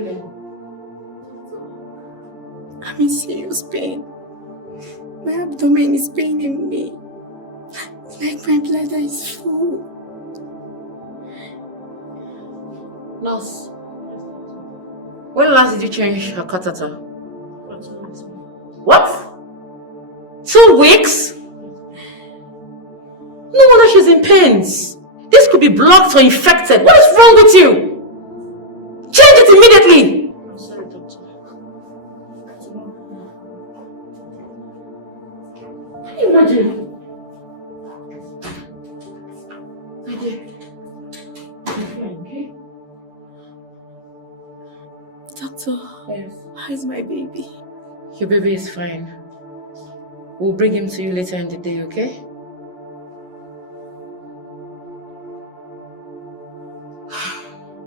feeling? I'm in serious pain. My abdomen is paining me. Like my bladder is full. Nurse, when last did you change her catheter? What? 2 weeks? No wonder she's in pains. This could be blocked or infected. What is wrong with you? Change it immediately! I'm sorry, doctor. Can you imagine? Okay. Doctor, Yes. how is my baby? Your baby is fine. We'll bring him to you later in the day, okay?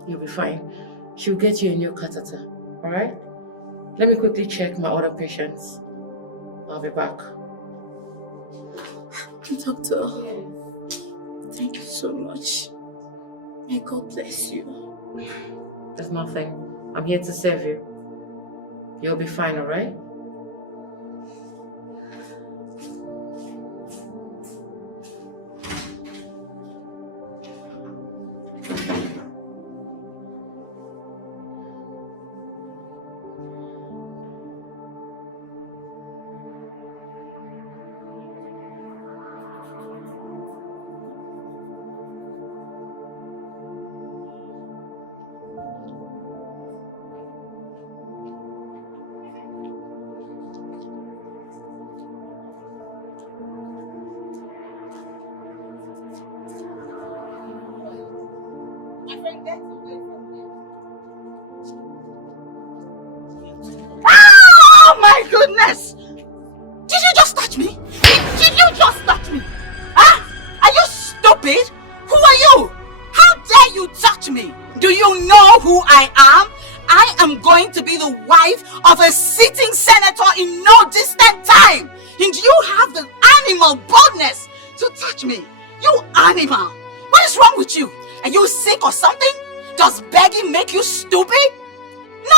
You'll be fine. She'll get you a new catheter, alright? Let me quickly check my other patients. I'll be back. Doctor, thank you so much. May God bless you. There's nothing. I'm here to serve you. You'll be fine, alright? Oh my goodness! Did you just touch me? Did you just touch me? Huh? Are you stupid? Who are you? How dare you touch me? Do you know who I am? I am going to be the wife of a sitting senator in no distant time. And you have the animal boldness to touch me. You animal! What is wrong with you? Are you sick or something? Does begging make you stupid?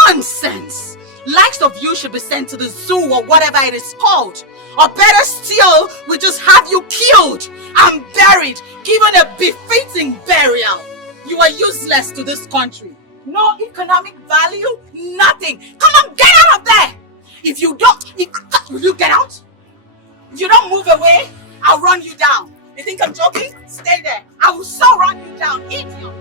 Nonsense! Likes of you should be sent to the zoo or whatever it is called. Or better still, we just have you killed and buried, given a befitting burial. You are useless to this country. No economic value, nothing. Come on, get out of there! If you don't, will you get out? If you don't move away, I'll run you down. You think I'm joking? Stay there. I will so run you down, idiot.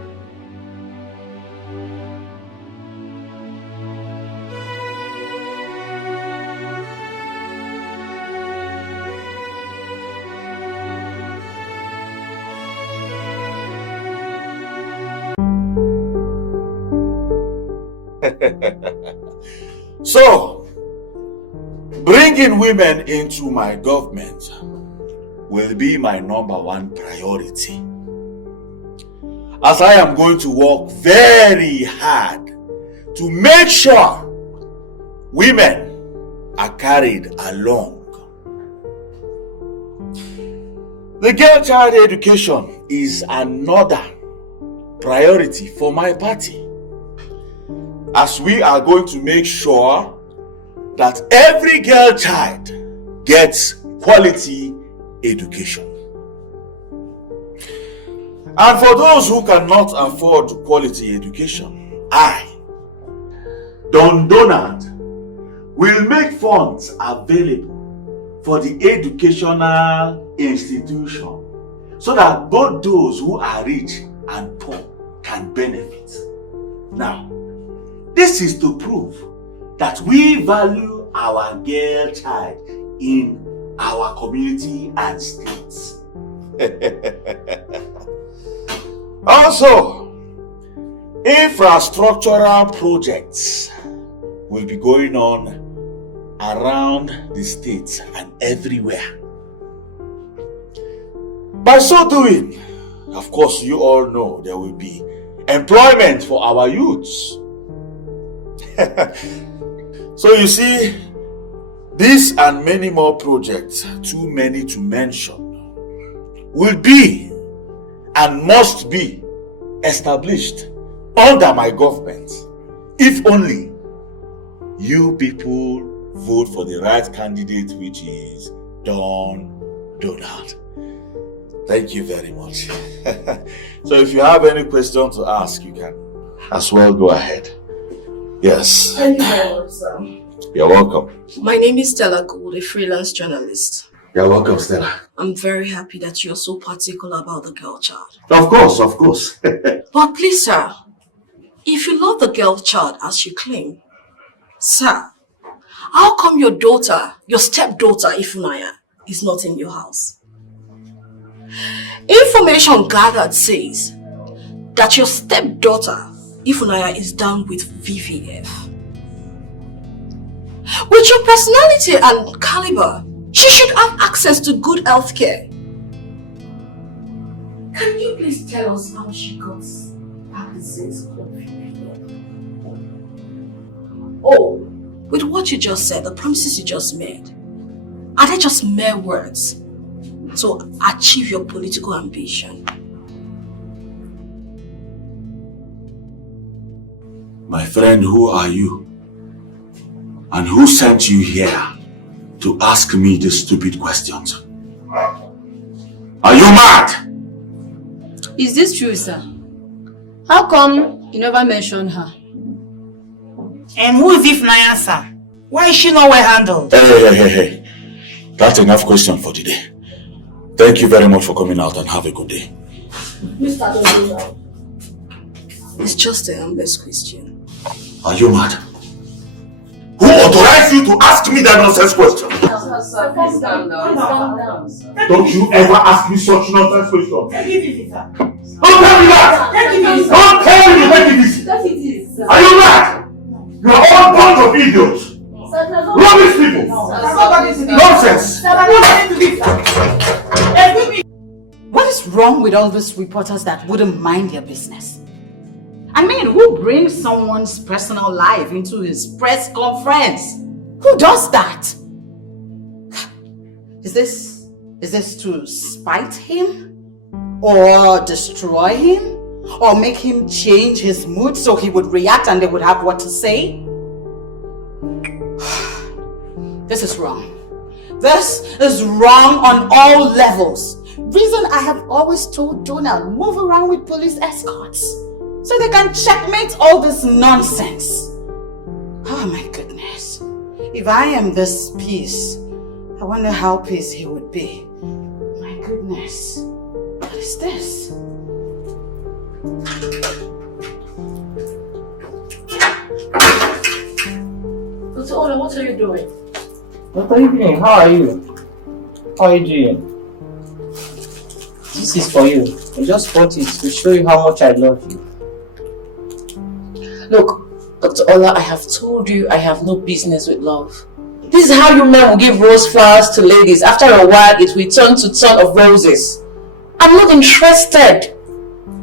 So, bringing women into my government will be my #1 priority, as I am going to work very hard to make sure women are carried along. The girl child education is another priority for my party, as we are going to make sure that every girl child gets quality education. And for those who cannot afford quality education, I, Don Donald, will make funds available for the educational institution so that both those who are rich and poor can benefit. Now, this is to prove that we value our girl child in our community and states. Also, infrastructural projects will be going on around the states and everywhere. By so doing, of course, you all know there will be employment for our youths. So you see, this and many more projects, too many to mention, will be and must be established under my government If only you people vote for the right candidate, which is Don Donald. Thank you very much. So if you have any question to ask, you can as well go ahead. Yes. Thank you very much, sir. You're welcome. My name is Stella Gould, a freelance journalist. You're welcome, Stella. I'm very happy that you're so particular about the girl child. Of course, of course. But please, sir, if you love the girl child as you claim, sir, how come your daughter, your stepdaughter Ifunanya, is not in your house? Information gathered says that your stepdaughter Ifunanya is down with VVF. With your personality and caliber, she should have access to good health care. Can you please tell us how she got access to VVF? Oh, with what you just said, the promises you just made, are they just mere words to achieve your political ambition? My friend, who are you? And who sent you here to ask me these stupid questions? Are you mad? Is this true, sir? How come you never mentioned her? And who is Ifunanya, sir? Why is she not well handled? Hey. That's enough question for today. Thank you very much for coming out and have a good day. Mr. Donald, it's just a harmless question. Are you mad? Who authorized you to ask me that nonsense question? Sir, please calm down. Calm down, sir. Don't you ever ask me such nonsense questions. Take it easy, sir. Don't tell me that! Take it easy. Don't tell me to take it easy! Take it easy, sir. Are you mad? You are all bunch of idiots! Rubbish people! Nonsense! What is wrong with all these reporters that wouldn't mind their business? I mean, who brings someone's personal life into his press conference? Who does that? Is this to spite him? Or destroy him? Or make him change his mood so he would react and they would have what to say? This is wrong. This is wrong on all levels. Reason I have always told Donald, move around with police escorts so they can checkmate all this nonsense. Oh my goodness. If I am this peace, I wonder how peace he would be. My goodness. What is this? Dr. Ola, what are you doing? Good evening, how are you? How are you doing? This is for you. I just bought it to show you how much I love you. Look, Dr. Ola, I have told you I have no business with love. This is how you men will give rose flowers to ladies. After a while, it will turn to ton of roses. I'm not interested.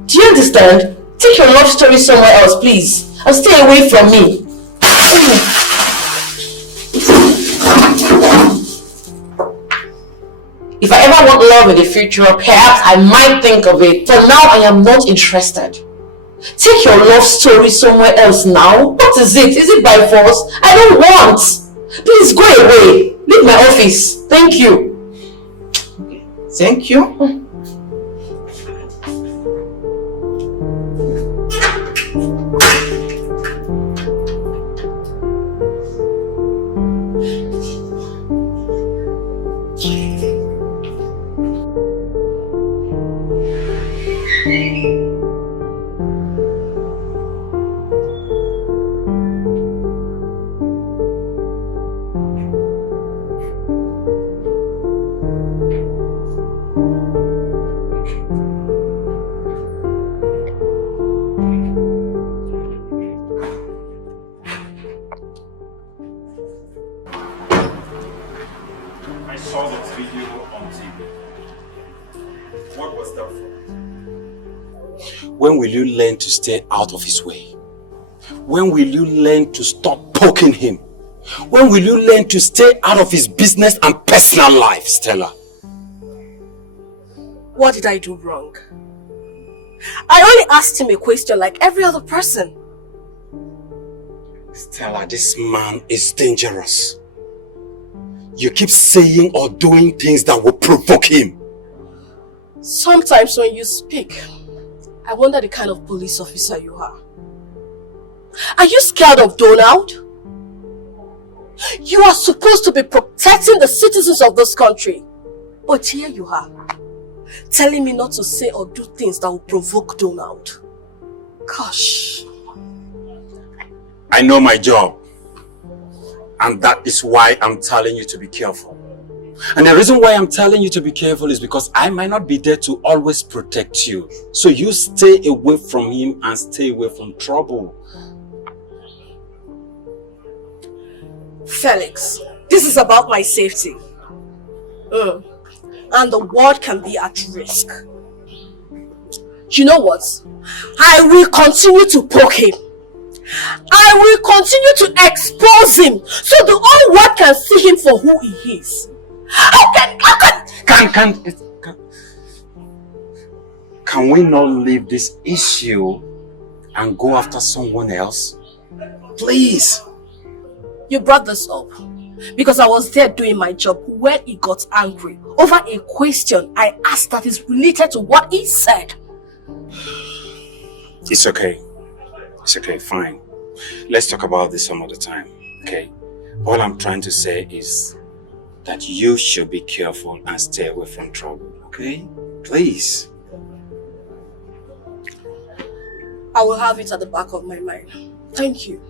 Do you understand? Take your love story somewhere else, please. And stay away from me. If I ever want love in the future, perhaps I might think of it. For now, I am not interested. Take your love story somewhere else now. What is it? Is it by force? I don't want. Please go away. Leave my office. Thank you. Thank you. I saw the video on TV. What was that for? When will you learn to stay out of his way? When will you learn to stop poking him? When will you learn to stay out of his business and personal life, Stella? What did I do wrong? I only asked him a question like every other person. Stella, this man is dangerous. You keep saying or doing things that will provoke him. Sometimes when you speak, I wonder the kind of police officer you are. Are you scared of Donald? You are supposed to be protecting the citizens of this country. But here you are, telling me not to say or do things that will provoke Donald. Gosh. I know my job. And that is why I'm telling you to be careful. And the reason why I'm telling you to be careful is because I might not be there to always protect you. So you stay away from him and stay away from trouble. Felix, this is about my safety. And the world can be at risk. You know what? I will continue to poke him. I will continue to expose him so the whole world can see him for who he is. Can we not leave this issue and go after someone else? Please. You brought this up because I was there doing my job when he got angry over a question I asked that is related to what he said. It's okay. It's okay, fine. Let's talk about this some other time, okay? All I'm trying to say is that you should be careful and stay away from trouble, okay? Please. I will have it at the back of my mind. Thank you.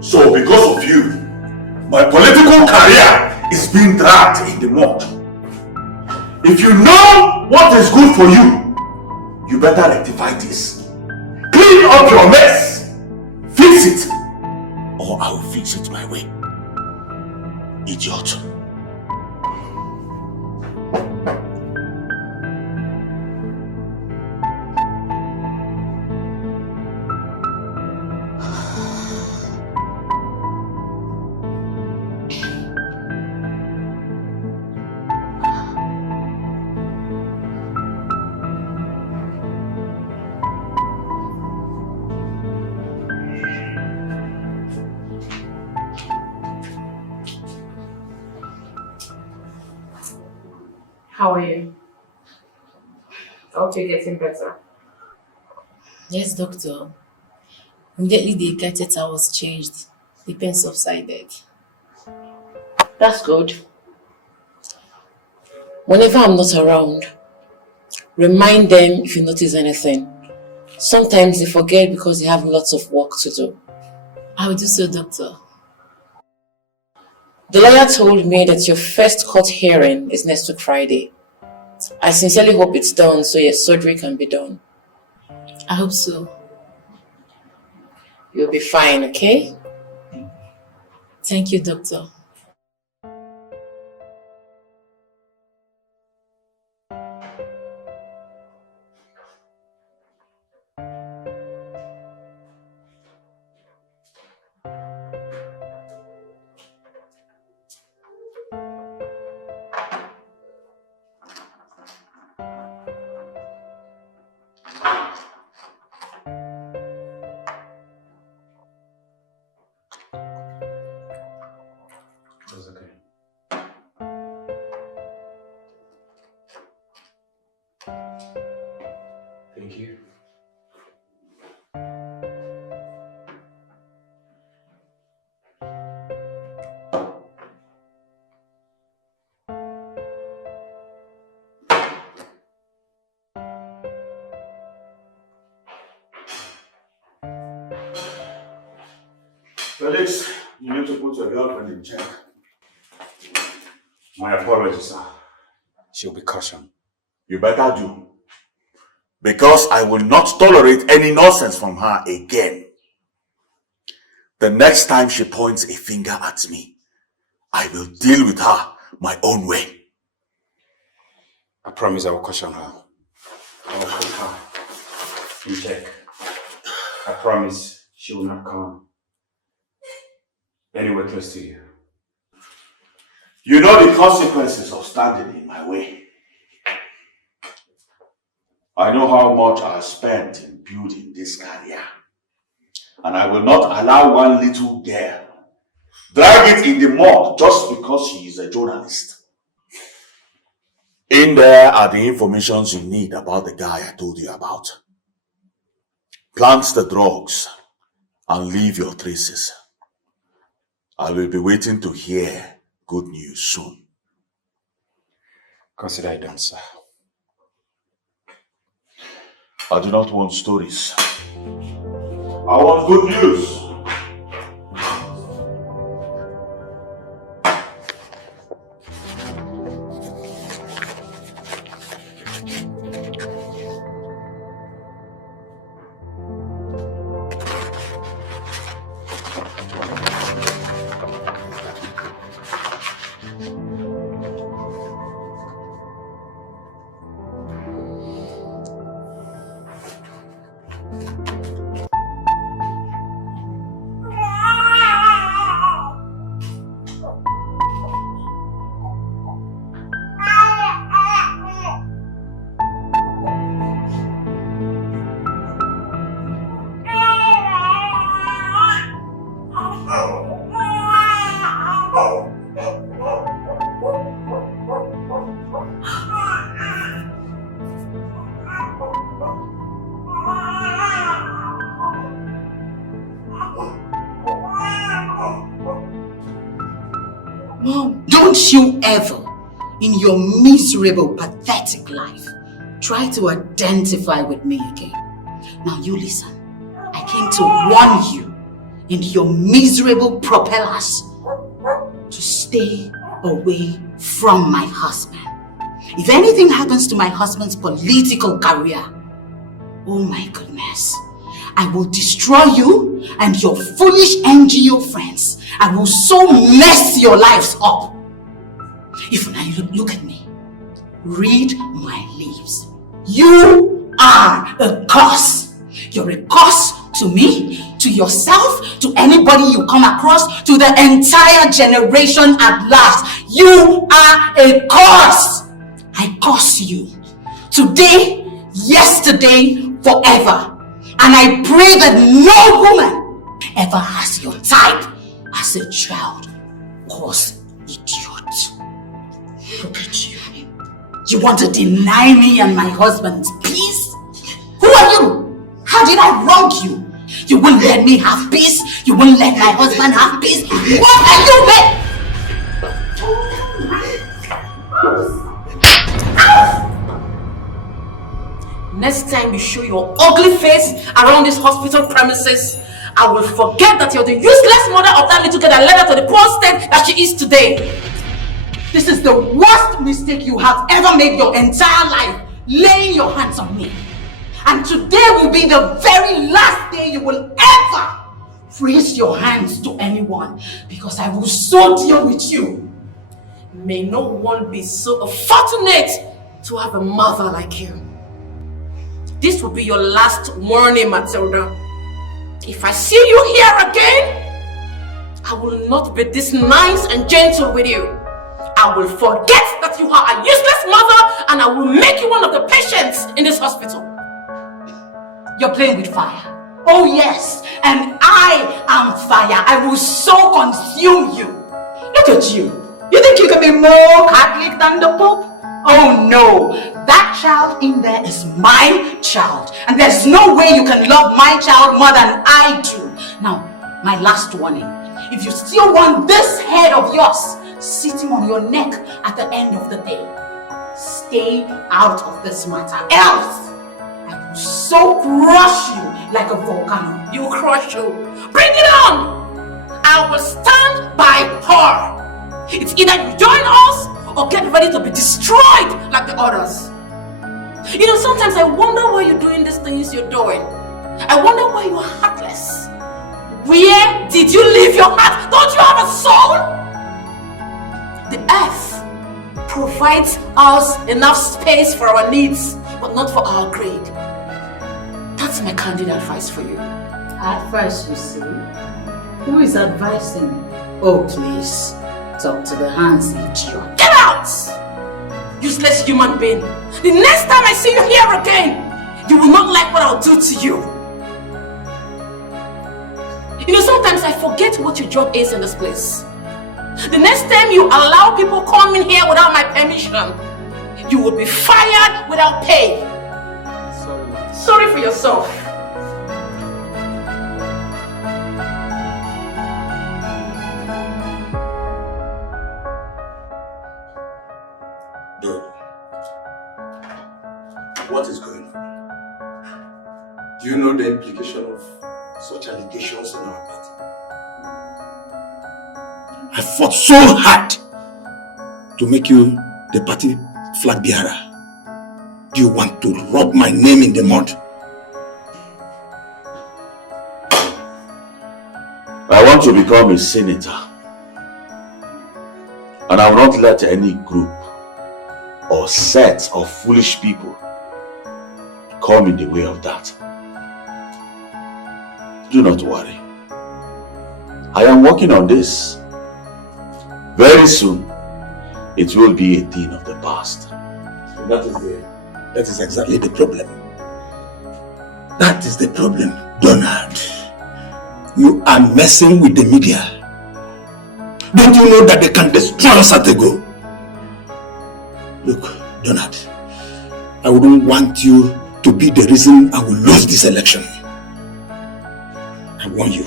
So because of you, my political career is being dragged in the mud. If you know what is good for you, you better rectify this. Clean up your mess. Fix it. Or I will fix it my way. Idiot. How are you? I hope you're getting better. Yes, doctor. Immediately the catheter was changed. The pain subsided. That's good. Whenever I'm not around, remind them if you notice anything. Sometimes they forget because they have lots of work to do. I will do so, doctor. The lawyer told me that your first court hearing is next week Friday. I sincerely hope it's done so your surgery can be done. I hope so. You'll be fine, okay? Thank you, doctor. That's okay. Thank you. Felix, you need to put your girlfriend in check. My apologies, sir. She'll be cautioned. You better do. Because I will not tolerate any nonsense from her again. The next time she points a finger at me, I will deal with her my own way. I promise I will caution her. I will put her in check. I promise she will not come anywhere close to you. You know the consequences of standing in my way. I know how much I spent in building this career. And I will not allow one little girl drag it in the mud just because she is a journalist. In there are the informations you need about the guy I told you about. Plant the drugs and leave your traces. I will be waiting to hear good news soon. Consider it done, sir. I do not want stories. I want good news. Don't you ever, in your miserable, pathetic life, try to identify with me again. Now you listen. I came to warn you and your miserable propellers to stay away from my husband. If anything happens to my husband's political career, oh my goodness, I will destroy you and your foolish NGO friends. I will so mess your lives up. If now you look at me, read my lips. You are a curse. You're a curse to me, to yourself, to anybody you come across, to the entire generation at large. You are a curse. I curse you today, yesterday, forever. And I pray that no woman ever has your type as a child. Cause idiot. Look at you. You want to deny me and my husband's peace? Who are you? How did I wrong you? You wouldn't let me have peace. You wouldn't let my husband have peace. What are you, man? Next time you show your ugly face around this hospital premises, I will forget that you're the useless mother of that little girl that led her to the poor state that she is today. This is the worst mistake you have ever made your entire life, laying your hands on me. And today will be the very last day you will ever raise your hands to anyone, because I will so deal with you. May no one be so fortunate to have a mother like you. This will be your last warning, Matilda. If I see you here again, I will not be this nice and gentle with you. I will forget that you are a useless mother and I will make you one of the patients in this hospital. You're playing with fire. Oh yes, and I am fire. I will so consume you. Look at you. You think you can be more Catholic than the Pope? Oh no, that child in there is my child. And there's no way you can love my child more than I do. Now, my last warning. If you still want this head of yours sitting on your neck at the end of the day, stay out of this matter. Else, I will so crush you like a volcano. You crush you. Bring it on! I will stand by her. It's either you join us or get ready to be destroyed like the others. You know, sometimes I wonder why you're doing these things you're doing. I wonder why you're heartless. Where did you leave your heart? Don't you have a soul? The earth provides us enough space for our needs, but not for our greed. That's my candid advice for you. Advice, you see? Who is advising? Oh, please. Talk to the hands, idiot. Get out! Useless human being. The next time I see you here again, you will not like what I'll do to you. You know, sometimes I forget what your job is in this place. The next time you allow people come in here without my permission, you will be fired without pay. Sorry. Sorry for yourself. Dude, what is going on? Do you know the implication of such allegations in our party? I fought so hard to make you the party flag bearer. Do you want to rub my name in the mud? I want to become a senator. And I will not let any group or set of foolish people come in the way of that. Do not worry. I am working on this. Very soon, it will be a thing of the past. And that is exactly the problem. That is the problem, Donald. You are messing with the media. Don't you know that they can destroy us at a go? Look, Donald, I wouldn't want you to be the reason I will lose this election. I warn you,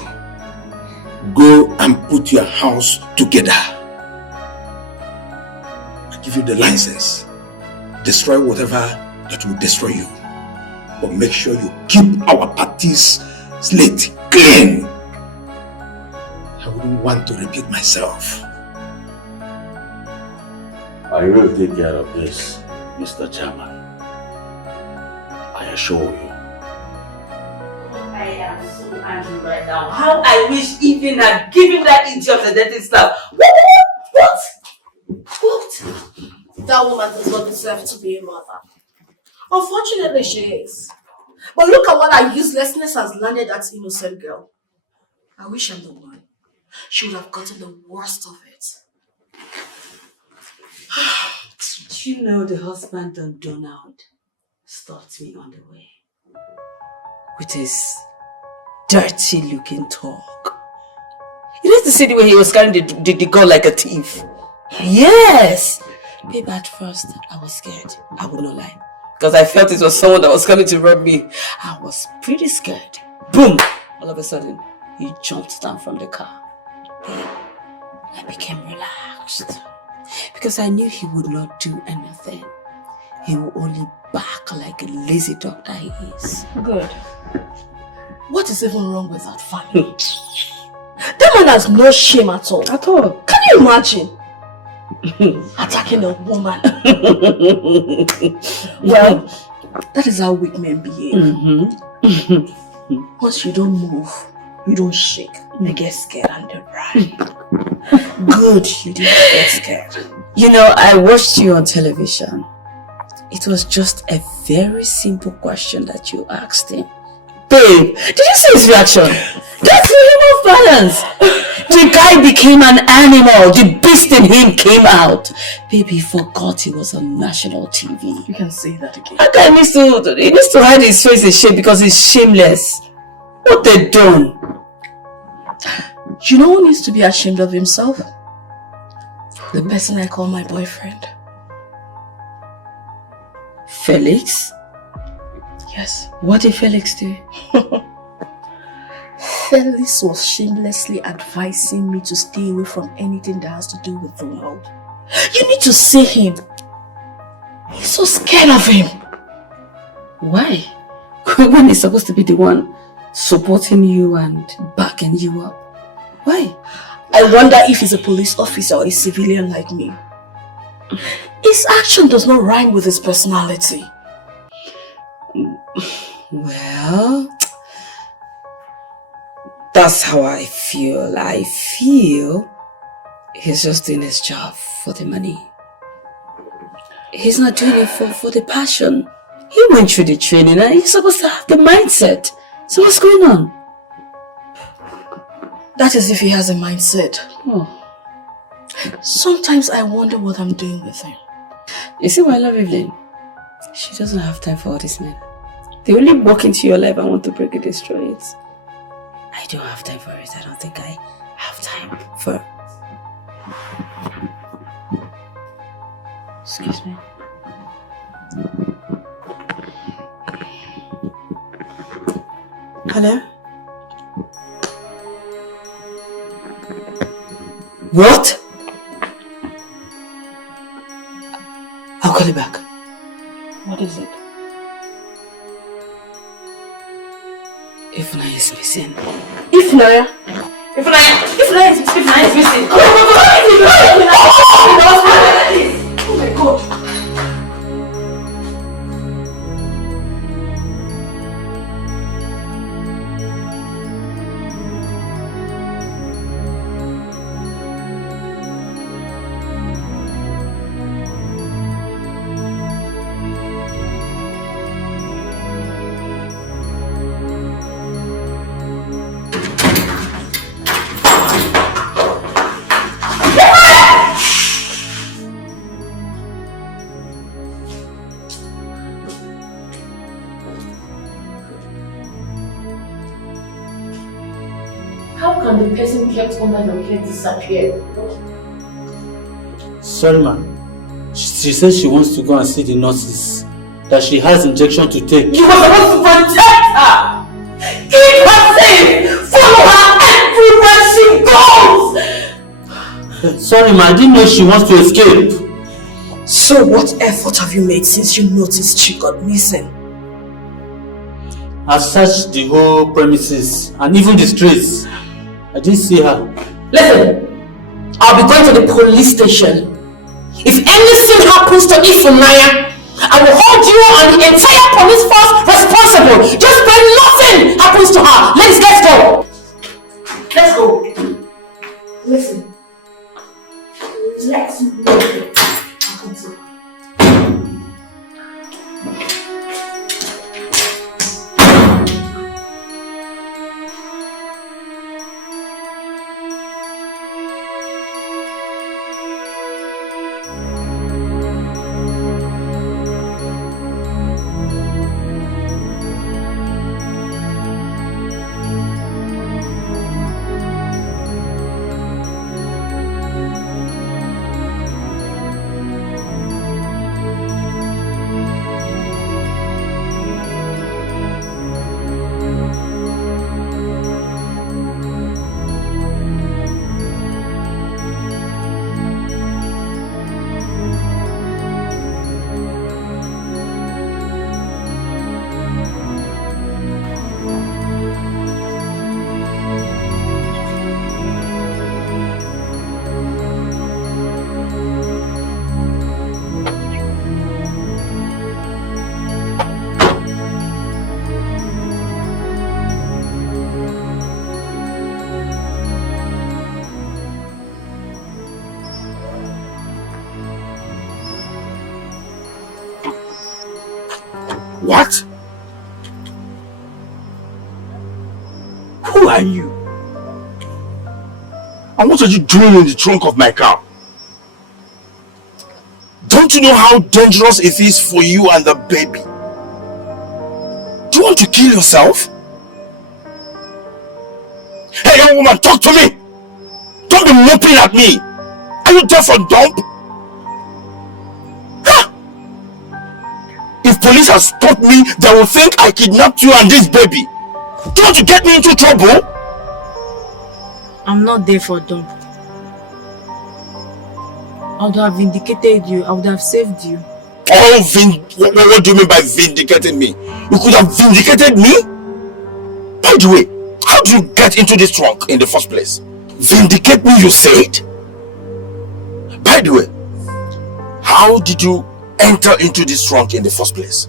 go and put your house together. I give you the license. Destroy whatever that will destroy you. But make sure you keep our party's slate clean. I wouldn't want to repeat myself. I will take care of this, Mr. Chairman. I assure you. I am so angry right now. How I wish even had given that idiot a dirty slap. What? That woman does not deserve to be a mother. Unfortunately, she is. But look at what our uselessness has landed that innocent girl. I wish I'm the one. She would have gotten the worst of it. Do you know the husband of Donald stopped me on the way with his dirty looking talk? You need to see the way he was carrying the gun like a thief. Yes! Babe, at first I was scared. I would not lie. Because I felt it was someone that was coming to rob me. I was pretty scared. Boom! All of a sudden, he jumped down from the car. Babe, I became relaxed. Because I knew he would not do anything. He would only bark like a lazy dog that he is. Good. What is even wrong with that family? That man has no shame at all. At all. Can you imagine? Attacking a woman. Well, that is how weak men behave. Once you don't move, you don't shake. They get scared and they run. Good, you didn't get scared. You know, I watched you on television. It was just a very simple question that you asked him. Babe, did you see his reaction? That's the him of balance. The guy became an animal. The beast in him came out. Babe, he forgot he was on national TV. You can say that again. That guy needs to hide his face in shame because he's shameless. What they done? You know who needs to be ashamed of himself? The person I call my boyfriend. Felix? Yes. What did Felix do? Felix was shamelessly advising me to stay away from anything that has to do with Donald. You need to see him. He's so scared of him. Why? When he's supposed to be the one supporting you and backing you up. Why? I wonder if he's a police officer or a civilian like me. His action does not rhyme with his personality. Well, that's how I feel. I feel he's just doing his job for the money. He's not doing it for the passion. He went through the training and he's supposed to have the mindset. So what's going on? That is if he has a mindset. Oh. Sometimes I wonder what I'm doing with him. You see why I love Evelyn? She doesn't have time for all these men. They only walk into your life and want to break it, destroy it. I don't have time for it. I don't think I have time for... Excuse me. Hello? What? I'll call you back. What is it? Ifuna is missing. Ifuna? Ifuna is missing. Oh my God. The person kept under your care disappeared. Sorry, ma'am. She says she wants to go and see the nurses. That she has injection to take. You were supposed to protect her! Keep her safe! Follow her everywhere she goes! Sorry, ma'am. I didn't know she wants to escape. So what effort have you made since you noticed she got missing? I've searched the whole premises and even the streets. I didn't see her. Listen, I'll be going to the police station. If anything happens to Ifunaya, I will hold you and the entire police force responsible. Just when nothing happens to her. Ladies, let's go. Let's go. Listen. Let's go. What? Who are you? And what are you doing in the trunk of my car? Don't you know how dangerous it is for you and the baby? Do you want to kill yourself? Hey, young woman, talk to me! Don't be moping at me! Are you deaf or dumb? Huh? If police has stopped me, they will think I kidnapped you and this baby. Do you want to get me into trouble? I'm not there for dumb. I would have vindicated you. I would have saved you. Oh, what do you mean by vindicating me? You could have vindicated me? By the way, how did you get into this trunk in the first place? Vindicate me, you said? By the way, how did you enter into this trunk in the first place?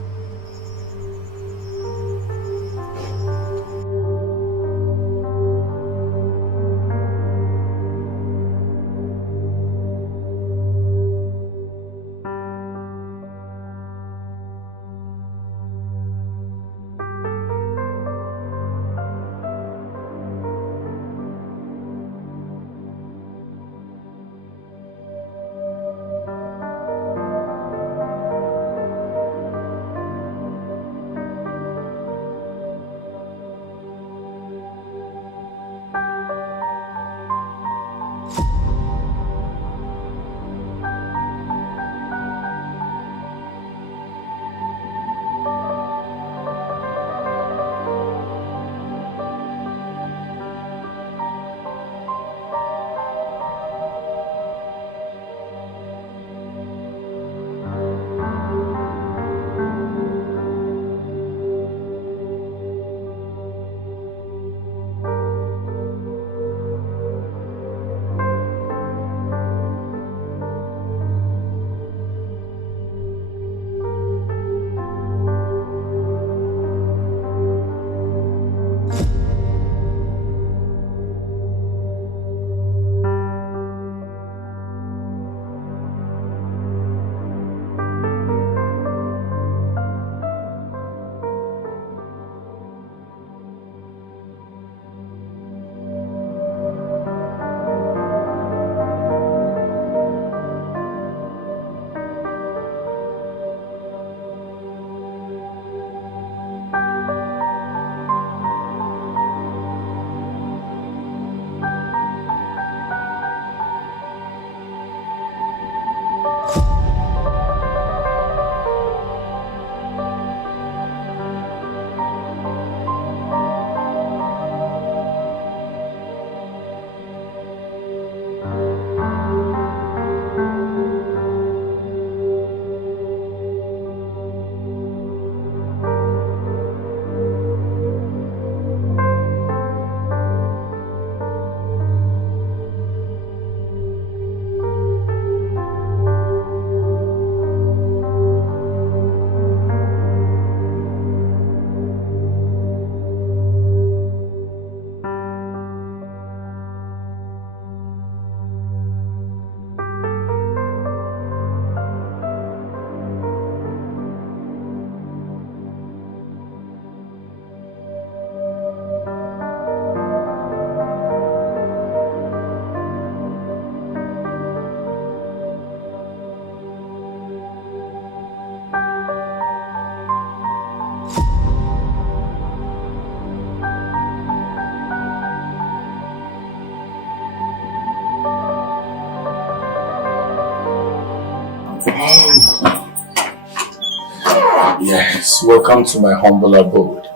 Yes, welcome to my humble abode.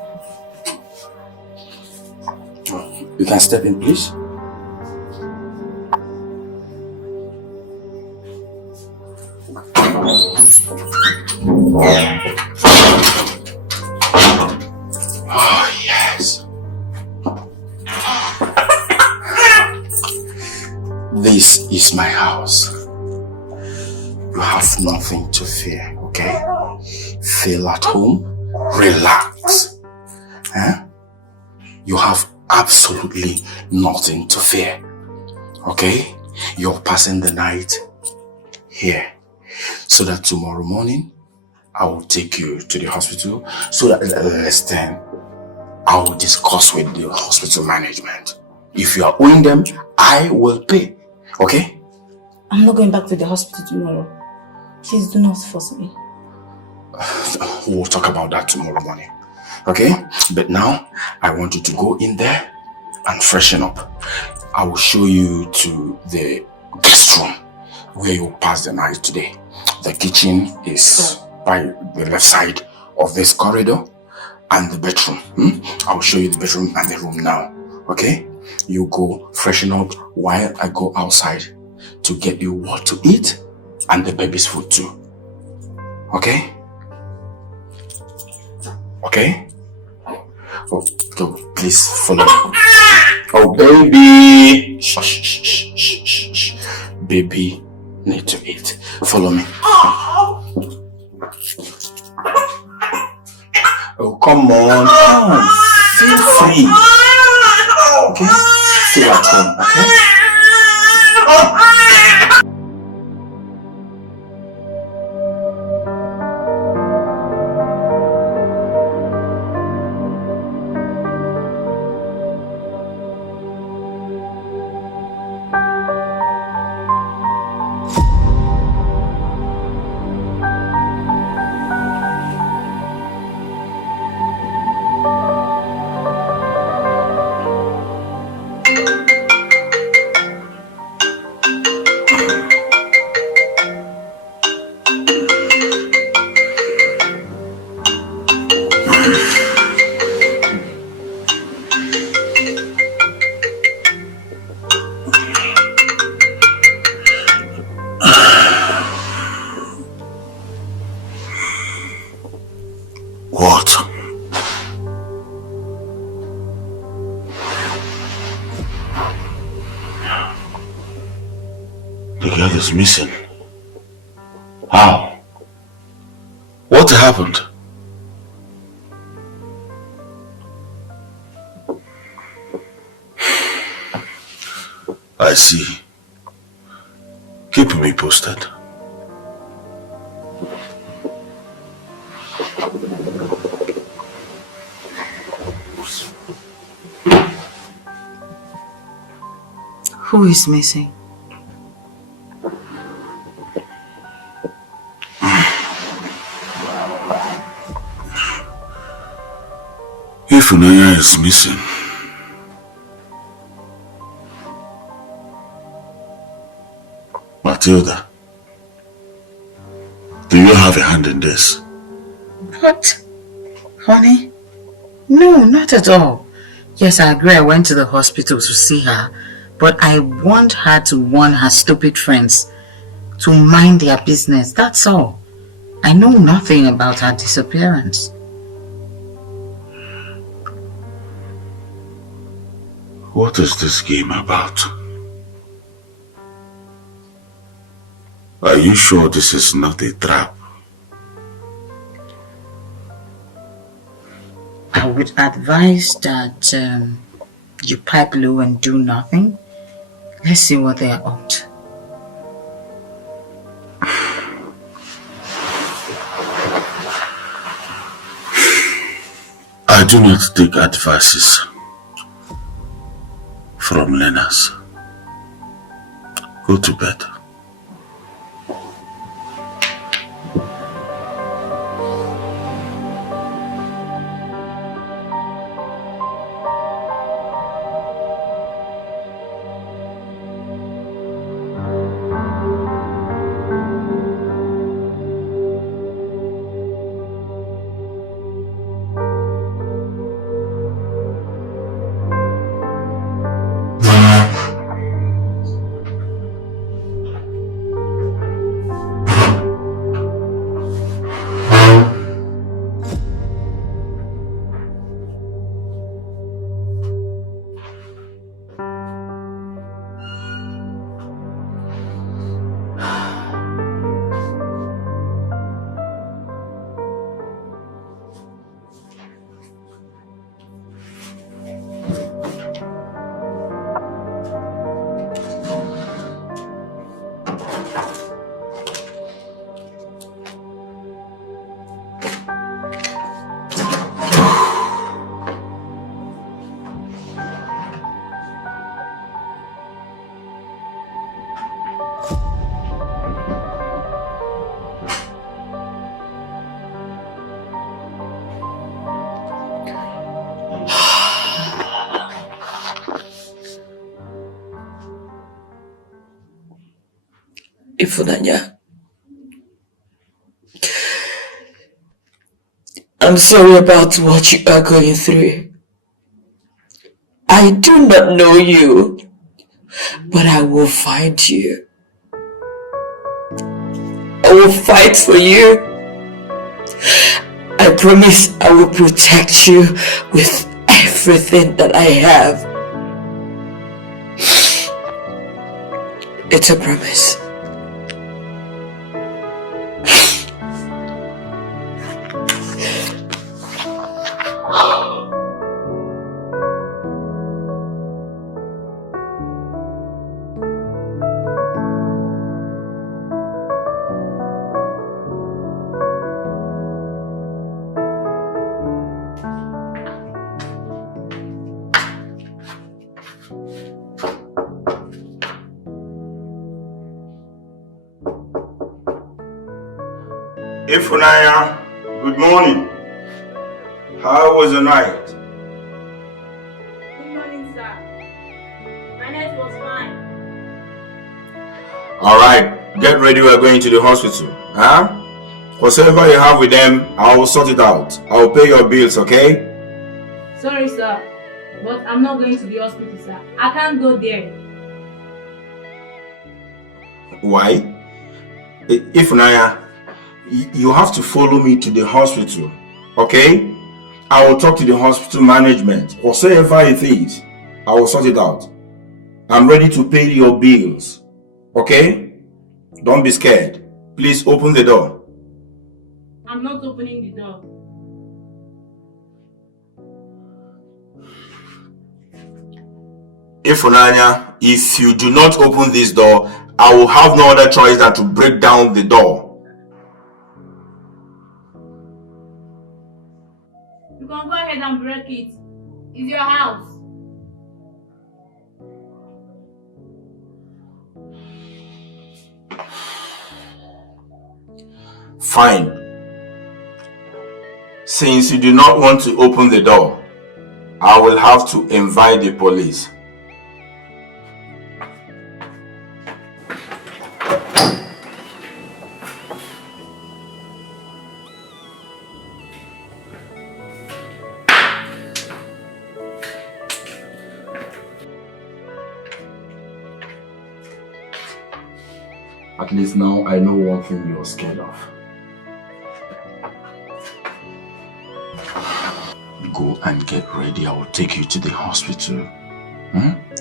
You can step in, please. Oh, yes. This is my house. You have nothing to fear, okay? Feel at home, relax. You have absolutely nothing to fear, okay? You're passing the night here so that tomorrow morning I will take you to the hospital so that then I will discuss with the hospital management. If you are owing them, I will pay, okay? I'm not going back to the hospital tomorrow. Please do not force me. We'll talk about that tomorrow morning, okay? But now, I want you to go in there and freshen up. I will show you to the guest room where you will pass the night today. The kitchen is by the left side of this corridor and the bedroom. I will show you the bedroom and the room now, okay? You go freshen up while I go outside to get you what to eat and the baby's food too, okay? Okay? Oh, go, please follow me. Oh, baby. Shh, shh, shh, shh, shh, shh. Baby, need to eat. Follow me. Oh, come on. Come. Feel free. Okay? Feel at home, okay? Is missing. How? What happened? I see. Keep me posted. Who is missing? Funaya is missing. Matilda, do you have a hand in this? What? Honey? No, not at all. Yes, I agree I went to the hospital to see her, but I want her to warn her stupid friends to mind their business, that's all. I know nothing about her disappearance. What is this game about? Are you sure this is not a trap? I would advise that you pipe low and do nothing. Let's see what they are up to. I do not take advices from learners. Go to bed. Ifunanya, I'm sorry about what you are going through. I do not know you, but I will find you. I will fight for you. I promise I will protect you with everything that I have. It's a promise. Ifunaya, good morning. How was the night? Good morning, sir. My night was fine. Alright, get ready, we're going to the hospital. Huh? Whatever you have with them, I will sort it out. I will pay your bills, okay? Sorry, sir. But I'm not going to the hospital, sir. I can't go there. Why? Ifunaya, you have to follow me to the hospital, okay? I will talk to the hospital management. Whatever it is, I will sort it out. I'm ready to pay your bills, okay? Don't be scared. Please open the door. I'm not opening the door. Ifunanya, if you do not open this door, I will have no other choice than to break down the door. You can go ahead and break it. It's your house. Fine. Since you do not want to open the door, I will have to invite the police. At least now I know one thing you're scared of. Go and get ready. I will take you to the hospital.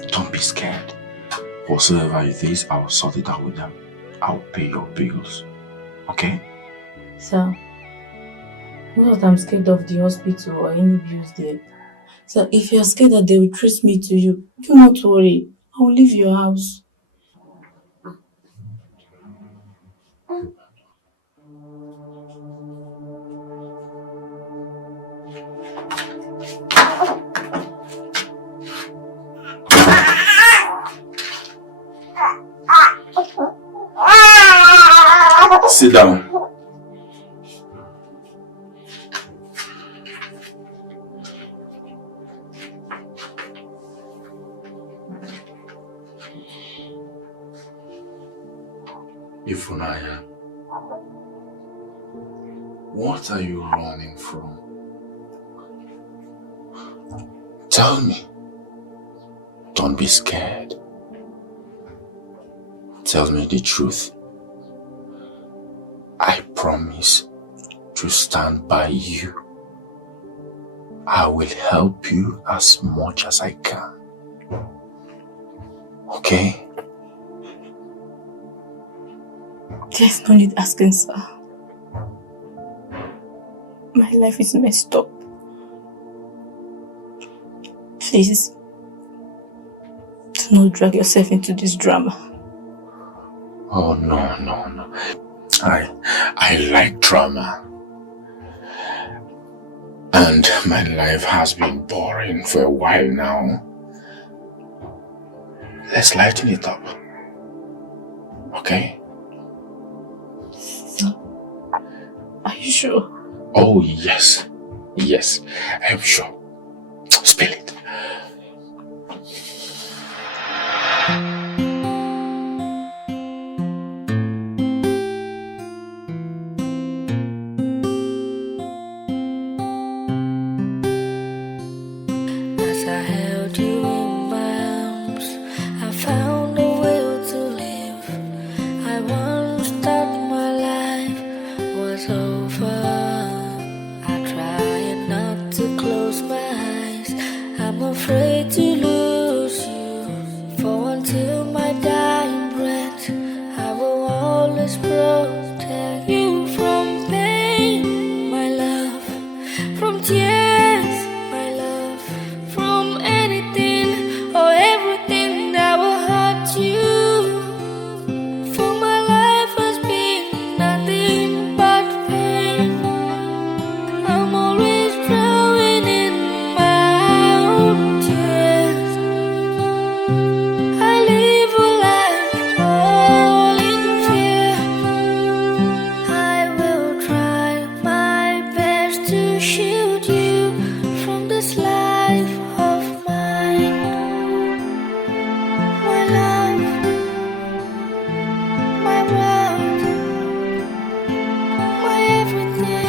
Don't be scared. Whatsoever it is, I will sort it out with them. I will pay your bills. Okay? Sir, not that I'm scared of the hospital or any bills there. Sir, if you're scared that they will trace me to you, do not worry. I will leave your house. Sit down. Ifunaya, what are you running from? Tell me. Don't be scared. Tell me the truth. I promise to stand by you. I will help you as much as I can. Okay? There's no need asking, sir. My life is messed up. Please, do not drag yourself into this drama. Oh, no. I like drama. And my life has been boring for a while now. Let's lighten it up. Okay? Sir, are you sure? Oh, yes. Yes, I am sure. Spill it. As I held you in my arms, I found a will to live. I once thought my life was over. I try not to close my eyes. I'm afraid from tears, my love, from anything or everything that will hurt you. For my life has been nothing but pain. I'm always drowning in my own tears. I live a life all in fear. I will try my best to shield you from this life of mine. My love, my world, my everything.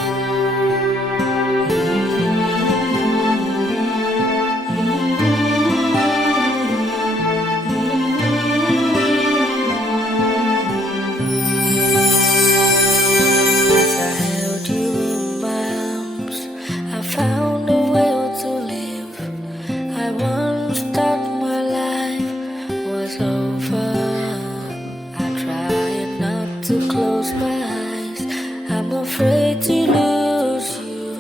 As I held you in my arms, I found a will to live. I once thought my life was over. I tried not to close my eyes. I'm afraid to lose you.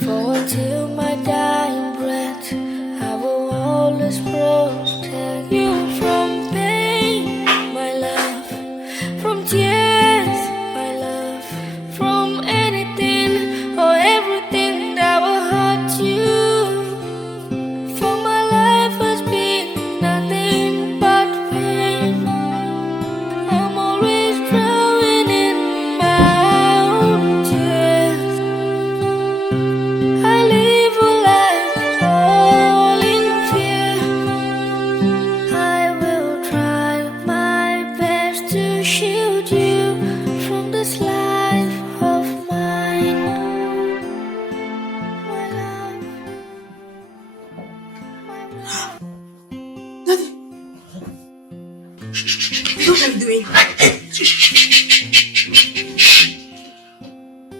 For until my dying breath, I will always protect you from pain, my love, from tears, my love, from anything or everything that will hurt you. For my life has been nothing but pain. I'm always drowning in my own tears. I live a life all in fear. I will try my best to shield you from this life of mine. My love, my world. What are you doing?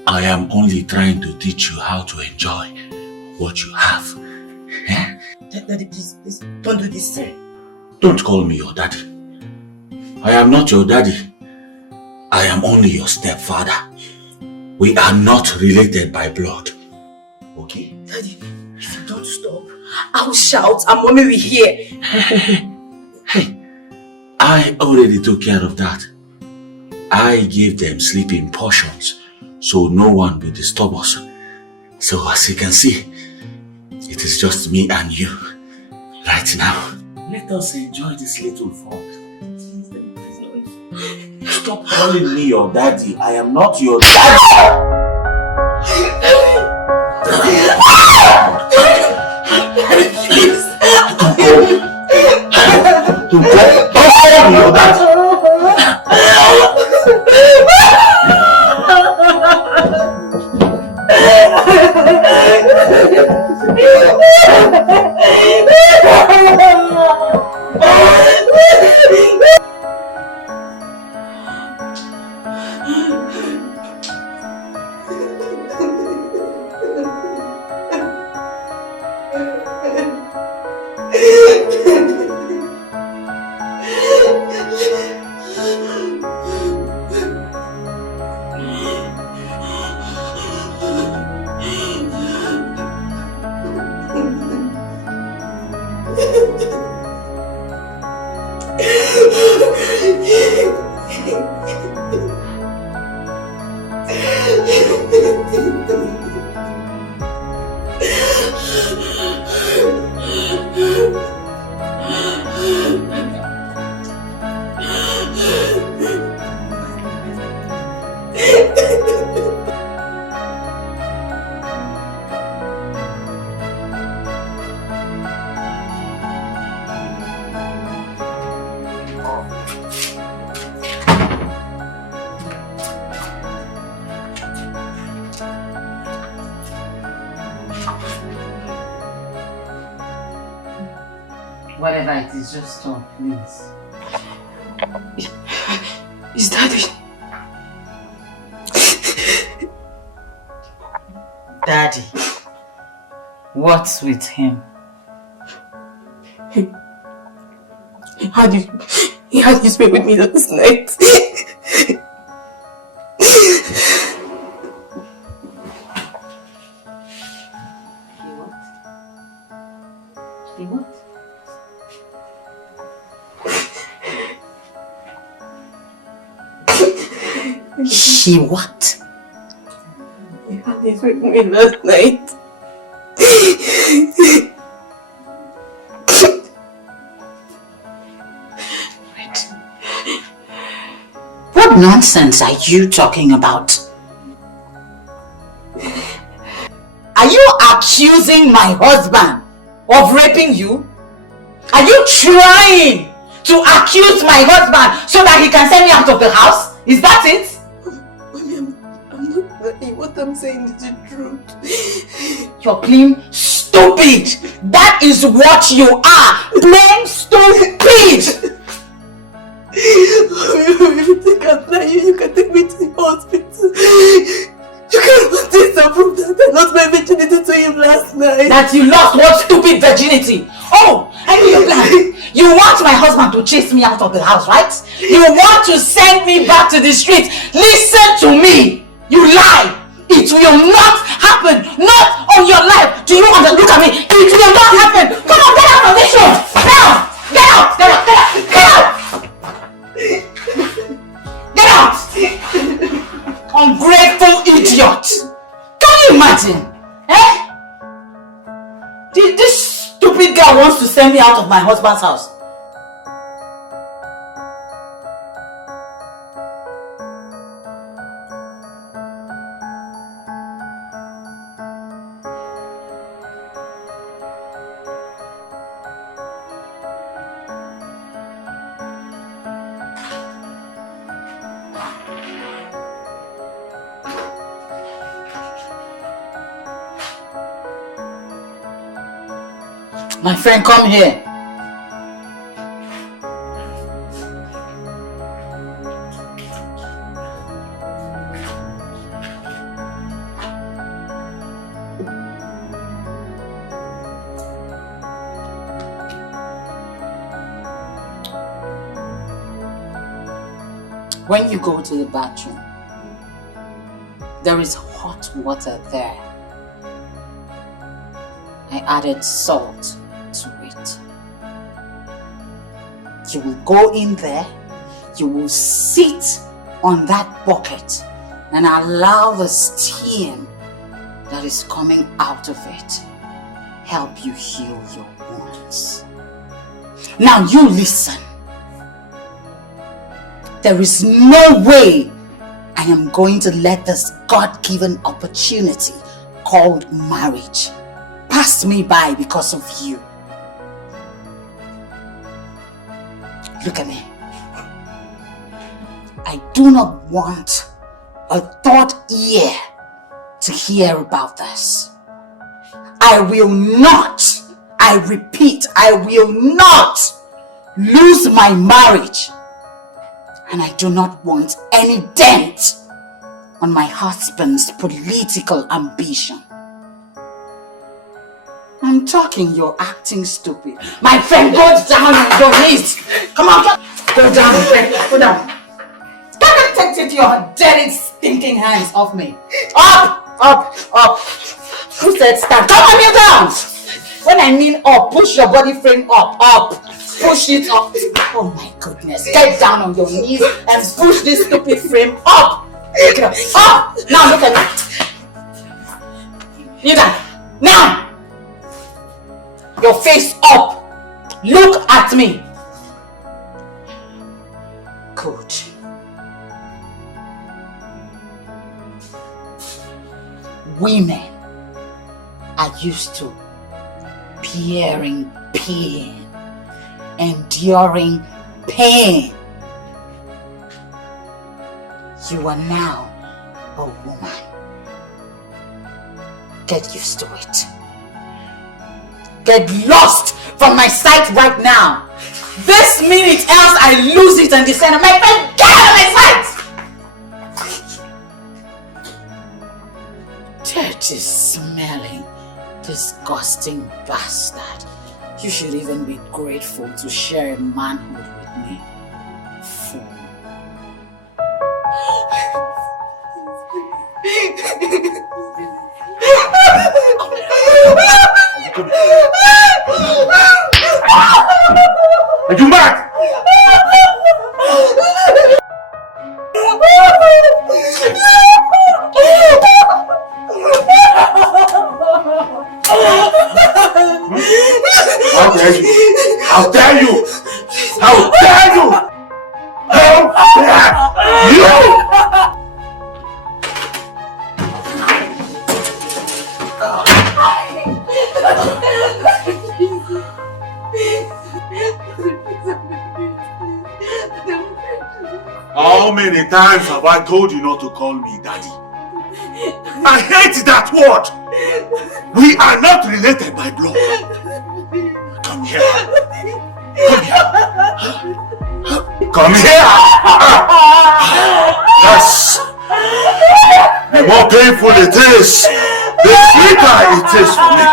I am only trying to teach you how to enjoy what you have. Eh? Daddy, please, don't do this. Don't call me your daddy. I am not your daddy. I am only your stepfather. We are not related by blood. Okay? Daddy, if you don't stop, I will shout and mommy will hear. Hey, I already took care of that. I gave them sleeping portions so no one will disturb us. So as you can see, it is just me and you right now. Let us enjoy this little fun. Stop calling me your daddy. I am not your daddy. Don't call me your daddy. Whatever it is, just stop, please. Is Daddy? Daddy. What's with him? He had his way with me last night. He what? She what? He had it with me last night. What nonsense are you talking about? Are you accusing my husband of raping you? Are you trying to accuse my husband so that he can send me out of the house? Is that it? Mommy, I'm not lying. What I'm saying is the truth. You're plain stupid. That is what you are. Plain stupid. If you think I'm lying, you can take me to the hospital. You cannot disapprove that I lost my virginity to him last night. That you lost what stupid virginity? Oh, I know your plan. You want my husband to chase me out of the house, right? You want to send me back to the street. Listen to me. You lie. It will not happen. Not on your life. Do you want to look at me? It will not happen. Come on, get out of this room. Now. Get out. Get out. Get out. Get out. Get out. Ungrateful idiot. Can you imagine? Eh? This stupid girl wants to send me out of my husband's house. My friend, come here. When you go to the bathroom, there is hot water there. I added salt to it. You will go in there, you will sit on that bucket and allow the steam that is coming out of it help you heal your wounds. Now you listen. There is no way I am going to let this God-given opportunity called marriage pass me by because of you. Look at me. I do not want a third ear to hear about this. I will not, I repeat, I will not lose my marriage. And I do not want any dent on my husband's political ambition. I'm talking, you're acting stupid. My friend, go down on your knees. Come on, go down, my friend. Go down. Take your dirty, stinking hands off me. Up, up, up. Who said stand? Come on, you down. When I mean up, push your body frame up, up. Push it up. Oh my goodness. Get down on your knees and push this stupid frame up. Up. Now look at me. You down. Now. Your face up. Look at me. Good. Women are used to bearing pain, enduring pain. You are now a woman. Get used to it. Get lost from my sight right now. This minute, else I lose it and descend. My friend, get out of my sight! Dirty, smelling, disgusting bastard. You should even be grateful to share manhood with me. Fool. How dare you! How dare you! How dare you! How many times have I told you not to call me daddy? I hate that word! We are not related by blood. Come here. Come here. Yes. The more painful it is, the sweeter it is for me.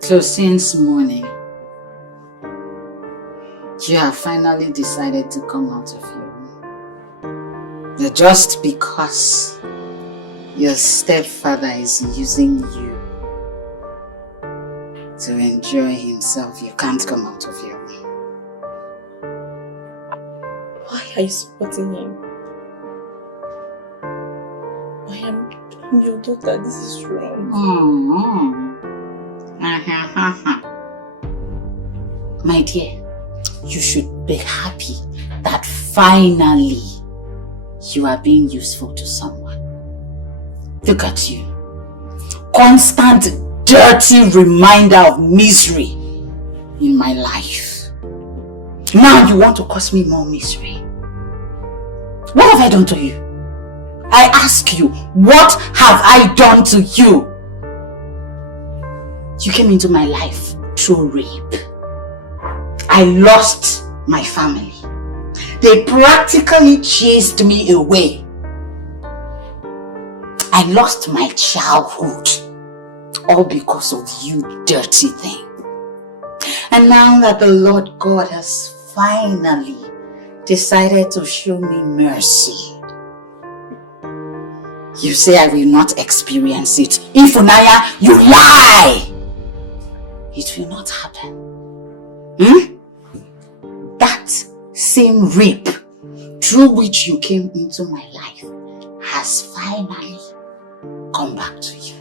So since morning, you have finally decided to come out of your room. But just because your stepfather is using you to enjoy himself, you can't come out of your room. Why are you supporting him? I'm your daughter, this is wrong. My dear, you should be happy that finally you are being useful to someone. Look at you. Constant, dirty reminder of misery in my life. Now you want to cause me more misery. What have I done to you? I ask you, what have I done to you? You came into my life through rape. I lost my family. They practically chased me away. I lost my childhood. All because of you dirty thing. And now that the Lord God has finally decided to show me mercy, you say I will not experience it. Ifunanya, you lie! It will not happen. That same rape through which you came into my life has finally come back to you.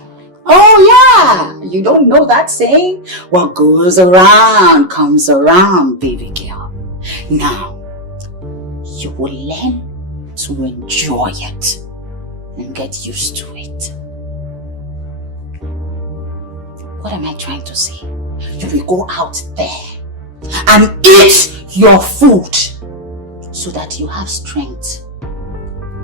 Oh yeah, you don't know that saying? What goes around comes around, baby girl. Now, you will learn to enjoy it and get used to it. What am I trying to say? You will go out there and eat your food so that you have strength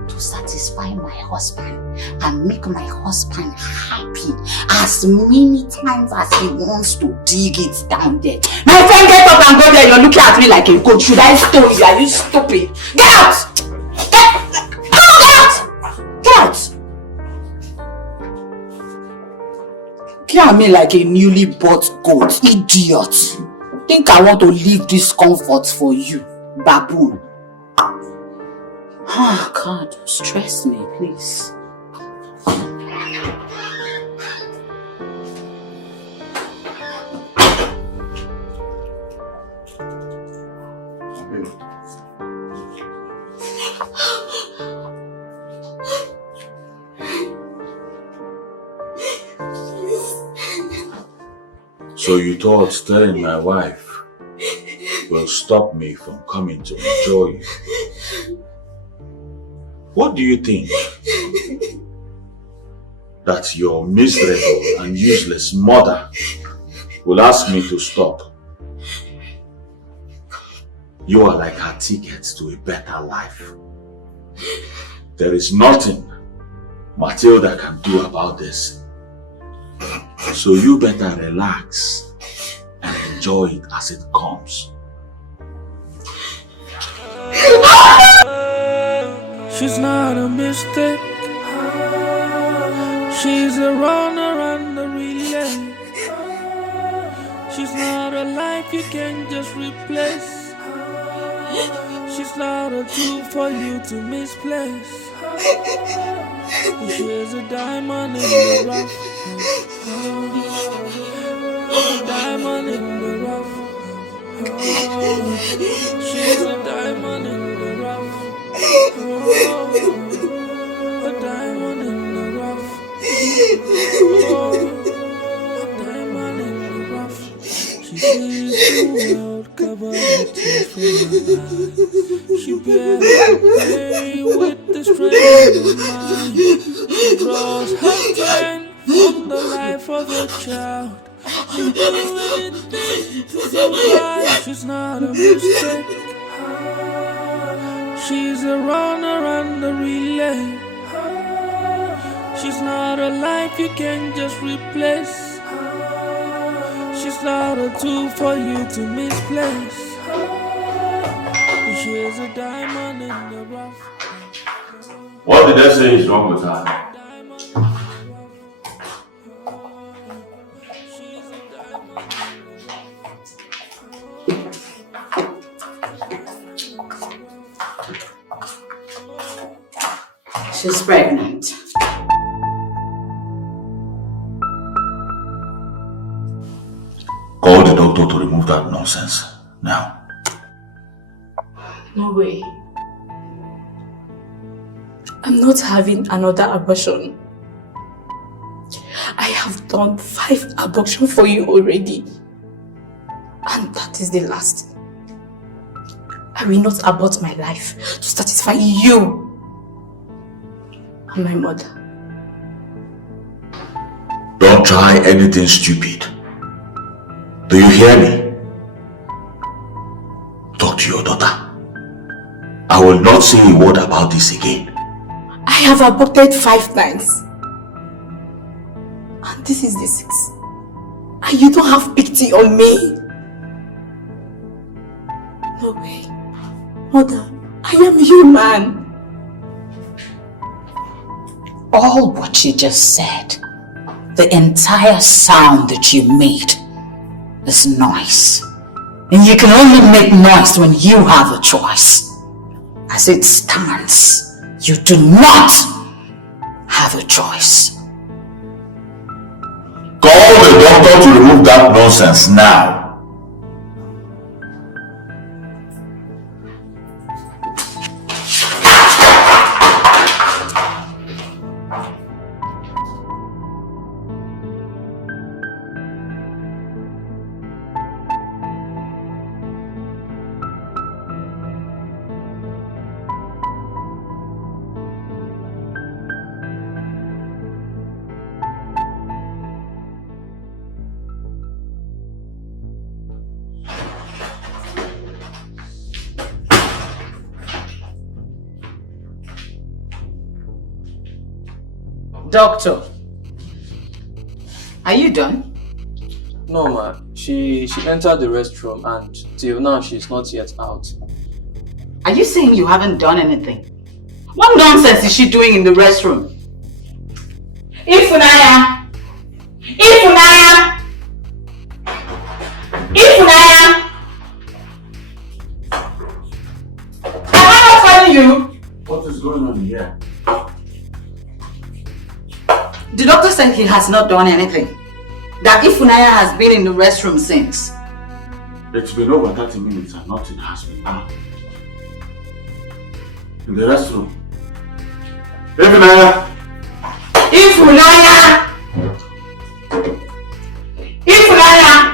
to satisfy my husband and make my husband happy as many times as he wants to dig it down there. My friend, get up and go there. You're looking at me like a goat. Should I stone you? Are you stupid? Get out! Get out! Get out! Look at me like a newly bought goat. Idiot. Think I want to leave this comfort for you, baboon. Oh God, don't stress me, please. So you thought telling my wife will stop me from coming to enjoy you? What do you think? That your miserable and useless mother will ask me to stop? You are like her ticket to a better life. There is nothing Matilda can do about this. So you better relax and enjoy it as it comes. She's not a mistake. She's a runner and a relay. She's not a life you can just replace. She's not a tool for you to misplace. She's a diamond in the rough. A diamond in the rough. She's a diamond in the rough. A diamond in the rough. A diamond in the rough. She sees the world covered with tears from her eyes. She bears the pain with the strength of her mind. She draws her strength from the life of a child. She'll do anything to survive. She's not a mistake. She's a runner and a relay. She's not a life you can just replace. She's not a tool for you to misplace. She's a diamond in the rough. What did I say is wrong with her? She's pregnant. Call the doctor to remove that nonsense. Now. No way. I'm not having another abortion. I have done 5 abortions for you already. And that is the last. I will not abort my life to satisfy you and my mother. Don't try anything stupid. Do you hear me? Talk to your daughter. I will not say a word about this again. I have aborted 5 times. And this is the 6th. And you don't have pity on me. No way. Mother, I am human. All what you just said, the entire sound that you made is noise. And you can only make noise when you have a choice. As it stands, you do not have a choice. Call the doctor to remove that nonsense now. Doctor, are you done? No, ma. She entered the restroom and till now she's not yet out. Are you saying you haven't done anything? What nonsense is she doing in the restroom? Ifunaya! Ifunaya! Ifunaya! Am I not telling you? What is going on here? The doctor said he has not done anything. That Ifunaya has been in the restroom since. It's been over 30 minutes and nothing has been done. In the restroom. Ifunaya! Ifunaya! Ifunaya!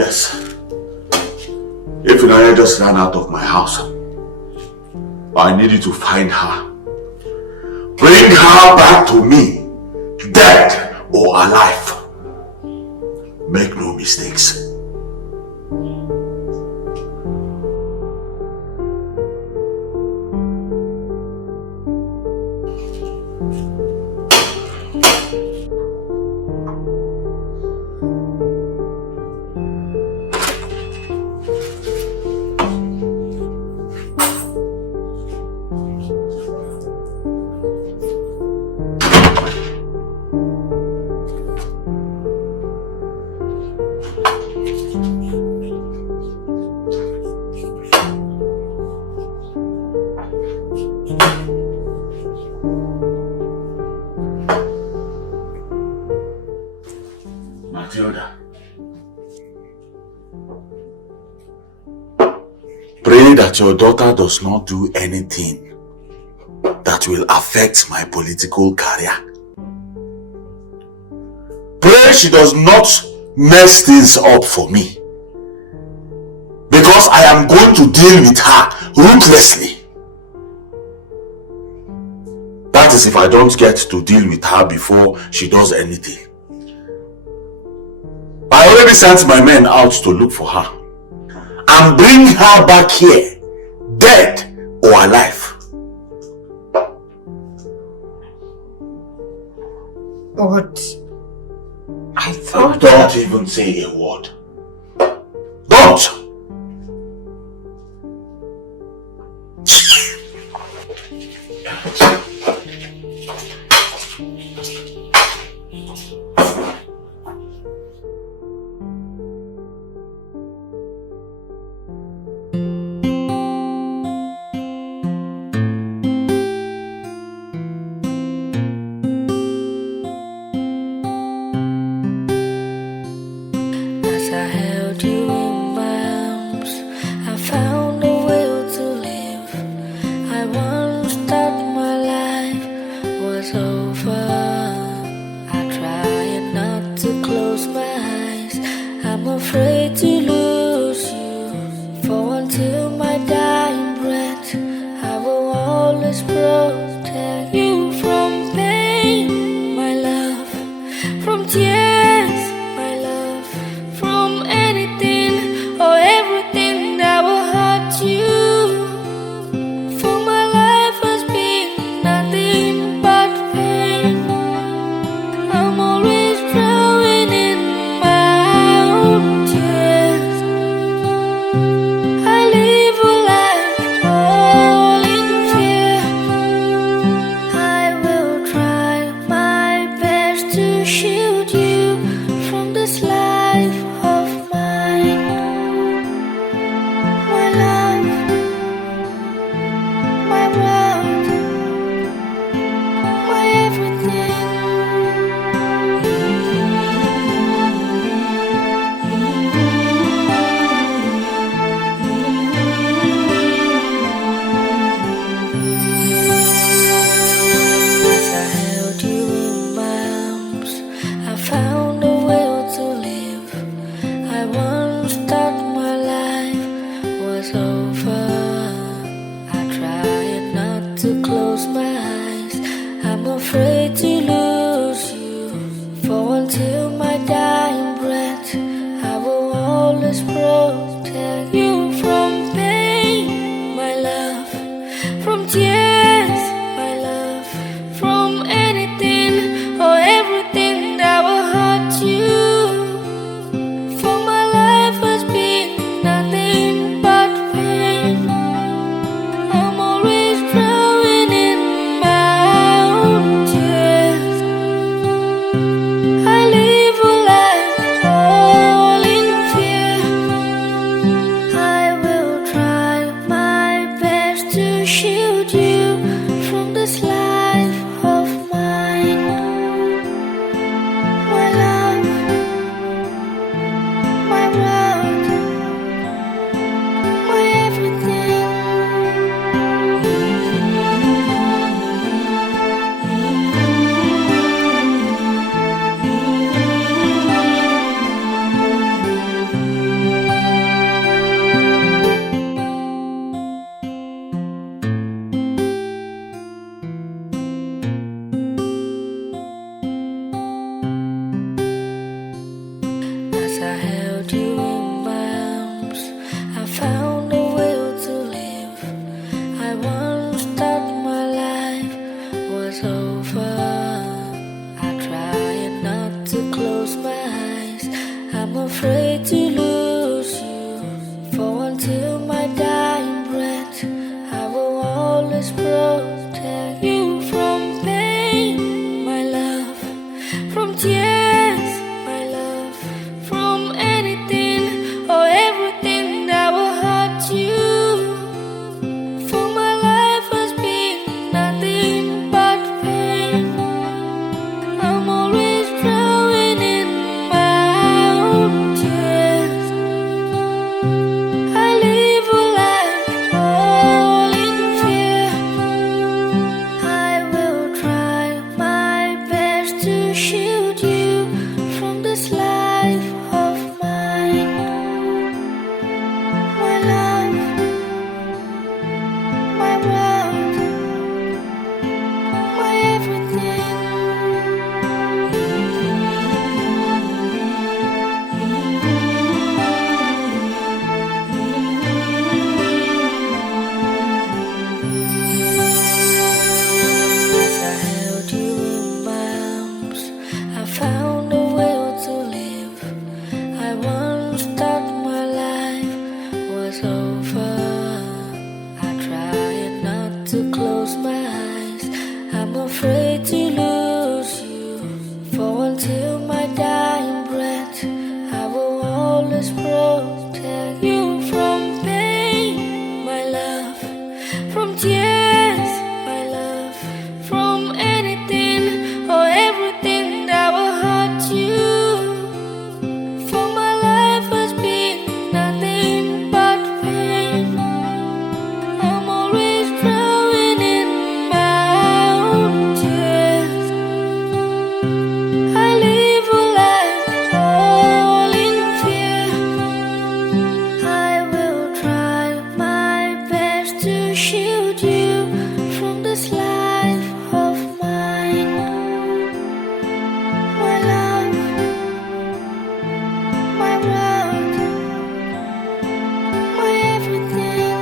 Yes. If Inaya just ran out of my house, I needed to find her. Bring her back to me, dead or alive. Make no mistakes. Pray that your daughter does not do anything that will affect my political career. Pray she does not mess things up for me, because I am going to deal with her ruthlessly. That is if I don't get to deal with her before she does anything. I already sent my men out to look for her and bring her back here, dead or alive. But I thought... Don't even say a word. Don't! Shield you. always protect you from pain, my love, from tears, my love, from anything or everything that will hurt you. For my life has been nothing but pain. I'm always drowning in my own tears. I live a life all in fear. I will try my best to shield you from this life of mine. My love, my world, my everything. As I held you in my arms, I found a will to live. I once thought my life was over. I tried not to close my eyes. I'm afraid to lose you. For until my dying breath, I will always protect you from pain, my love, from tears, my love, from anything or everything that will hurt you. For my life has been nothing but pain. I'm always drowning in my own tears. I live a life all in fear. I will try my best to shield you from this life of mine. My love, my world, my everything.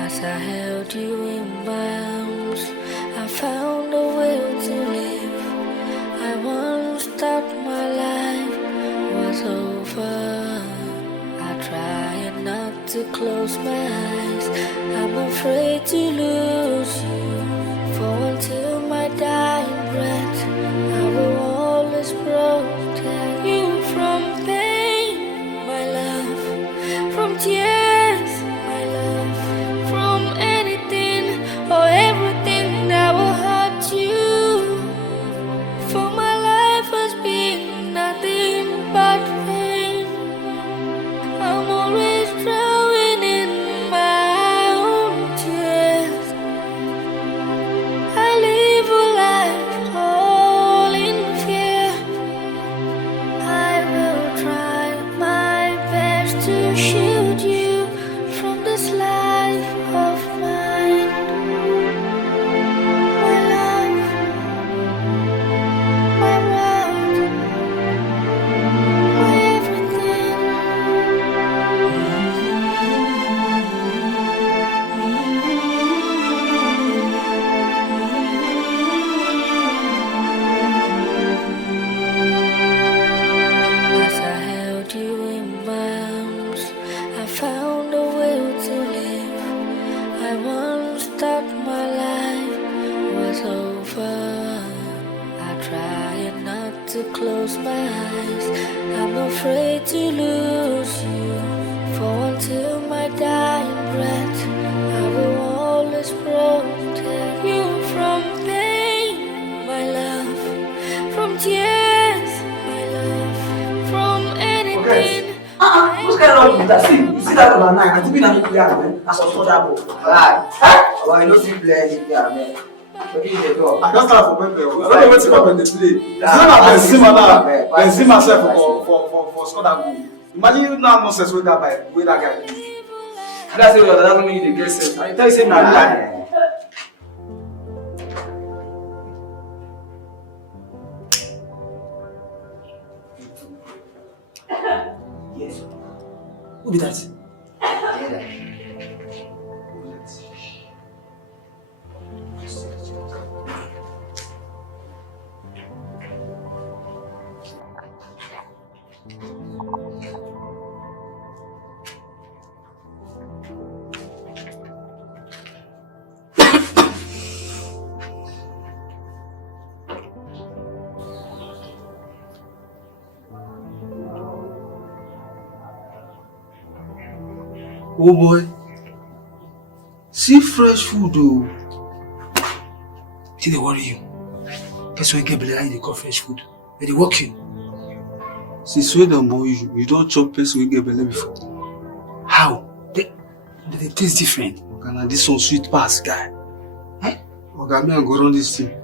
As I held you in my arms, I found a will to live. I once thought my life was over. I tried not to close my eyes. I'm afraid to lose you. For until my dying breath, I will always protect you from pain, my love, from tears, my love, from anything or everything that will hurt you. For my life has been nothing but pain. I'm always drowning in my own tears. I live a life all in fear. I will try my best to shield you from this life of mine. My love, my world, my everything. As I held you in my arms, I found a will to live. I once thought my life was over. I tried not to close my eyes. I'm afraid to lose you. For until my dying breath, I will always protect you from pain, my love, from tears, my love, from anything. Who's going to that? See that over nine. I think we need to be out, man. That's also that book. Alright. Well, you know, see play, yeah, man. I can't start for Pepe. I don't know what's up in the play. It's not myself for score that goal. Imagine you now nonsense with that guy. That's it. That doesn't mean you get sense. I tell you, say now. Yeah. Who be that? Oh boy, see fresh food though. Did they worry you? Guess when get belly, they call fresh food. They work you. Since when boy, you don't chop person wey get belly before? How? They taste different. And this one sweet pass guy. Eh? Okay, me I go run this thing.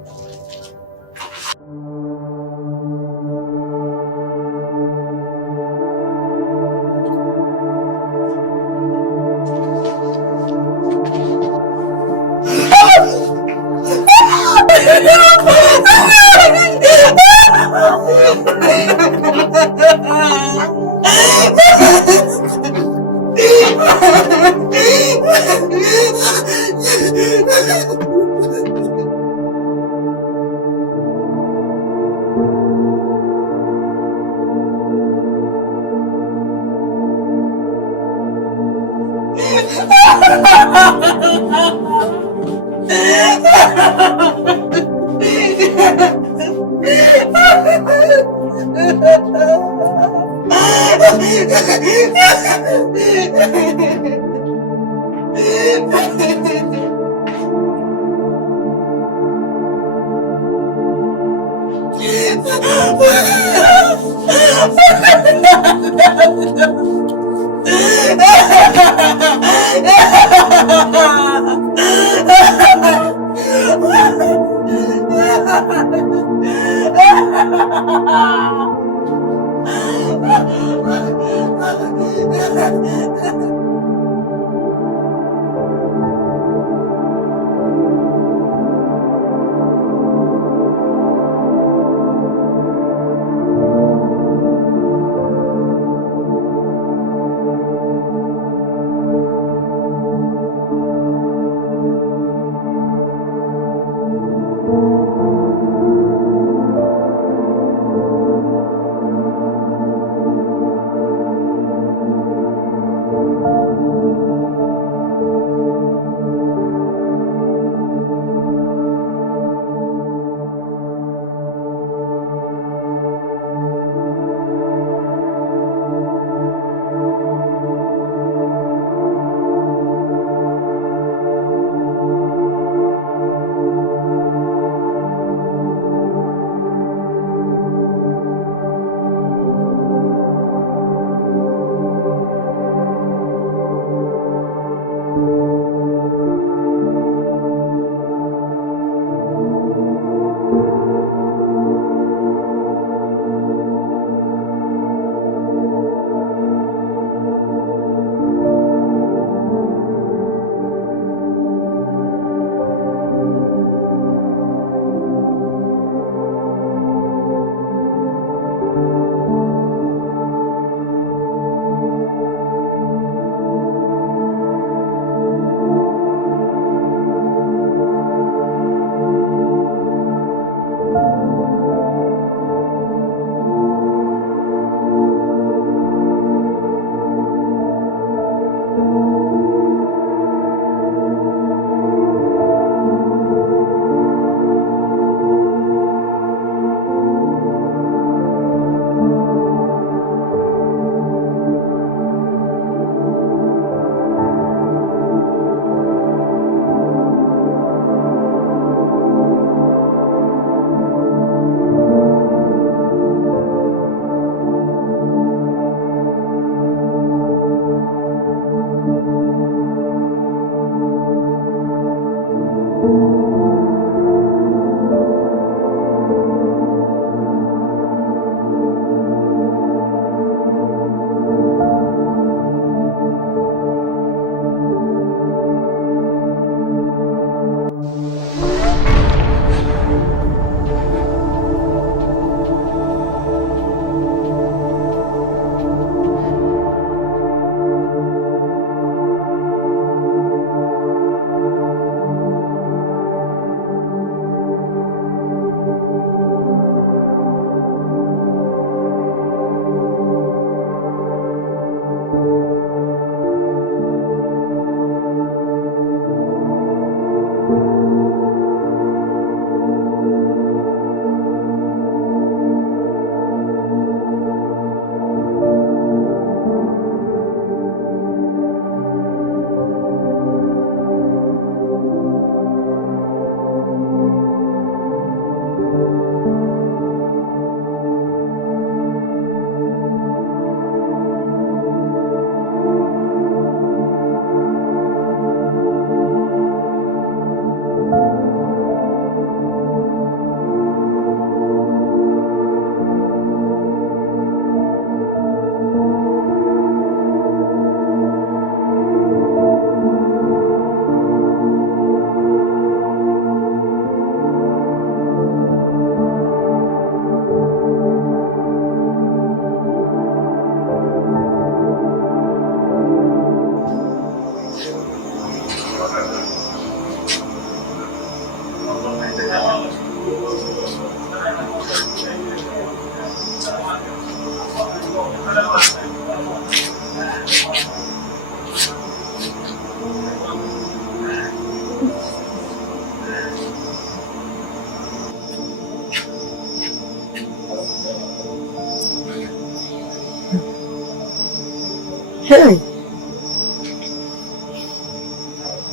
Hey,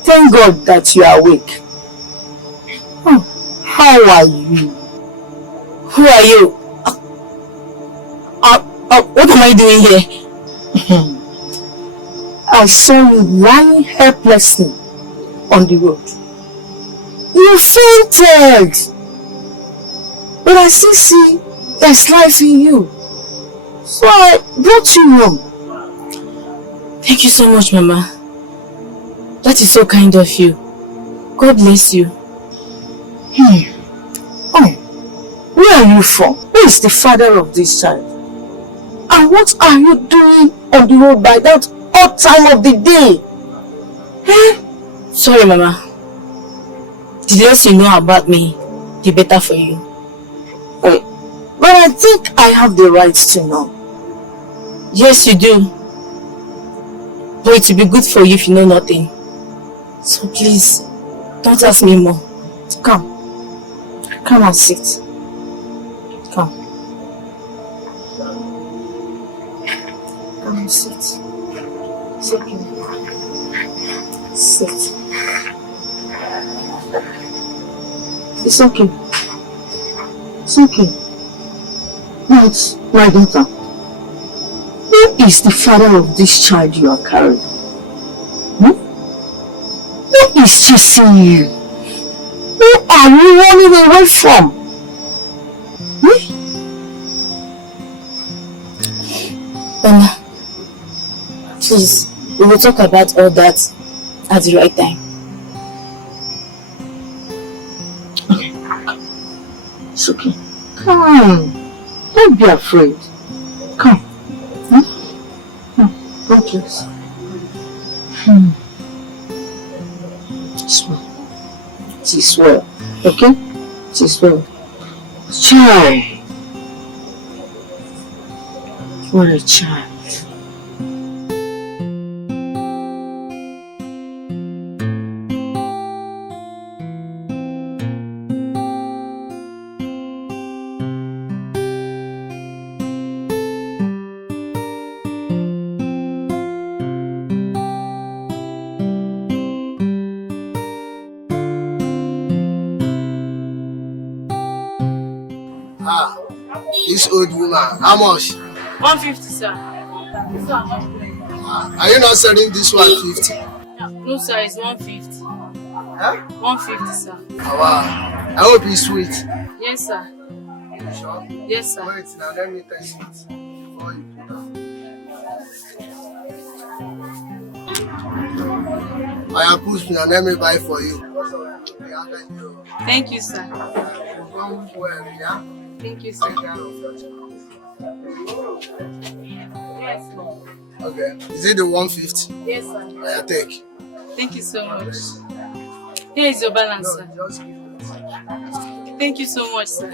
thank God that you are awake. Oh, how are you? Who are you? What am I doing here? I saw you lying helplessly on the road. You fainted, but I still see there's life in you. So I brought you home. Thank you so much, Mama. That is so kind of you. God bless you. Oh, where are you from? Who is the father of this child? And what are you doing on the road by that odd time of the day? Sorry, Mama. The less you know about me, the better for you. But I think I have the right to know. Yes, you do. But it will be good for you if you know nothing. So please, don't ask me more. Come. Come and sit. Come. Come and sit. It's okay. Sit. It's okay. It's okay. But, my daughter, who is the father of this child you are carrying? Who is chasing you? Who are you running away from? Mama, please, we will talk about all that at the right time. Okay. It's okay. Come. Don't be afraid. Come. Come, please. It's well. It is well. Okay? It is well. Child. What a child. This old woman, how much? 150, sir. Are you not selling this 150? No, sir, it's 150. Huh? 150, sir. Oh, wow. I hope it's sweet. Yes, sir. Sure? Yes, sir. Wait, now let me taste it before you put it. I push me and let me buy for you. Thank you, sir. Well, yeah? Thank you, sir. Yes, sir. Okay. Is it the 150? Yes, sir. I take. Thank you so much. Here is your balance, sir. Thank you so much, sir.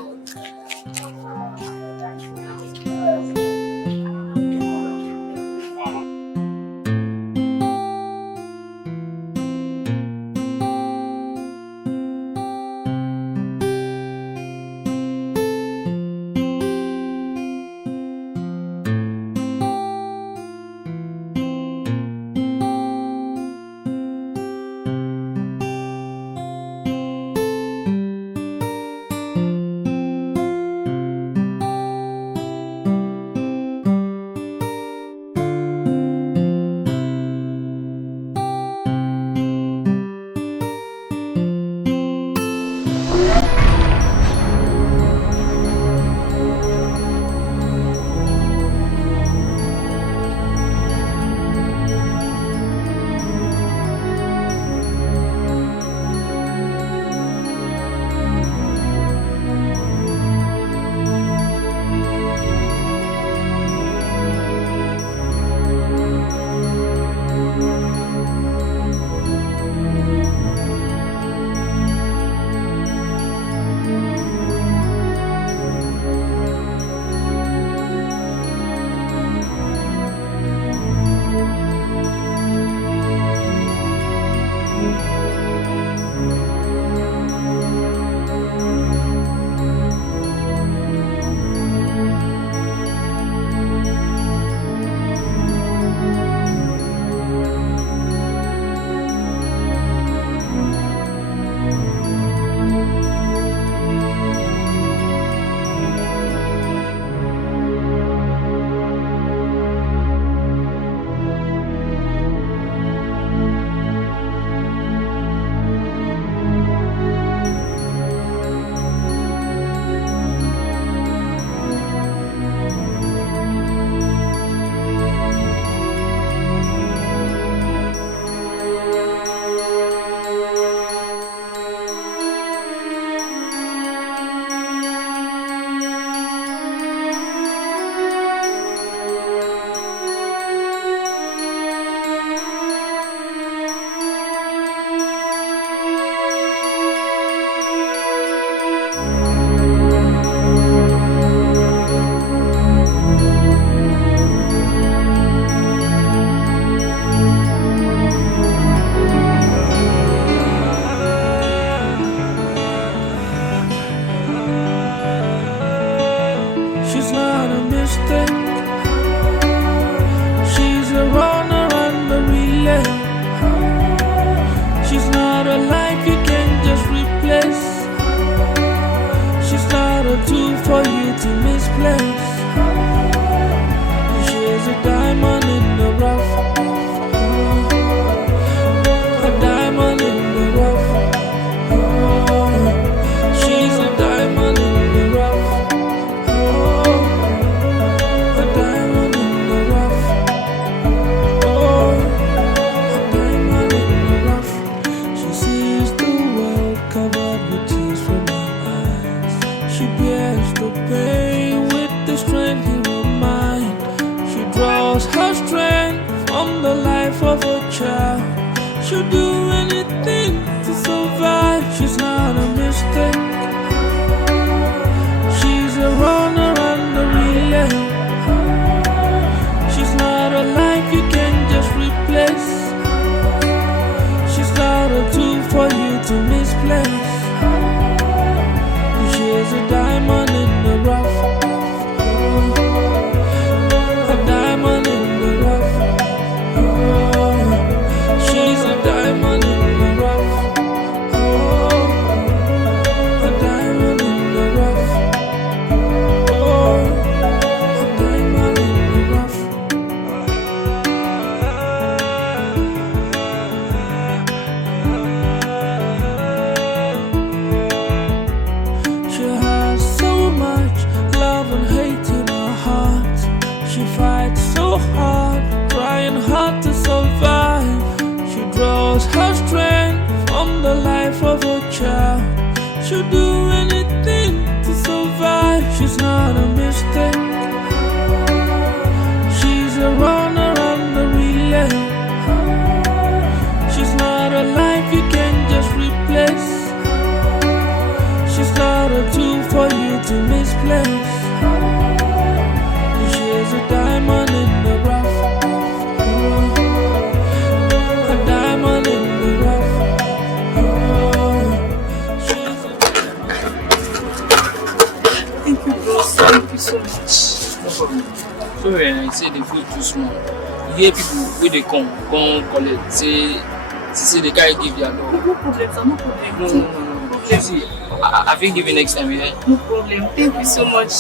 misplaced. She's a diamond in the rough. A diamond in the rough. She's a diamond in the rough. A diamond in the rough. A diamond in the rough. She sees the world covered with tears from her eyes. She bears the pain with the strength in her mind. She draws her strength from the life of a child. She'll do anything to survive. She's not a mistake. She's a runner and a relay. She's not a life you can just replace. She's not a tool for you to misplace. She's a diamond in the rough. A diamond in the rough. She's a diamond in the rough. A diamond in the rough. A diamond in the rough. She has so much love and hate in her heart. She fights so hard, trying hard to survive. She draws her strength from the life of a child. She'll do anything to survive. She's not a mistake. She's a runner and a relay. She's not a life you can just replace. She's not a tool for you to misplace. She's a diamond in the rough. A diamond in the rough. Thank you, boss. Thank you so much. Sorry, I say the food too small. You hear people when they come collect, say they can't give their dog. No problem, sir. No problem. No. See, I think give you next time, yeah? No problem. Thank you so much.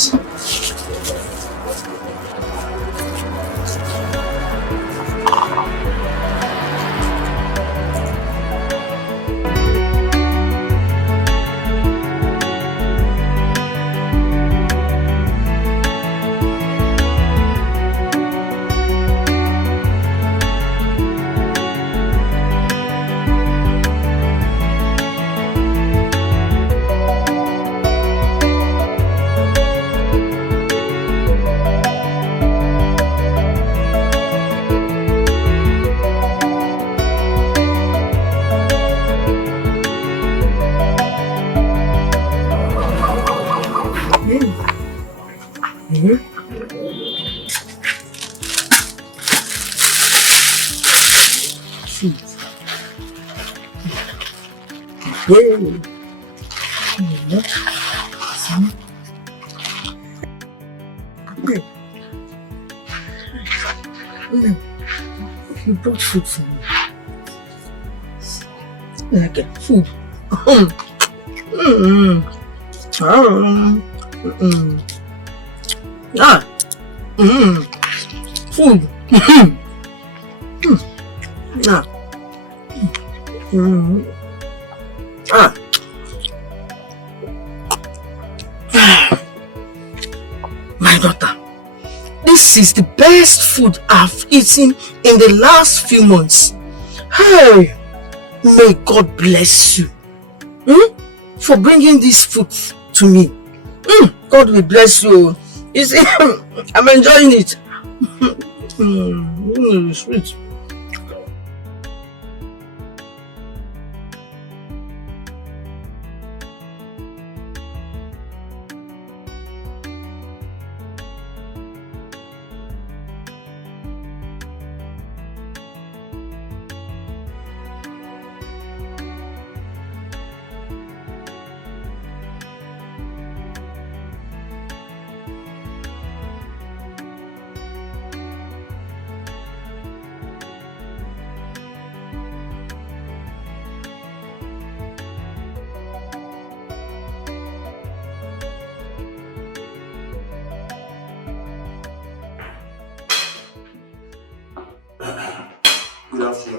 You brought food for me. Like food. Food. My daughter, this is the best food I've eaten in the last few months. Hey, may God bless you for bringing this food to me. God will bless you. You see, I'm enjoying it. Sweet.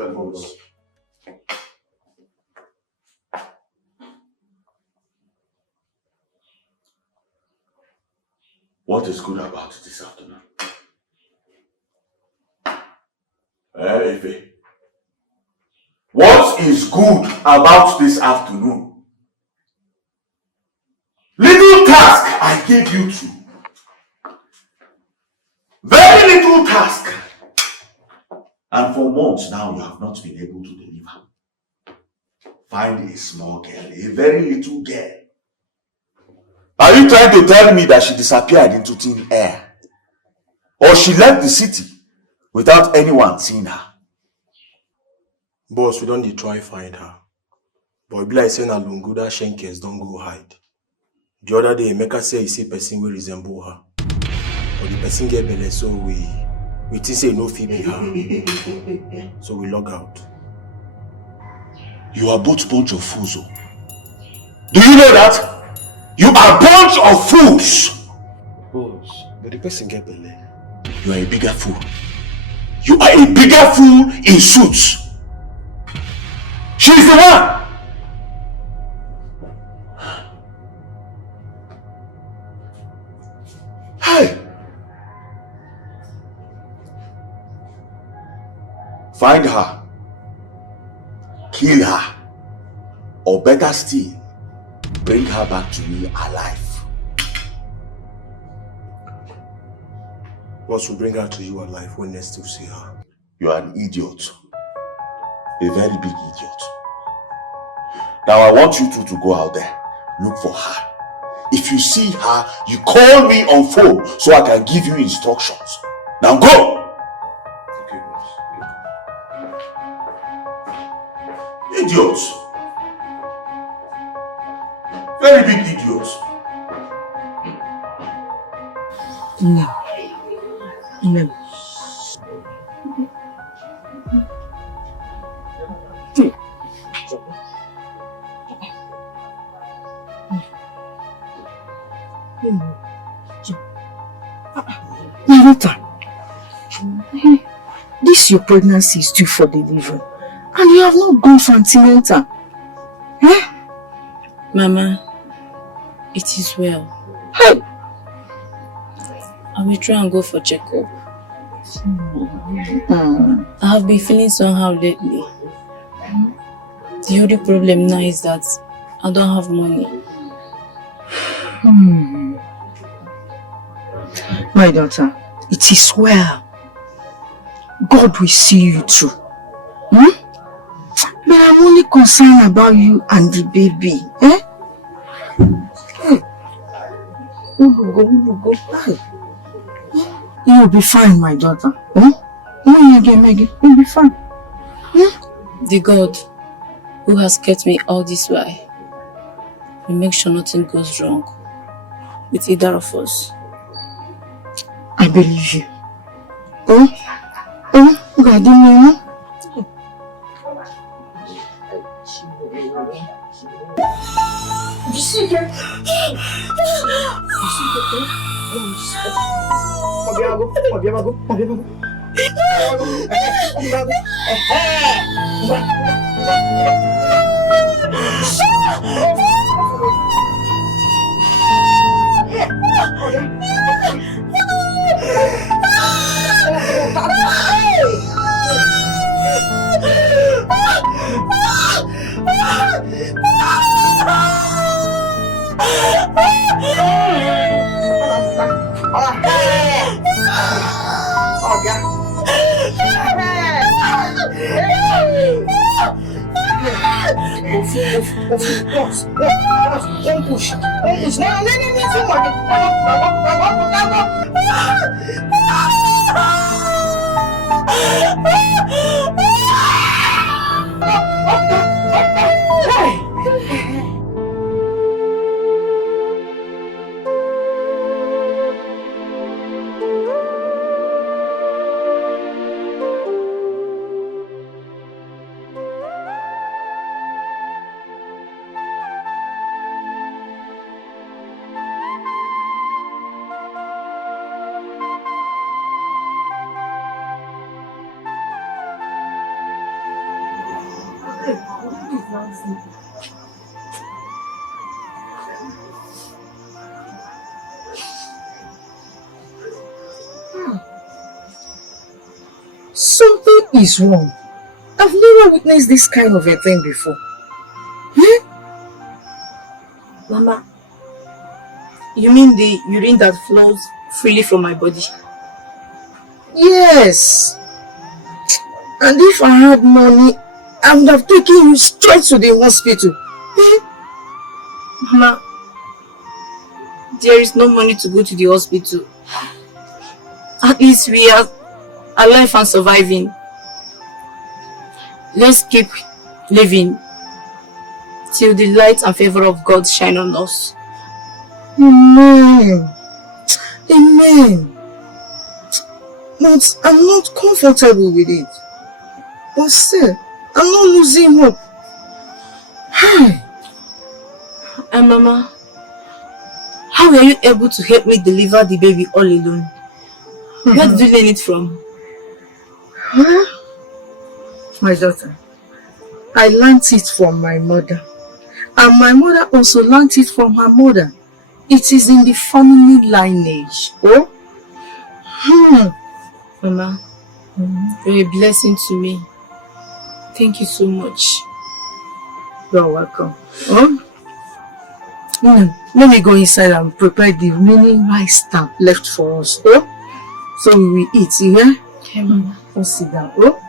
boss. What is good about it this afternoon? Ife. What is good about this afternoon? Little task I gave you to. Very little task. And for months now you have not been able to deliver. Find a small girl, a very little girl. Are you trying to tell me that she disappeared into thin air? Or she left the city without anyone seeing her? Boss, we don't try find her. But it be like saying Lunguda Shenkers don't go hide. The other day, Emeka say he see person will resemble her. But the person get belly, so we think say no fit be her. So we log out. You are both bunch of fools. Do you know that? You are bunch of fools! Boss, but the person get belly. You are a bigger fool. You are a bigger fool in suits. She's the one! Hey! Find her. Kill her. Or better still, bring her back to me alive. Boss will bring her to you alive when next you see her. You are an idiot. A very big idiot. Now I want you two to go out there. Look for her. If you see her, you call me on phone so I can give you instructions. Now go! Okay, boss. Idiots. Very big idiots. No. No. Marita, this your pregnancy is due for delivery, and you have not gone for antenatal. Eh? Mama, it is well. Hey. I will try and go for checkup. I have been feeling somehow lately. The only problem now is that I don't have money. My daughter, it is well. God will see you through. But I'm only concerned about you and the baby. Eh? You will be fine, my daughter. You'll be fine. The God who has kept me all this while will make sure nothing goes wrong with either of us. I believe you. God, you know. Don't push. Something is wrong. I've never witnessed this kind of a thing before. Mama, you mean the urine that flows freely from my body? Yes. And if I had money, I would have taken you straight to the hospital. Mama, there is no money to go to the hospital. At least we are alive and surviving. Let's keep living till the light and favor of God shine on us. Amen. Amen. But I'm not comfortable with it. But still, I'm not losing hope. And Mama, how were you able to help me deliver the baby all alone? Where did you learn it from? My daughter, I learned it from my mother. And my mother also learned it from her mother. It is in the family lineage. Oh? Mama, you're a blessing to me. Thank you so much. You're welcome. Let me go inside and prepare the remaining rice stamp left for us. Oh? So we will eat, yeah? Okay, Mama. Let's sit down. Oh?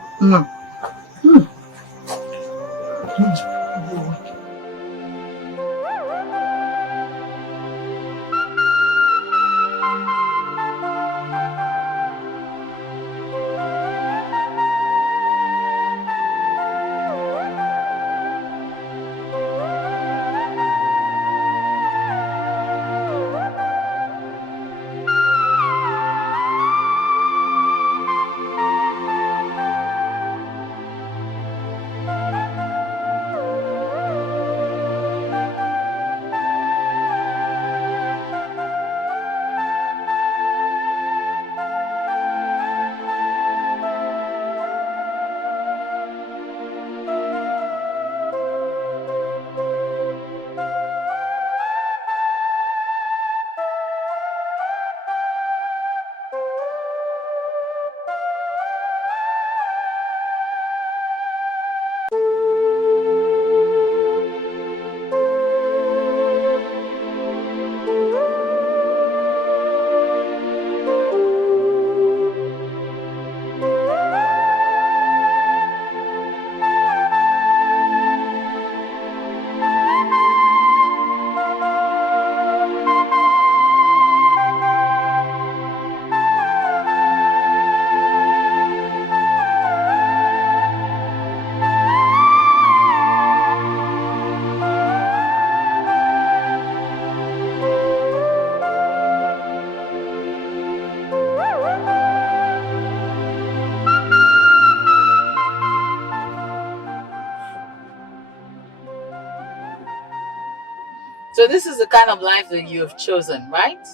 So this is the kind of life that you have chosen, right?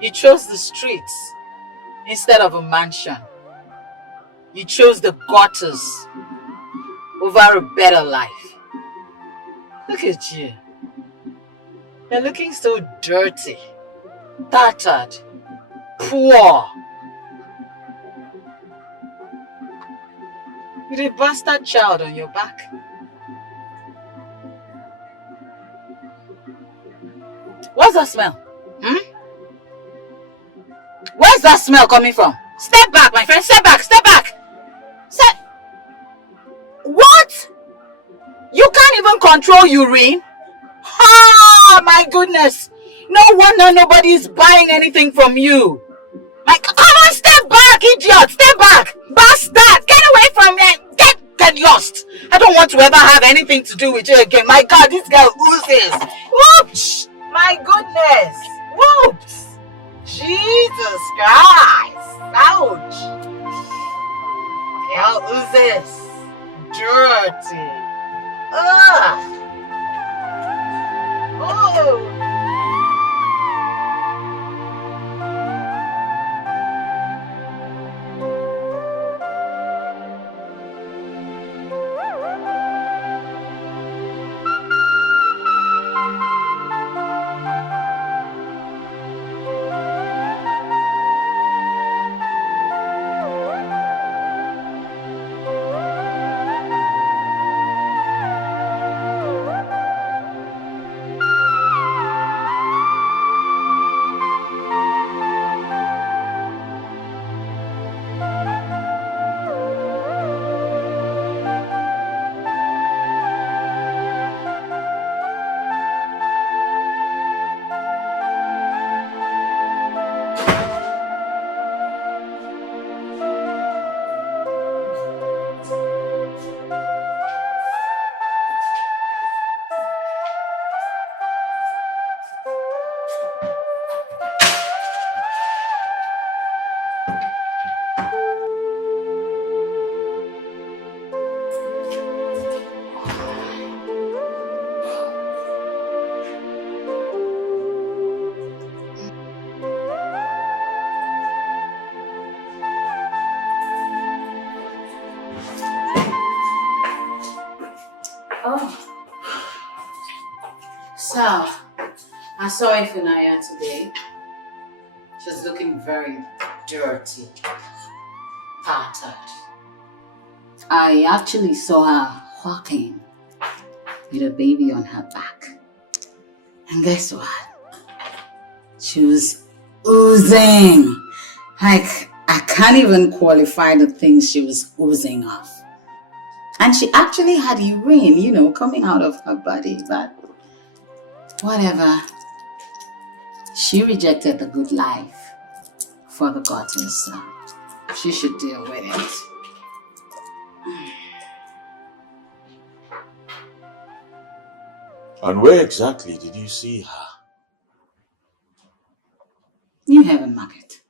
You chose the streets instead of a mansion. You chose the gutters over a better life. Look at you. You're looking so dirty, tattered, poor. With a bastard child on your back. What's that smell? Where's that smell coming from? Step back, my friend. Step back. Step back. What? You can't even control urine? Oh, my goodness. No wonder nobody's buying anything from you. Come on, step back, idiot. Step back. Bastard. Get away from me. Get lost. I don't want to ever have anything to do with you again. My God, this guy oozes. Whoops. My goodness. Whoops. Jesus Christ. Ouch. Hell oozes. Dirty. Ugh. Oh. saw Ifunaya today. She's looking very dirty, tattered. I actually saw her walking with a baby on her back. And guess what? She was oozing. Like, I can't even qualify the things she was oozing off. And she actually had urine, coming out of her body, but whatever. She rejected the good life for the gutters, so she should deal with it. And where exactly did you see her? New Haven Market.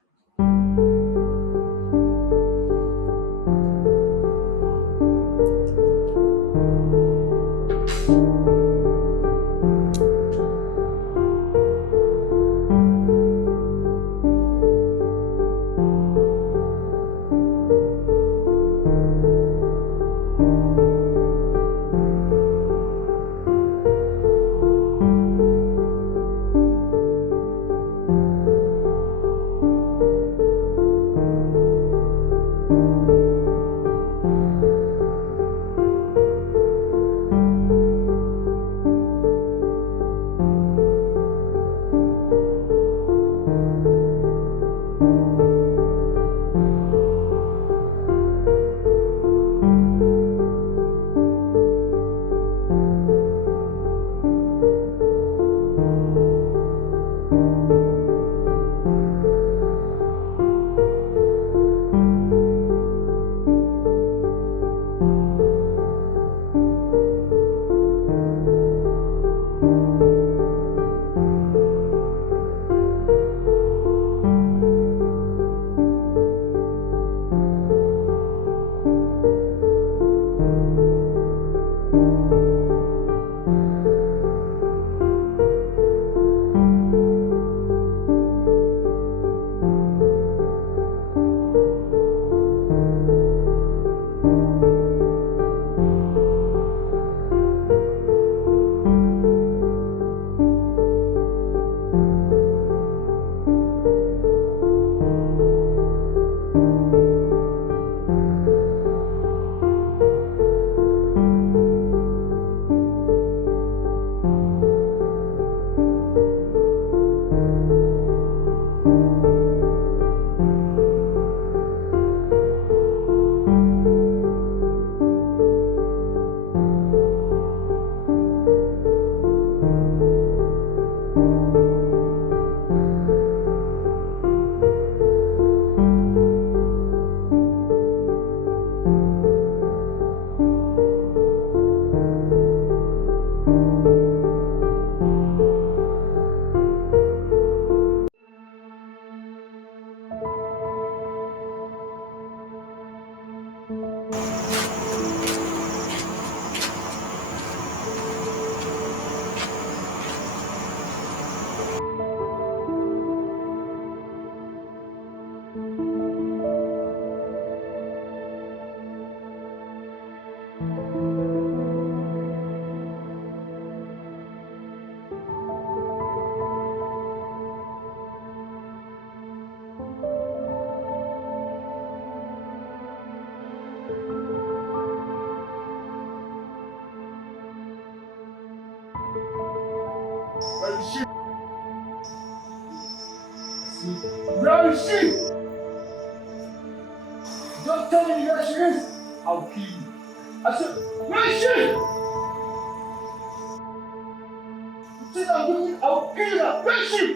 Where is she? Don't tell me where she is. I'll kill you. I said, where is she? I said, I'll kill her. Where is she?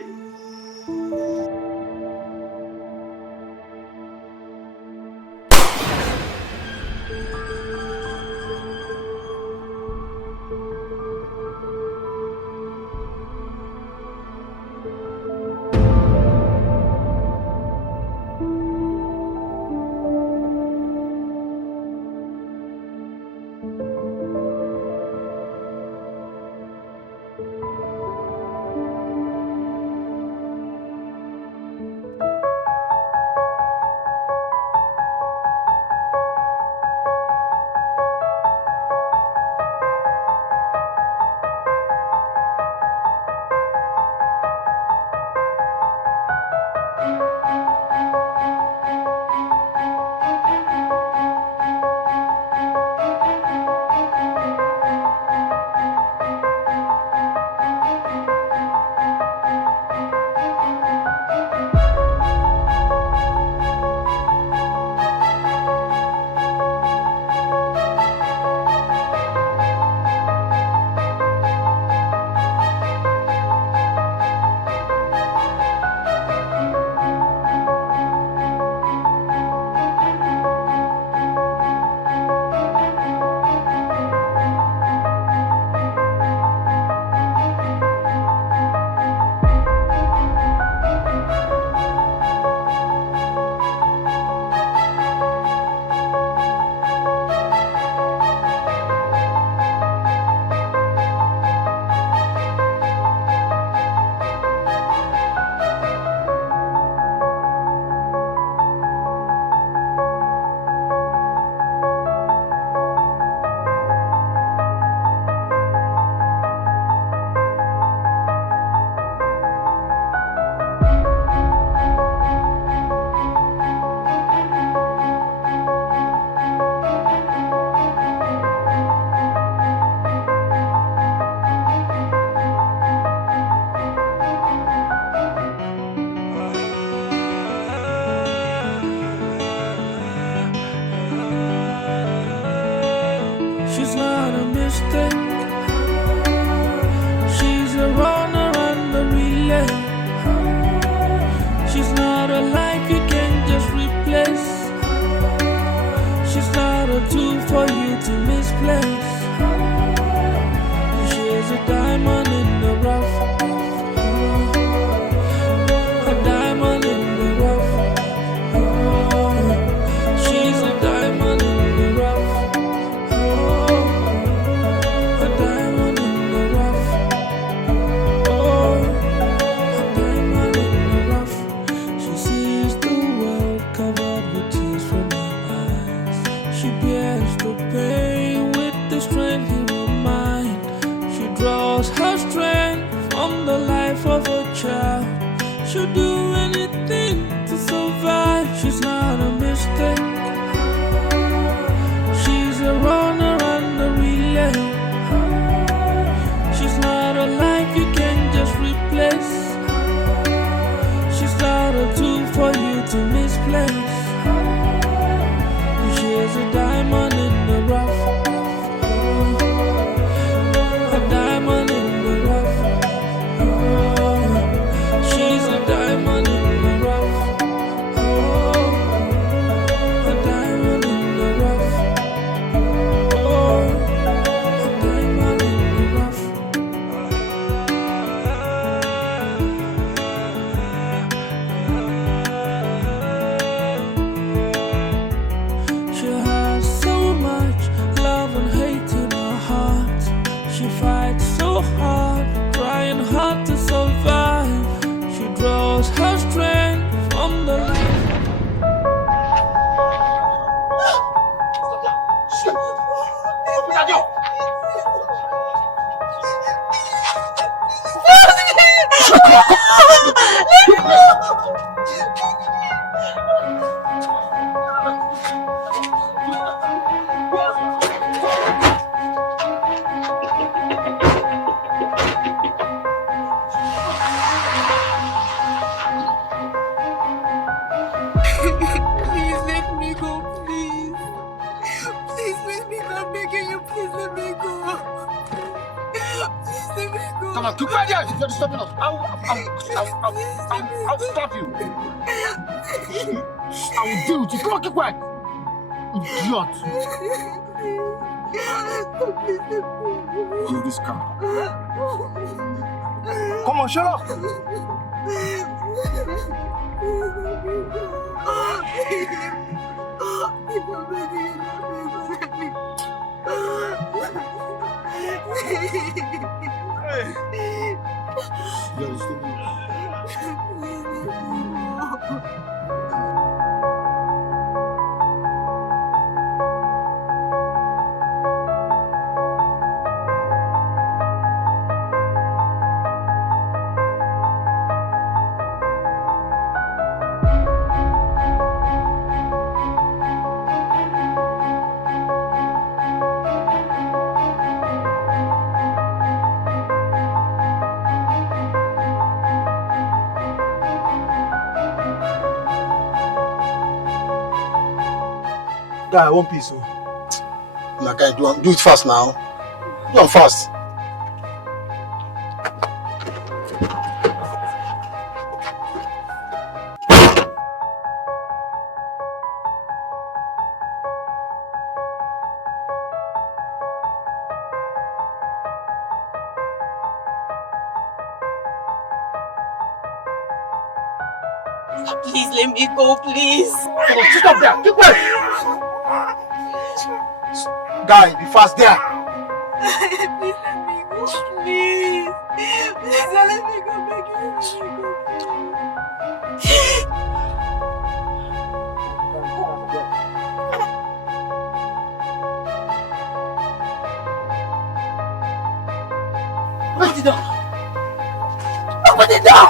mistake. She's a runner and a relay. She's not a life you can just replace. She's not a tool for you to misplace. She's a diamond in the rough. A diamond in the rough. She's a diamond in the rough. A diamond in the rough. Oh, a diamond in the rough. She sees the world covered with tears from her eyes. She bears the pain with the strength in her mind. She draws her strength from the life of a child. She'll do anything to survive. She's not a mistake. She's a runner and a relay. She's not a life you can just replace. She's not a tool for you to misplace. She's a diamond in the rough. A diamond in the rough. She's a diamond in the rough. A diamond in the rough. A diamond in the rough. She has so much love and hate in her heart. She fights so hard, trying hard to survive. She draws her strength from the light. Please let me go, please. Please let me go. I'm begging you, please let me go. Please let me go. Come on, keep quiet there. You're stopping us. I'll stop you. I will deal with you. Come on, keep quiet. Idiot. Leave this car. Come on, shut up. Guy, one piece. My guy, do it fast now. Do it fast. Please let me go, please. Sit up there. Keep quiet. Guy, be fast there. Please let me go, please. Please let me go, beg you, let me go. Open the door. Open the door.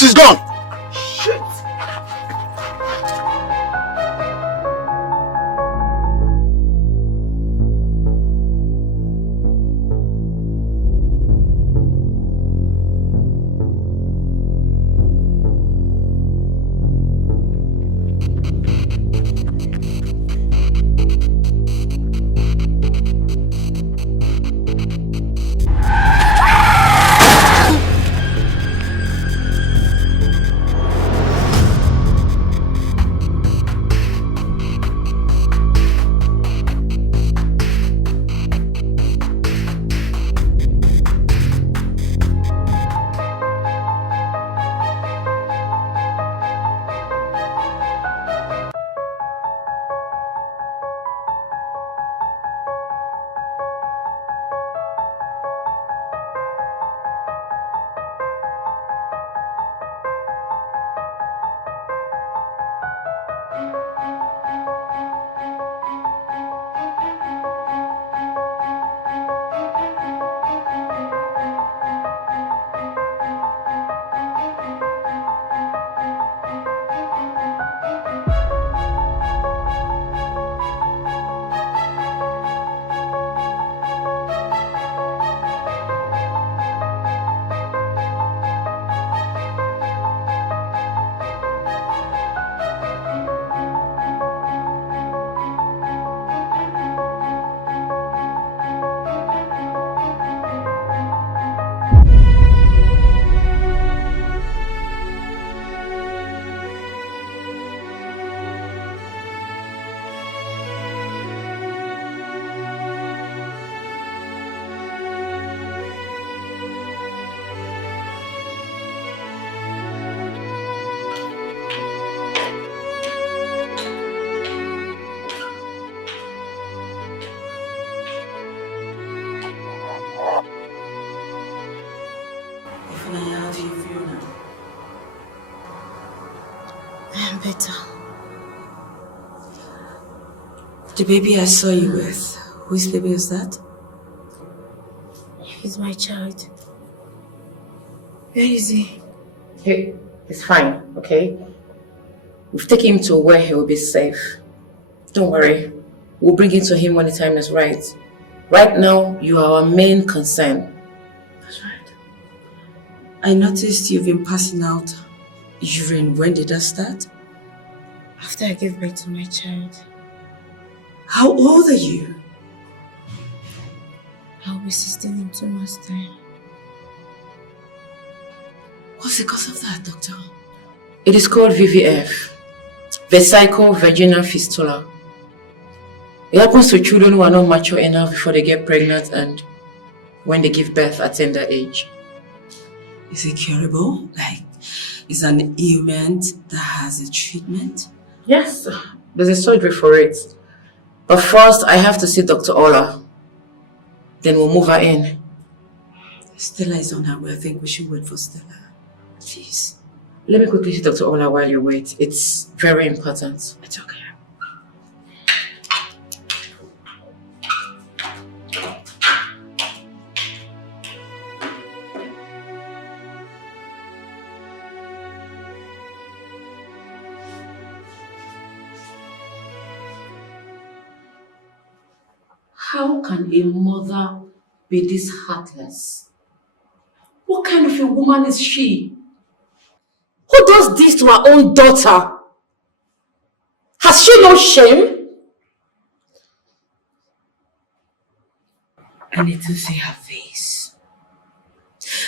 She's gone. Shit! How do you feel now? I am better. The baby I saw you with, whose baby is that? He's my child. Where is he? He's fine, okay? We've taken him to where he will be safe. Don't worry. We'll bring it to him when the time is right. Right now, you are our main concern. That's right. I noticed you've been passing out urine. When did that start? After I gave birth to my child. How old are you? I'll be 16 in 2 months' time. What's the cause of that, doctor? It is called VVF, vesical vaginal fistula. It happens to children who are not mature enough before they get pregnant and when they give birth at tender age. Is it curable? Like, is an ailment that has a treatment? Yes, there's a surgery for it. But first, I have to see Dr. Ola. Then we'll move her in. Stella is on her way. I think we should wait for Stella. Please. Let me quickly see Dr. Ola while you wait. It's very important. It's okay. How can a mother be this heartless? What kind of a woman is she? Who does this to her own daughter? Has she no shame? I need to see her face.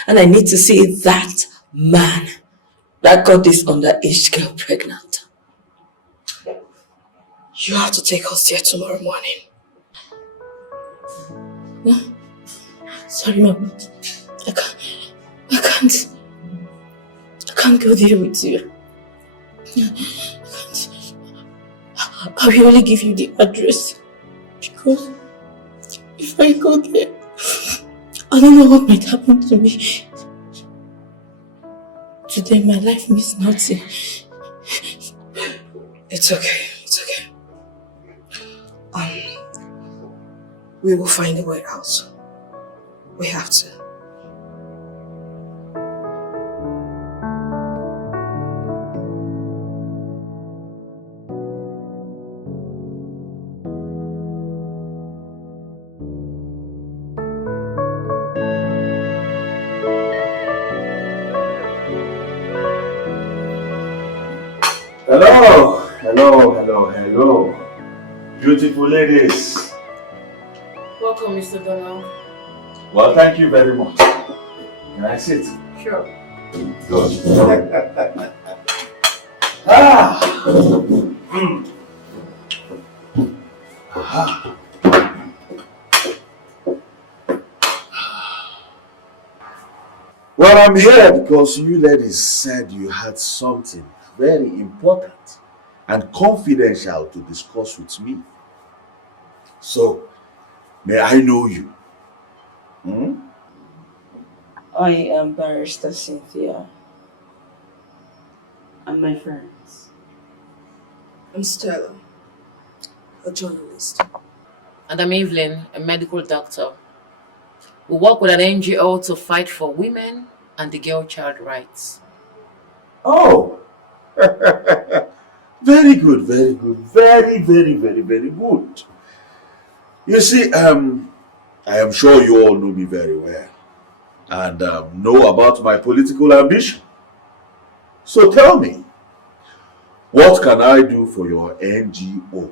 And I need to see that man that got this underage girl pregnant. You have to take us there tomorrow morning. No. Sorry, Mama. I can't go there with you. I can't. I will only give you the address. Because if I go there, I don't know what might happen to me. Today my life means nothing. It's okay. It's okay. We will find a way out. We have to. Hello, hello, hello, hello. Beautiful ladies. Welcome, Mr. Donald. Well, thank you very much. Can I sit? Sure. Good. Ah. Ah. Well, I'm here because you ladies said you had something very important and confidential to discuss with me. So, may I know you? I am Barrister Cynthia. And my friends. I'm Stella, a journalist. And I'm Evelyn, a medical doctor. We work with an NGO to fight for women and the girl-child rights. Oh! Very good, very good. Very, very, very, very good. You see, I am sure you all know me very well and know about my political ambition. So tell me, what can I do for your NGO?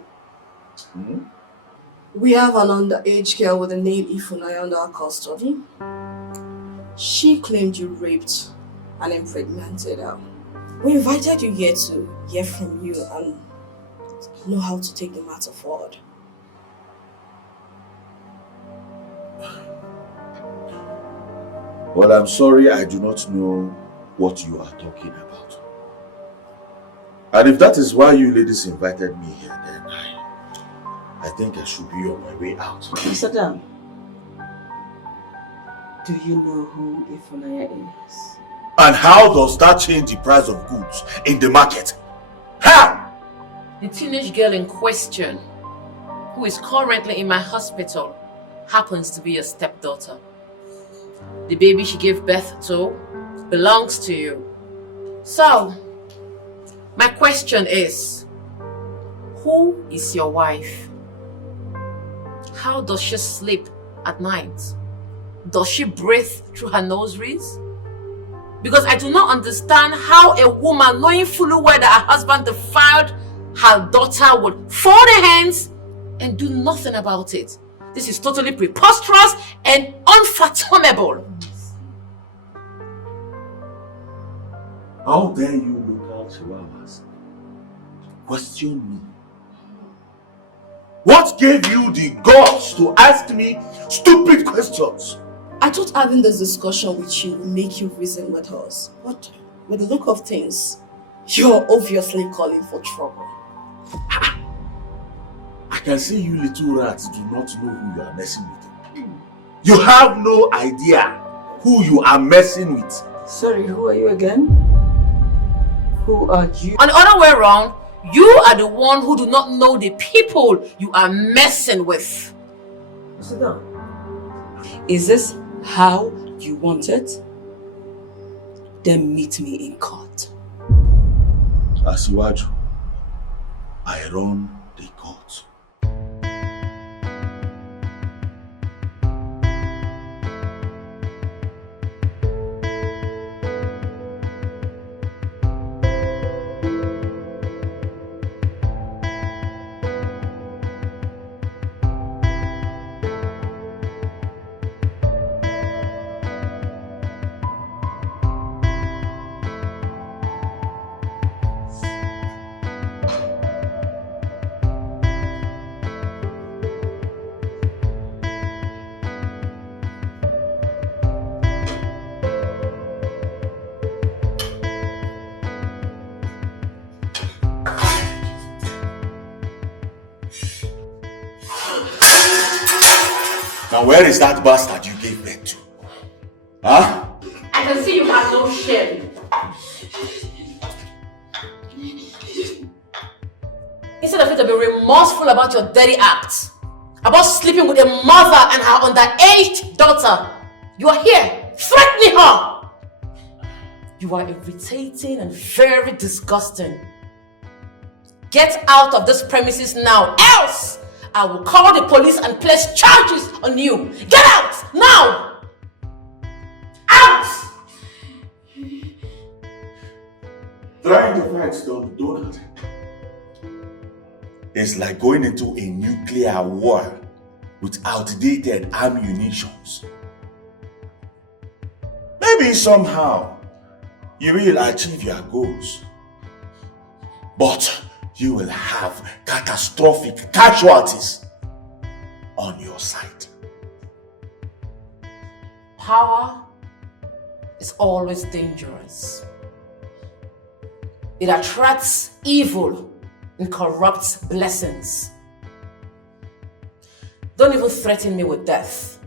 We have an underage girl with the name Ifunaya under our custody. She claimed you raped and impregnated her. We invited you here to hear from you and know how to take the matter forward. Well, I'm sorry, I do not know what you are talking about. And if that is why you ladies invited me here, then I think I should be on my way out. Mr. Dan, do you know who Ifunaya is? And how does that change the price of goods in the market? How? The teenage girl in question, who is currently in my hospital, happens to be your stepdaughter. The baby she gave birth to belongs to you. So, my question is, who is your wife? How does she sleep at night? Does she breathe through her nostrils? Because I do not understand how a woman, knowing fully well that her husband defiled her daughter, would fold her hands and do nothing about it. This is totally preposterous and unfathomable. How dare you local chihuahuas question me? What gave you the guts to ask me stupid questions? I thought having this discussion with you will make you reason with us. But with the look of things, you're obviously calling for trouble. I can see you little rats do not know who you are messing with. You have no idea who you are messing with. Sorry, who are you again? Who are you? On the other way around, you are the one who do not know the people you are messing with. Sit down. Is this how you want it? Then meet me in court. Asiwaju, I run the court. Now where is that bastard you gave birth to? Huh? I can see you have no shame. Instead of you to be remorseful about your dirty acts, about sleeping with a mother and her underage daughter, you are here threatening her. You are irritating and very disgusting. Get out of this premises now, else I will call the police and place charges on you. Get out now! Out! Trying to fight Donald is like going into a nuclear war with outdated ammunitions. Maybe somehow you will achieve your goals, but you will have catastrophic casualties on your side. Power is always dangerous. It attracts evil and corrupts blessings. Don't even threaten me with death,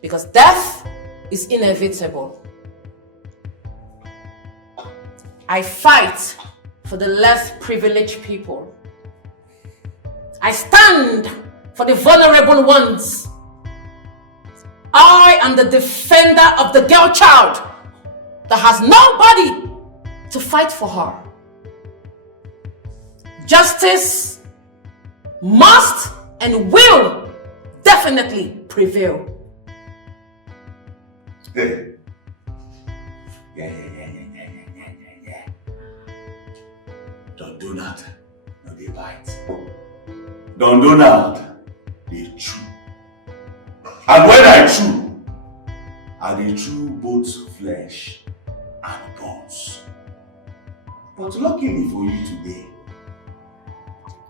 because death is inevitable. I fight for the less privileged people. I stand for the vulnerable ones. I am the defender of the girl child that has nobody to fight for her. Justice must and will definitely prevail. Hey. Yeah. Don't do that. No, they bite. Don't do that. They chew. And when I chew, I chew both flesh and bones. But luckily for you today,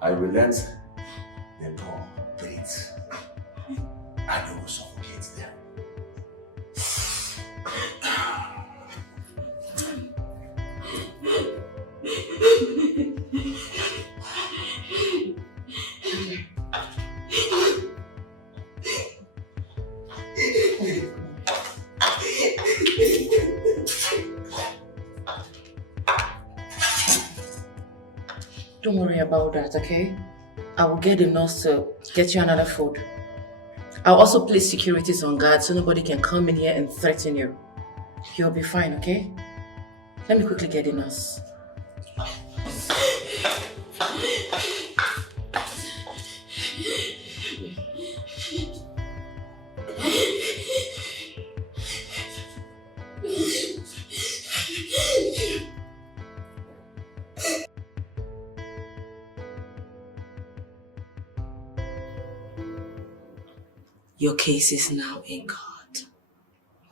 I will let the door breathe. I will suffocate them. Don't worry about that, okay? I will get the nurse to get you another food. I'll also place securities on guard so nobody can come in here and threaten you. You'll be fine, okay? Let me quickly get the nurse. Your case is now in court,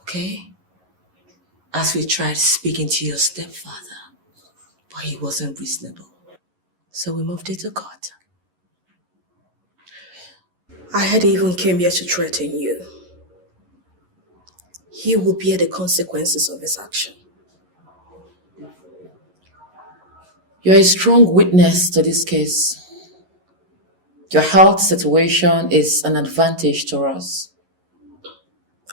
okay? As we tried speaking to your stepfather, but he wasn't reasonable. So we moved it to court. I had even came here to threaten you. He will bear the consequences of his action. You're a strong witness to this case. Your health situation is an advantage to us.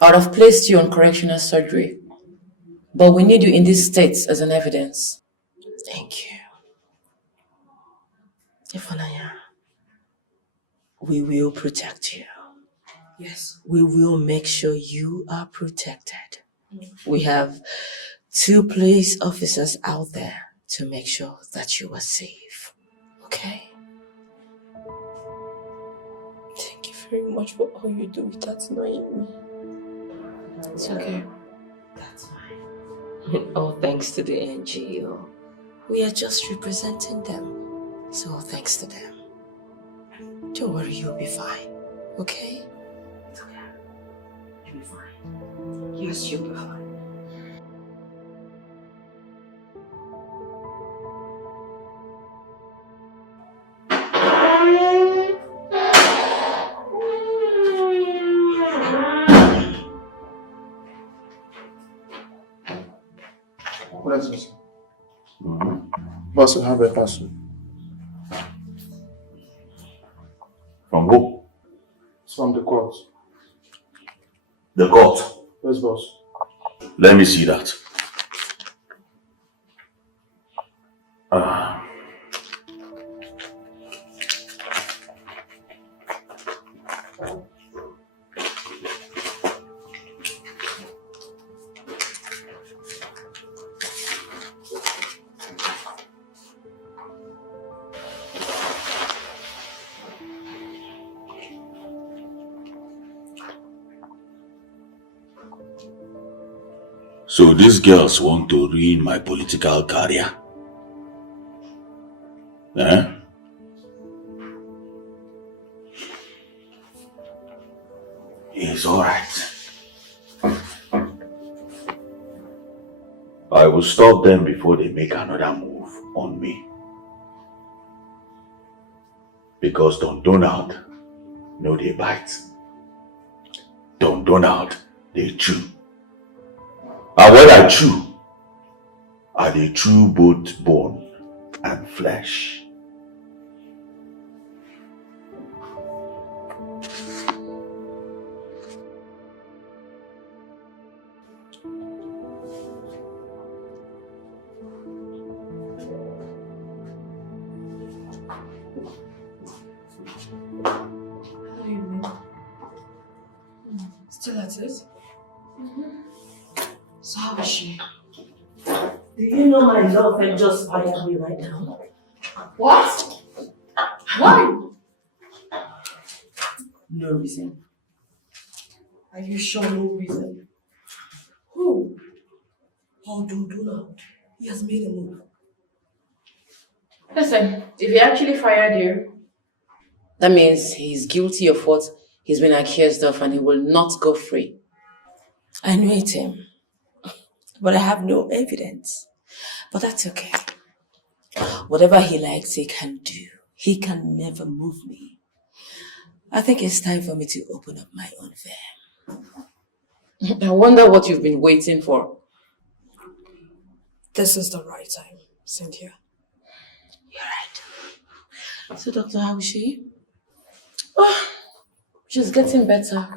I would have placed you on correctional surgery, but we need you in this state as an evidence. Thank you. Ifanaya, we will protect you. Yes. We will make sure you are protected. We have 2 police officers out there to make sure that you are safe. Okay? Thank you very much for all you do without knowing me. It's okay. That's fine. All thanks to the NGO. We are just representing them. So all thanks to them. Don't worry, you'll be fine. Okay? It's okay. You'll be fine. Yes, you'll be fine. What is this? Boss, I have a parcel. From who? It's from the court. The court? Yes, boss. Let me see that. So these girls want to ruin my political career. Eh? It's alright. I will stop them before they make another move on me. Because Don Donald, no, they bite. Don Donald, they chew. And when I chew, they chew both bone and flesh. Still at it? So how is she? Do you know my love had just fired me right now? What? Why? No reason. Are you sure no reason? Who? Oh, Don Donald. He has made a move. Listen, if he actually fired you, that means he's guilty of what he's been accused of and he will not go free. I know it's him, but I have no evidence. But that's okay. Whatever he likes, he can do. He can never move me. I think it's time for me to open up my own firm. I wonder what you've been waiting for. This is the right time, Cynthia. You're right. So, Doctor, how is she? Oh, she's getting better.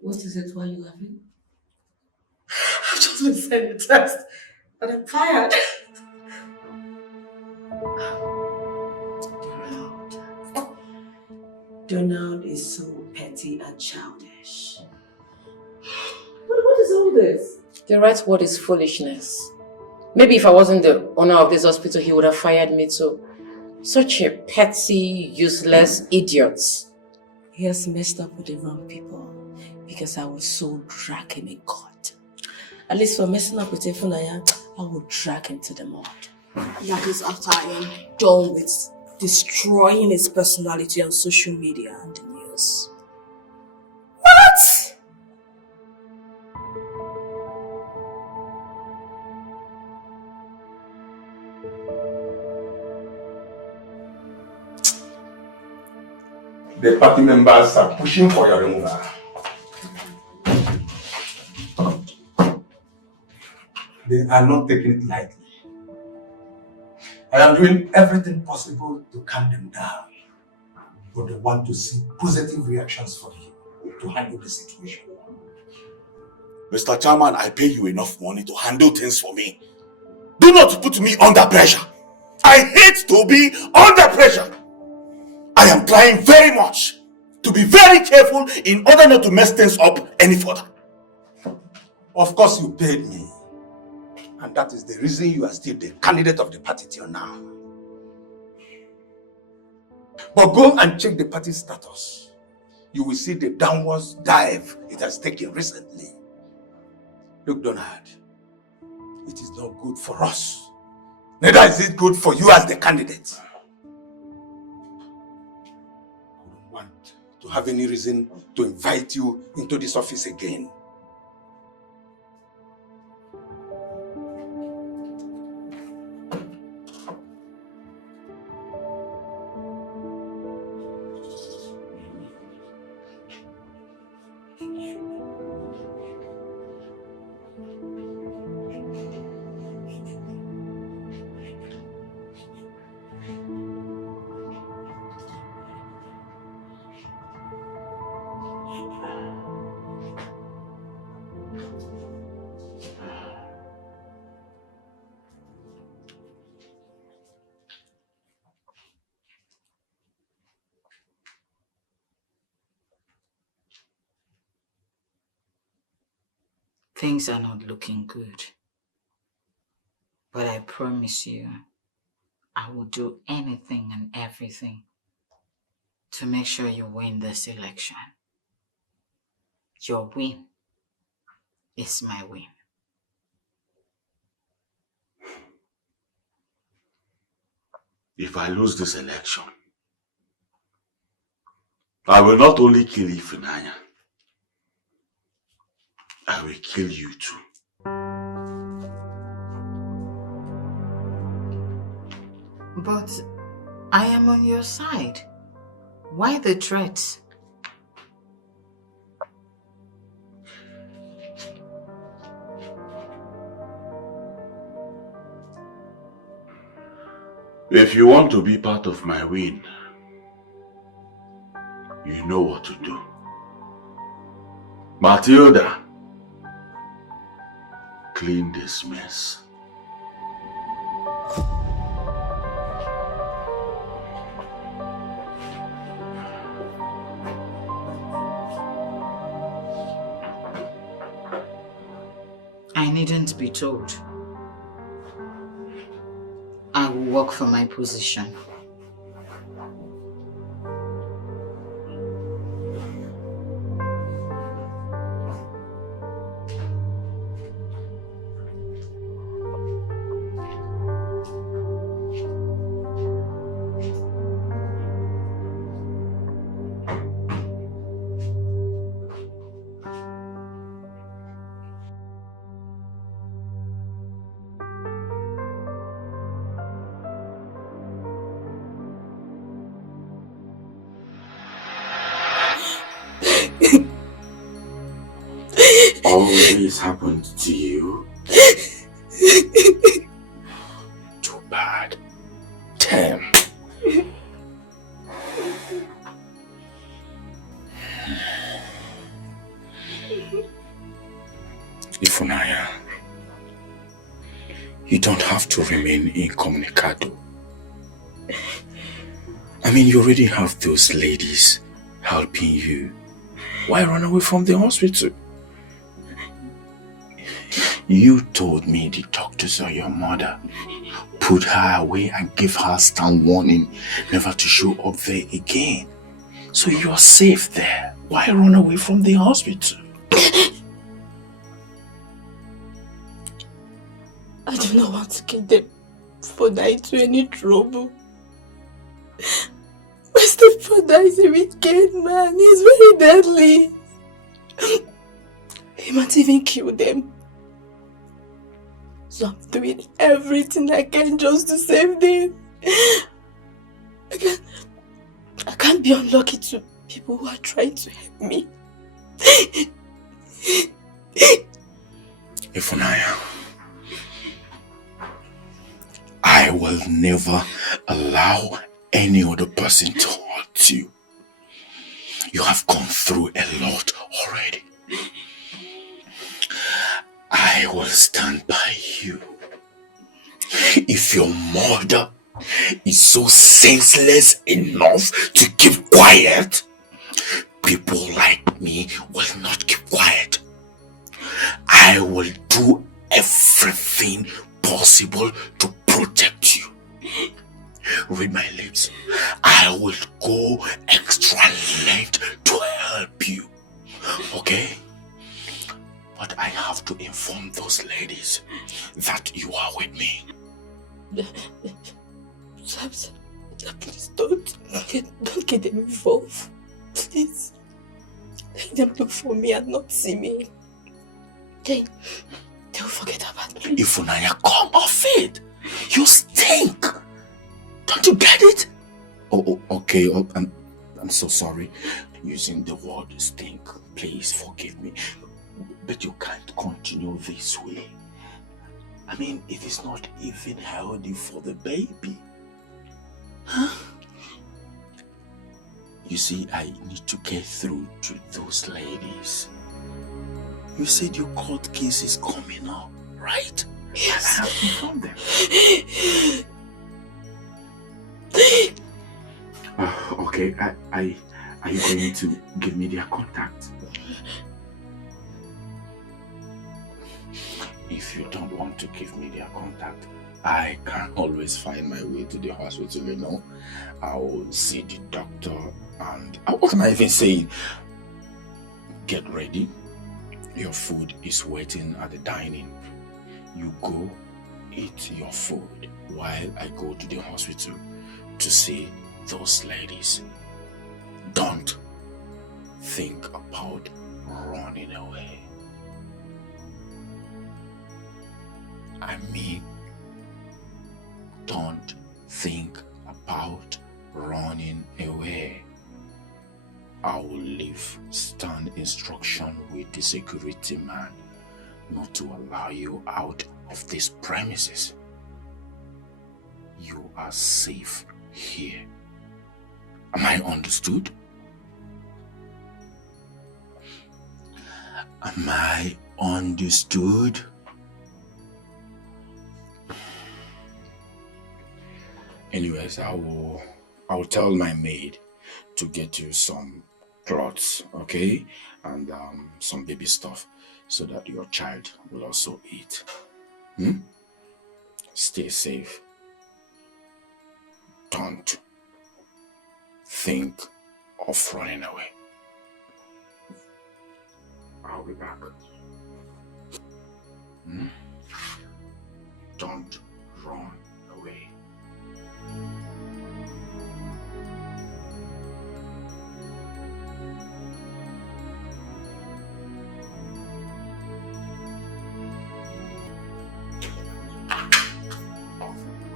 What is it? Why are you laughing? I've just been sent a text and I'm tired. Donald is so petty and childish. What is all this? The right word is foolishness. Maybe if I wasn't the owner of this hospital, he would have fired me too. Such a petty, useless idiot. He has messed up with the wrong people because I will so drag him in court. At least for messing up with Ifunaya, I will drag him to the mud. That is after I am done with destroying his personality on social media and the news. What? The party members are pushing for your removal. They are not taking it lightly. I am doing everything possible to calm them down, but they want to see positive reactions from you to handle the situation. Mr. Chairman, I pay you enough money to handle things for me. Do not put me under pressure. I hate to be under pressure. I am trying very much to be very careful in order not to mess things up any further. Of course you paid me. And that is the reason you are still the candidate of the party till now. But go and check the party status. You will see the downwards dive it has taken recently. Look, Donald, it is not good for us. Neither is it good for you as the candidate. I don't want to have any reason to invite you into this office again. Things are not looking good. But I promise you, I will do anything and everything to make sure you win this election. Your win is my win. if I lose this election, I will not only kill Ifunanya, I will kill you too. But I am on your side. Why the threats? If you want to be part of my win, you know what to do. Matilda, clean this mess. I needn't be told. I will work for my position. All this happened to you? Too bad. Damn. Ifunanya, you don't have to remain incommunicado. I mean, you already have those ladies helping you. Why run away from the hospital? You told me the doctors or your mother put her away and gave her stern warning never to show up there again. So you're safe there. Why run away from the hospital? I do not want to get them for that into any trouble. My stepfather is a wicked man. He's very deadly. He might even kill them. So I'm doing everything I can just to save them. I can't be unlucky to people who are trying to help me. Ifunanya, I will never allow any other person to hurt you. You have gone through a lot already. I will stand by you. If your mother is so senseless enough to keep quiet, people like me will not keep quiet. I will do everything possible to protect you. Read my lips. I will go extra length to help you. Okay? But I have to inform those ladies that you are with me. Please don't get them involved. Please. Let them look for me and not see me. They'll forget about me. Ifunanya, come off it. You stink. Don't you get it? Oh, okay. Oh, I'm so sorry using the word stink. Please forgive me. But you can't continue this way. I mean, it is not even healthy for the baby. Huh? You see, I need to get through to those ladies. You said your court case is coming up, right? Yes. I have to inform them. Okay, are you going to give me their contact? If you don't want to give me their contact, I can always find my way to the hospital, you know. I will see the doctor and... What am I even saying? Get ready. Your food is waiting at the dining. You go eat your food while I go to the hospital to see those ladies. Don't think about running away. I mean, don't think about running away. I will leave stand instruction with the security man not to allow you out of these premises. You are safe here. Am I understood? Am I understood? Anyways, I will tell my maid to get you some clothes, okay? And some baby stuff so that your child will also eat. Stay safe. Don't think of running away. I'll be back. Don't run away.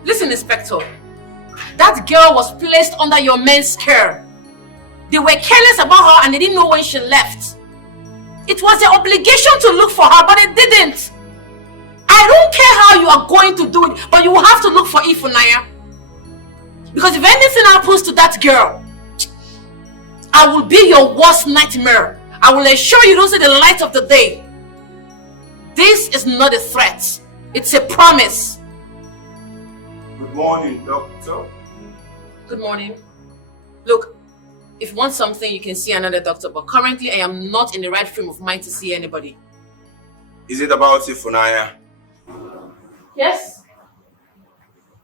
Listen, Inspector. That girl was placed under your men's care. They were careless about her and they didn't know when she left. It was their obligation to look for her, but they didn't. I don't care how you are going to do it, but you will have to look for Ifunanya. Because if anything happens to that girl, I will be your worst nightmare. I will ensure you don't see the light of the day. This is not a threat. It's a promise. Good morning, doctor. Good morning. Look, if you want something, you can see another doctor, but currently I am not in the right frame of mind to see anybody. Is it about Ifunanya? Yes.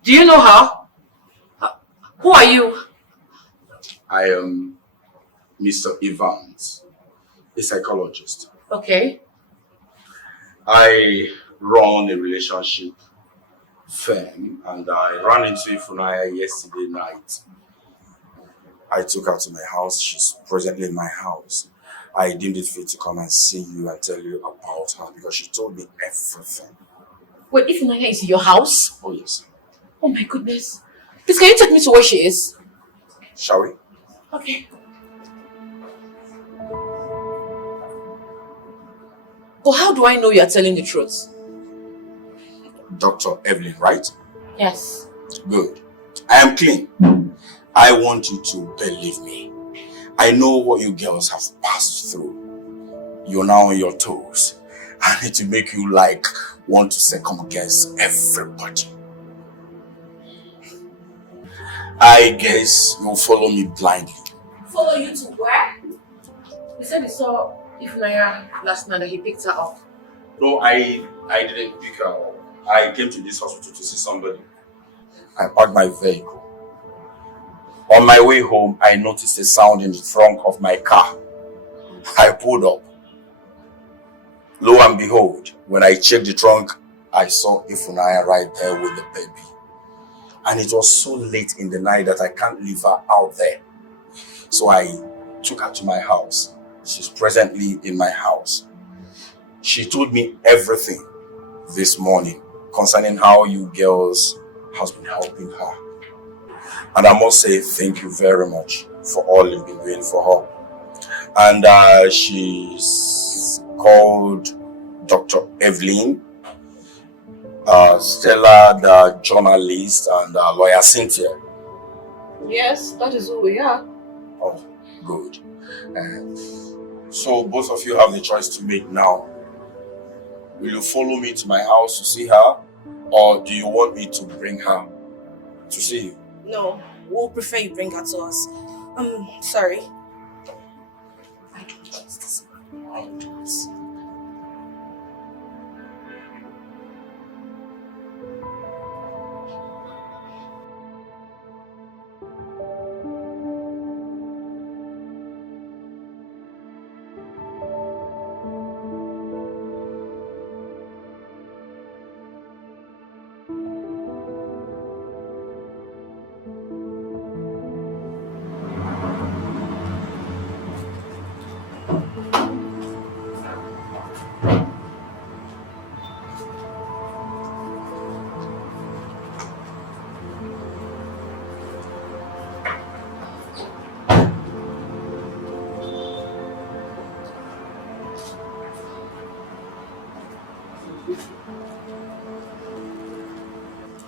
Do you know her? Who are you? I am Mr. Evans, a psychologist. Okay. I run a relationship firm and I ran into Ifunanya yesterday night. I took her to my house. She's presently in my house. I deemed it fit to come and see you and tell you about her because she told me everything. Wait, Ifunanya is in your house? Oh, yes. Oh my goodness. Please, can you take me to where she is? Shall we? Okay. But how do I know you are telling the truth? Dr. Evelyn, right? Yes. Good. I am clean. I want you to believe me. I know what you girls have passed through. You're now on your toes. I need to make you want to second guess everybody. I guess you'll follow me blindly. Follow you to where? He said he saw Ifunanya last night that he picked her up. No, I didn't pick her up. I came to this hospital to see somebody. I parked my vehicle. On my way home, I noticed a sound in the trunk of my car. I pulled up. Lo and behold, when I checked the trunk, I saw Ifunanya right there with the baby. And it was so late in the night that I can't leave her out there. So I took her to my house. She's presently in my house. She told me everything this morning concerning how you girls has been helping her. And I must say thank you very much for all you've been doing for her. And she's called Dr. Evelyn, Stella, the journalist, and lawyer Cynthia. Yes, that is who we are. Oh, good. So both of you have the choice to make now. Will you follow me to my house to see her? Or do you want me to bring her to see you? No, we'll prefer you bring her to us. Sorry. I don't trust this man. I don't.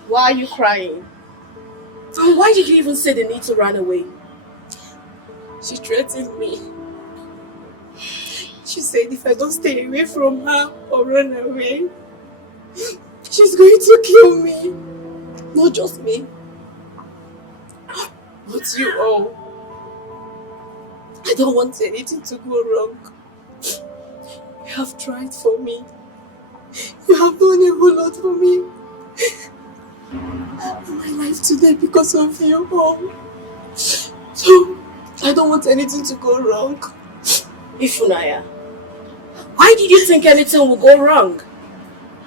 Why are you crying? And why did you even say the need to run away? She threatened me. She said if I don't stay away from her or run away, she's going to kill me. Not just me, but you all. I don't want anything to go wrong. You have tried for me. You have done a whole lot for me. My life today because of you all. So, I don't want anything to go wrong. Ifunaya, why did you think anything would go wrong?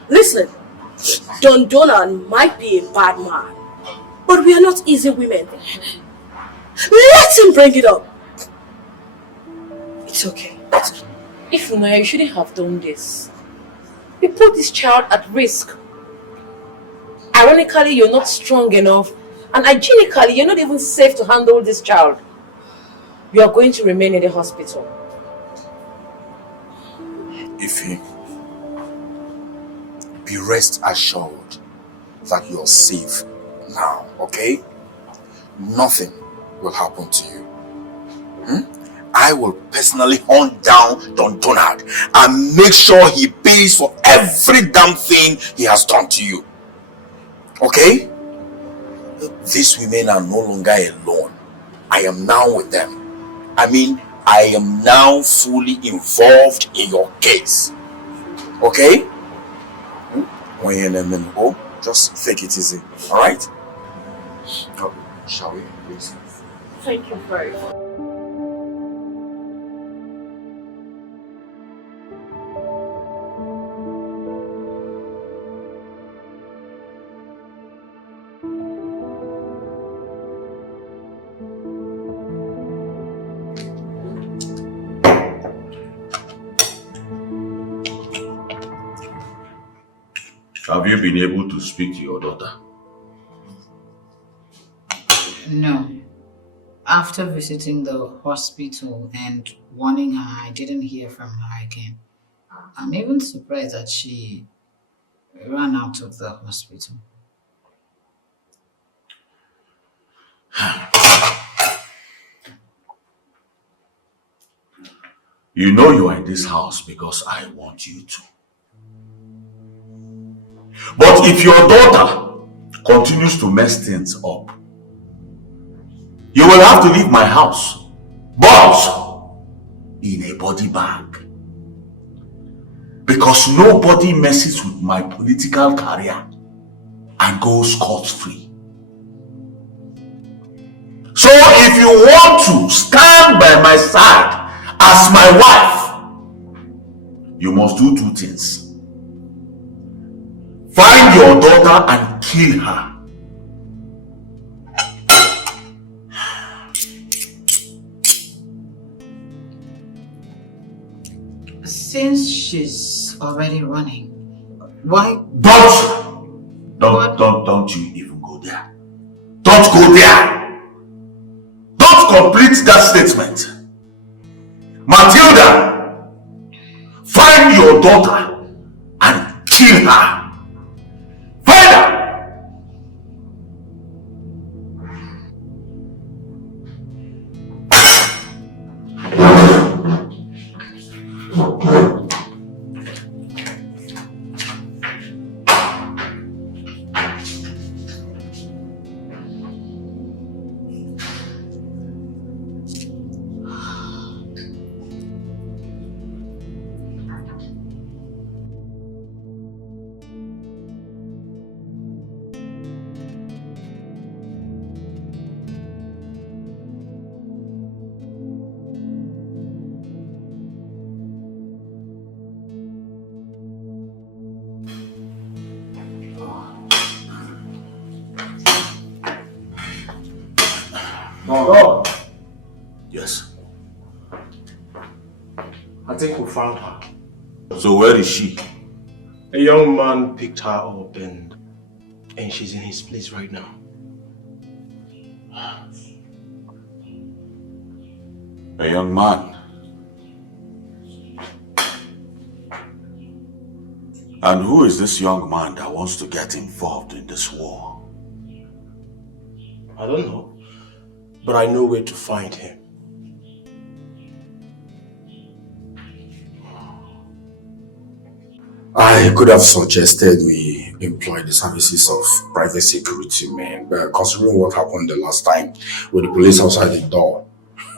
Listen, Don Donan might be a bad man, but we are not easy women. Let him bring it up. It's okay. Ifunaya, you shouldn't have done this. You put this child at risk. Ironically, you're not strong enough, and hygienically, you're not even safe to handle this child. You are going to remain in the hospital. Ify, be rest assured that you're safe now, okay? Nothing will happen to you. I will personally hunt down Don Donald and make sure he pays for every damn thing he has done to you. Okay? These women are no longer alone. I am now with them. I mean, I am now fully involved in your case. Okay? When you're in a minute, just take it easy. Alright? Okay, shall we, please? Thank you very much. Have you been able to speak to your daughter? No. After visiting the hospital and warning her, I didn't hear from her again. I'm even surprised that she ran out of the hospital. You know you are in this house because I want you to. But if your daughter continues to mess things up, you will have to leave my house, but in a body bag. Because nobody messes with my political career and goes scot-free. So if you want to stand by my side as my wife, you must do two things. Find your daughter and kill her. Since she's already running, why? Don't you even go there. Don't go there. Don't complete that statement. Matilda, find your daughter and kill her. Find her. Yes. I think we found her. So where is she? A young man picked her up and she's in his place right now. A young man. And who is this young man that wants to get involved in this war? I don't know, but I know where to find him. I could have suggested we employ the services of private security men, but considering what happened the last time with the police outside the door,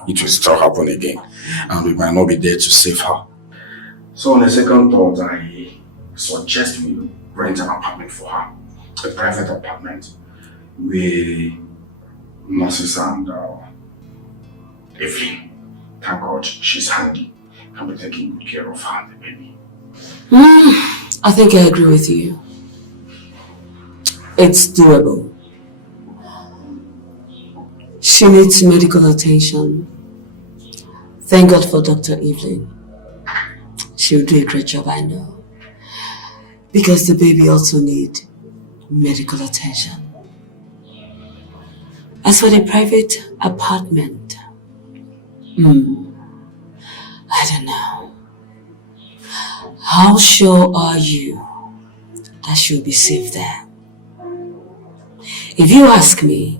it will still happen again, and we might not be there to save her. So on a second thought, I suggest we rent an apartment for her, a private apartment, with nurses and Evelyn. Thank God she's handy and we're taking good care of her and the baby. I think I agree with you. It's doable. She needs medical attention. Thank God for Dr. Evelyn. She'll do a great job, I know. Because the baby also needs medical attention. As for the private apartment, I don't know. How sure are you that she'll be safe there? If you ask me,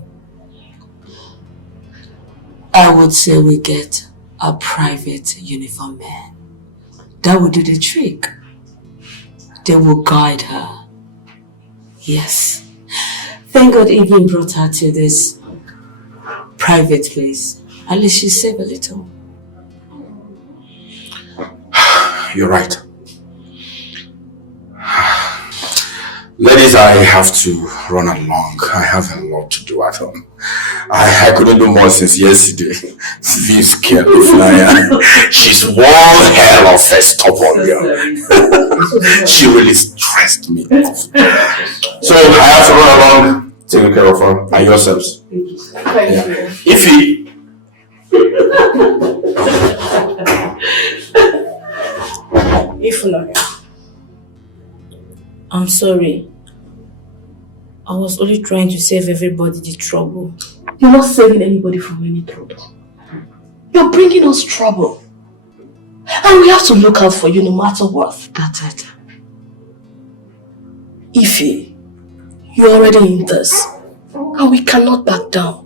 I would say we get a private uniform man. That will do the trick. They will guide her. Yes. Thank God Evelyn brought her to this private place. At least she's safe a little. You're right. Ladies, I have to run along. I have a lot to do at home. I couldn't do more since yesterday. This careful flyer. She's one hell of a stubborn girl. She really stressed me out. So I have to run along, taking care of her and yourselves. Thank you. Ify. Ify, I'm sorry. I was only trying to save everybody the trouble. You're not saving anybody from any trouble. You're bringing us trouble. And we have to look out for you no matter what. That's it. Ify, you're already in this. And we cannot back down.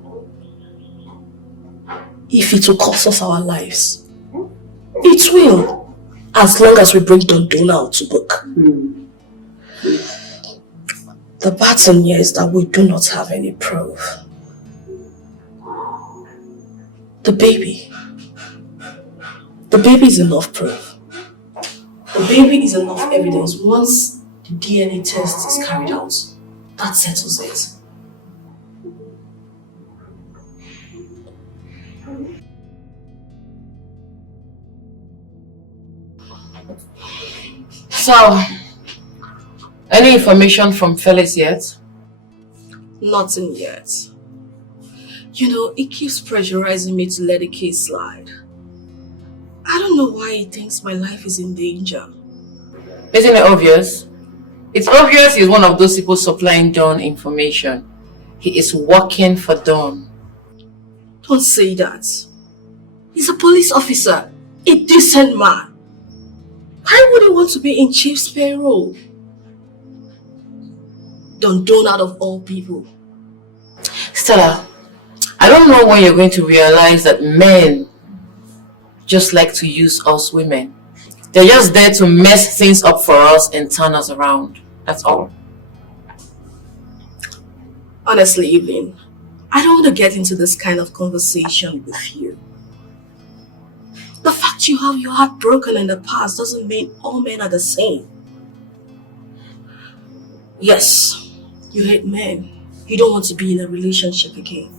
If it will cost us our lives, it will. As long as we bring Dondona out to book. The bad thing here is that we do not have any proof. The baby is enough proof. The baby is enough evidence. Once the DNA test is carried out, that settles it. So, any information from Felix yet? Nothing yet. You know, he keeps pressurizing me to let the case slide. I don't know why he thinks my life is in danger. Isn't it obvious? It's obvious he's one of those people supplying Dawn information. He is working for Dawn. Don't say that. He's a police officer, a decent man. Why would he want to be in Chief's payroll? Dawn out of all people. Stella, I don't know when you're going to realize that men just like to use us women. They're just there to mess things up for us and turn us around. That's all. Honestly, Evelyn, I don't want to get into this kind of conversation with you. The fact you have your heart broken in the past doesn't mean all men are the same. Yes, you hate men. You don't want to be in a relationship again.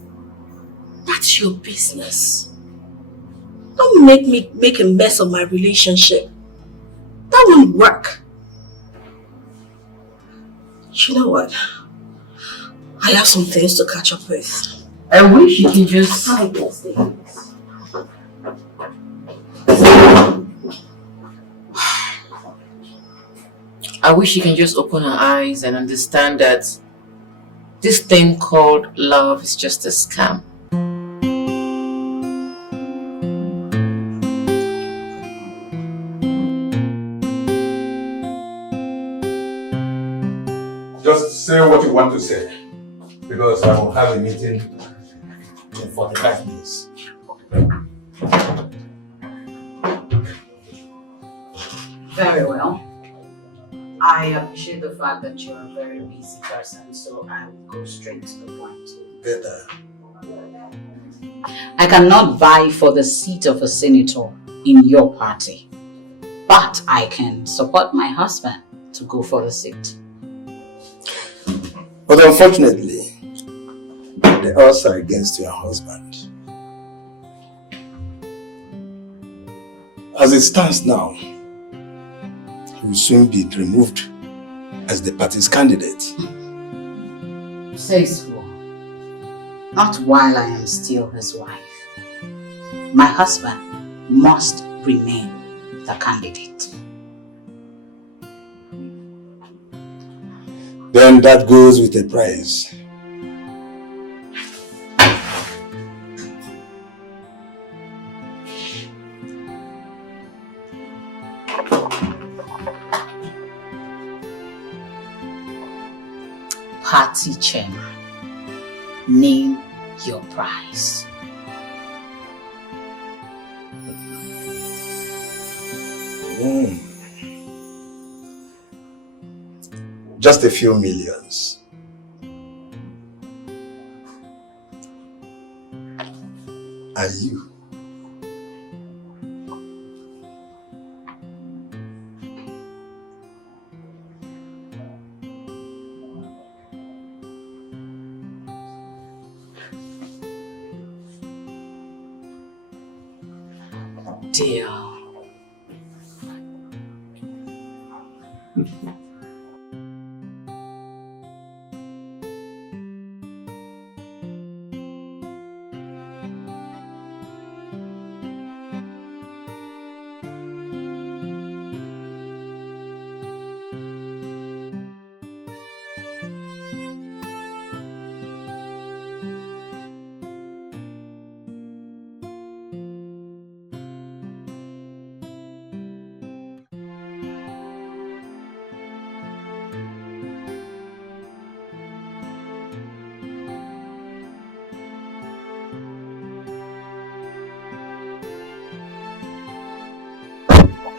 That's your business. Don't make me make a mess of my relationship. That won't work. You know what? I have some things to catch up with. I wish you could just... I wish you can just open her eyes and understand that this thing called love is just a scam. just say what you want to say. Because I will have a meeting in 45 minutes. Very well. I appreciate the fact that you're a very busy person, so I will go straight to the point. Better. I cannot vie for the seat of a senator in your party, but I can support my husband to go for the seat. But unfortunately, the odds are against your husband. As it stands now, he will soon be removed as the party's candidate. Says who? Not while I am still his wife. My husband must remain the candidate. Then that goes with a price. Party chairman, name your price. Just a few millions. And you? Deal.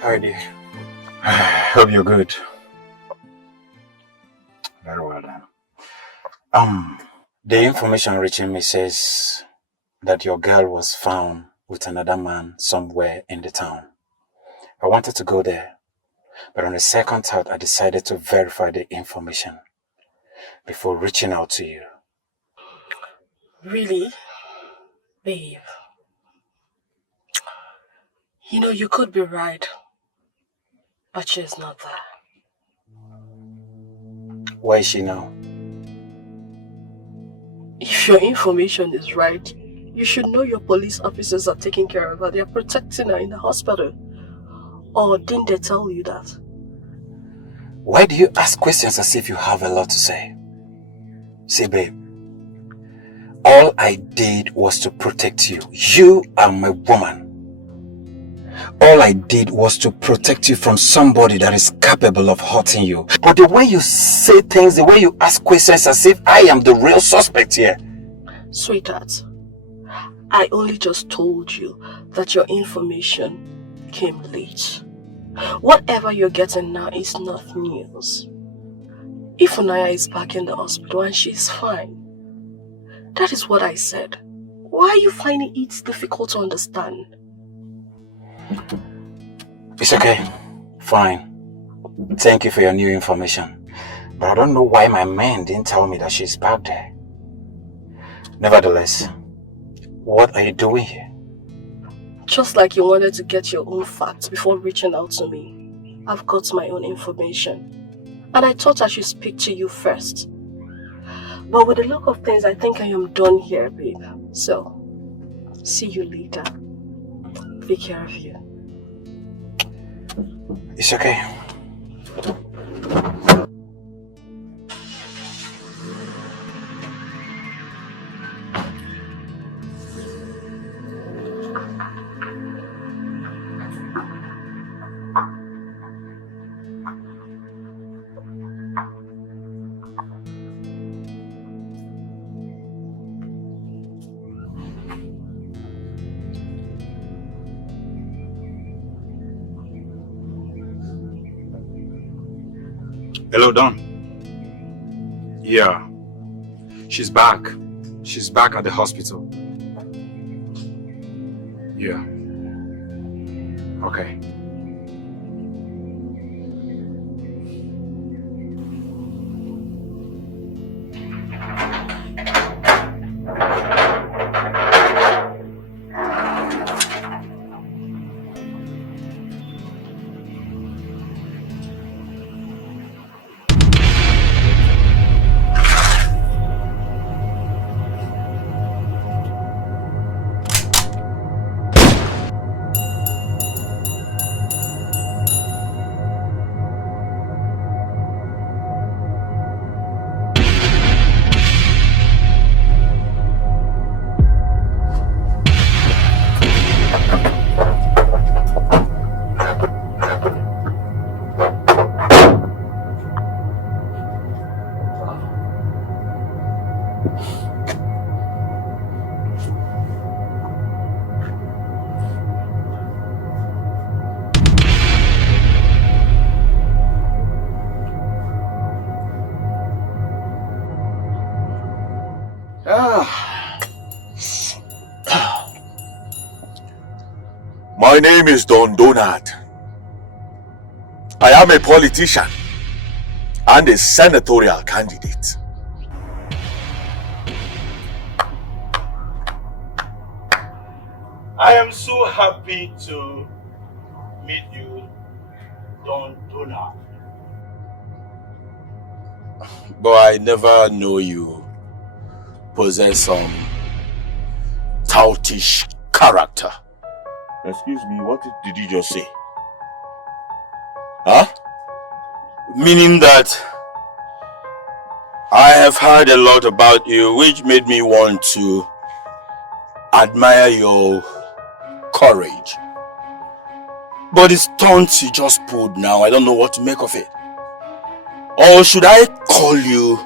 Hi dear. Hope you're good. Very well done. The information reaching me says that your girl was found with another man somewhere in the town. I wanted to go there, but on a second thought, I decided to verify the information before reaching out to you. Really? Babe. You know, you could be right, but she's not there. Why is she now? If your information is right, you should know your police officers are taking care of her. They are protecting her in the hospital. Or didn't they tell you that? Why do you ask questions as if you have a lot to say? See, babe, all I did was to protect you. You are my woman. All I did was to protect you from somebody that is capable of hurting you. But the way you say things, the way you ask questions as if I am the real suspect here. Sweetheart, I only just told you that your information came late. Whatever you're getting now is not news. Ifunanya is back in the hospital and she's fine. That is what I said. Why are you finding it difficult to understand? It's okay. Fine. Thank you for your new information. But I don't know why my man didn't tell me that she's back there. Nevertheless, what are you doing here? Just like you wanted to get your own facts before reaching out to me, I've got my own information. And I thought I should speak to you first. But with the look of things, I think I am done here, babe. So, see you later. Take care of you. It's okay. Hello, Don. Yeah. She's back. She's back at the hospital. Yeah. Okay. My name is Don Donald. I am a politician and a senatorial candidate. I am so happy to meet you, Don Donald. But I never know you possess some toutish character. Excuse me, what did you just say? Huh? Meaning that I have heard a lot about you, which made me want to admire your courage. But the stunt you just pulled now, I don't know what to make of it. Or should I call you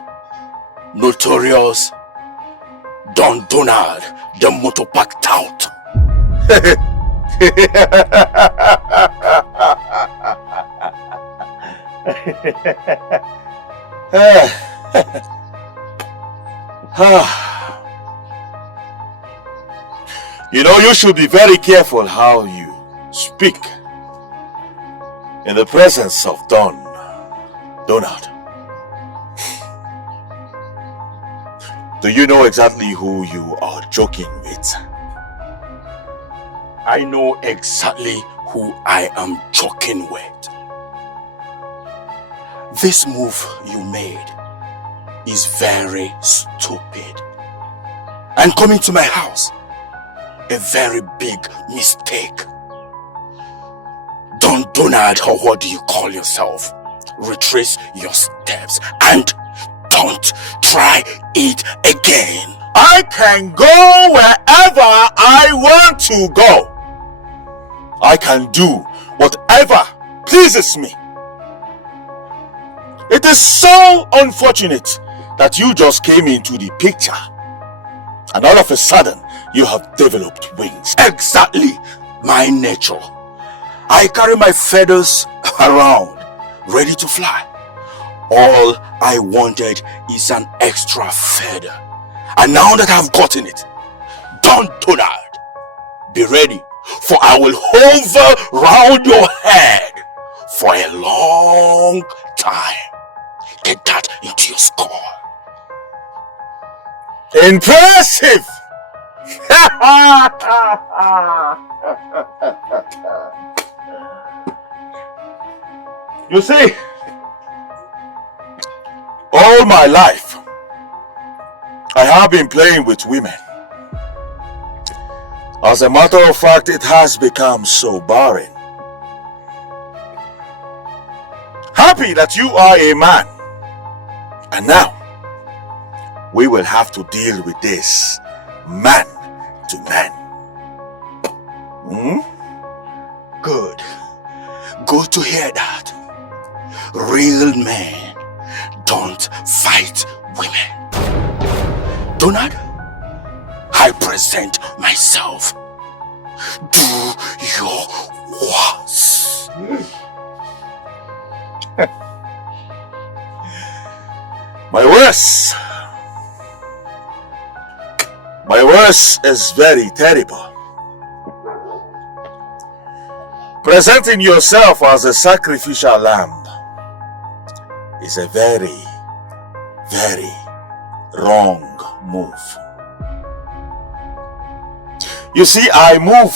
Notorious Don Donald, the motopark tout? You know, you should be very careful how you speak in the presence of Don Donald. Do you know exactly who you are joking with? I know exactly who I am joking with. This move you made is very stupid. And coming to my house, a very big mistake. Don Donald, or what do you call yourself? Retrace your steps and don't try it again. I can go wherever I want to go. I can do whatever pleases me. It is so unfortunate that you just came into the picture and all of a sudden you have developed wings. Exactly my nature. I carry my feathers around, ready to fly. All I wanted is an extra feather. And now that I've gotten it, Don Donald, be ready, for I will hover round your head for a long time. Get that into your skull. Impressive! You see, all my life, I have been playing with women. As a matter of fact, it has become so boring. Happy that you are a man. And now, we will have to deal with this man to man. Good. Good to hear that. Real men don't fight women. Donald, I present myself. Do your worst. worse. My worst is very terrible. Presenting yourself as a sacrificial lamb is a very, very wrong move. You see, I move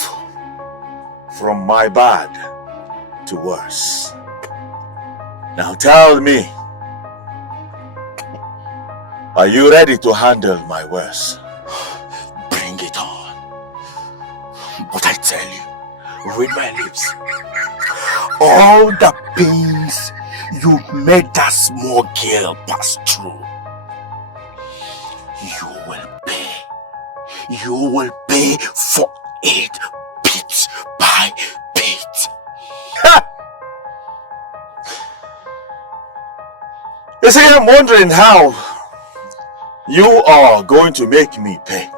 from my bad to worse. Now tell me, are you ready to handle my worst? Bring it on. But I tell you, read my lips. All the pains you made that small girl pass through, you will pay. You will pay for it bit by bit. You see, I'm wondering how you are going to make me pay.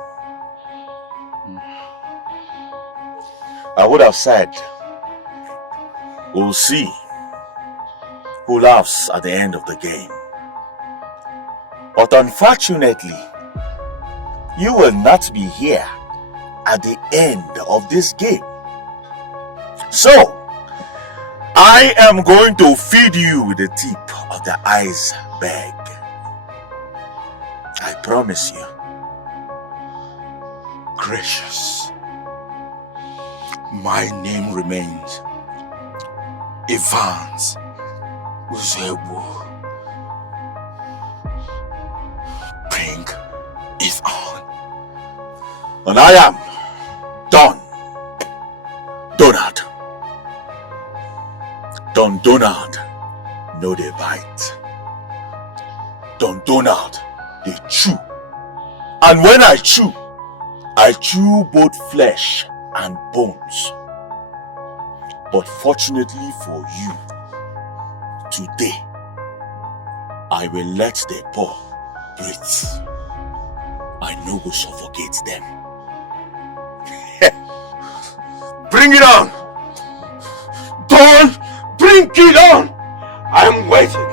I would have said, we'll see who laughs at the end of the game. But unfortunately, you will not be here at the end of this game. So, I am going to feed you with the tip of the iceberg. I promise you. Gracious. My name remains Evans Uzebu. Bring it on. And I am Don Donald. Don Donald, no they bite. Don Donald, they chew. And when I chew both flesh and bones. But fortunately for you, today, I will let the poor breathe. I no go suffocate them. Bring it on! Don't bring it on! I'm waiting.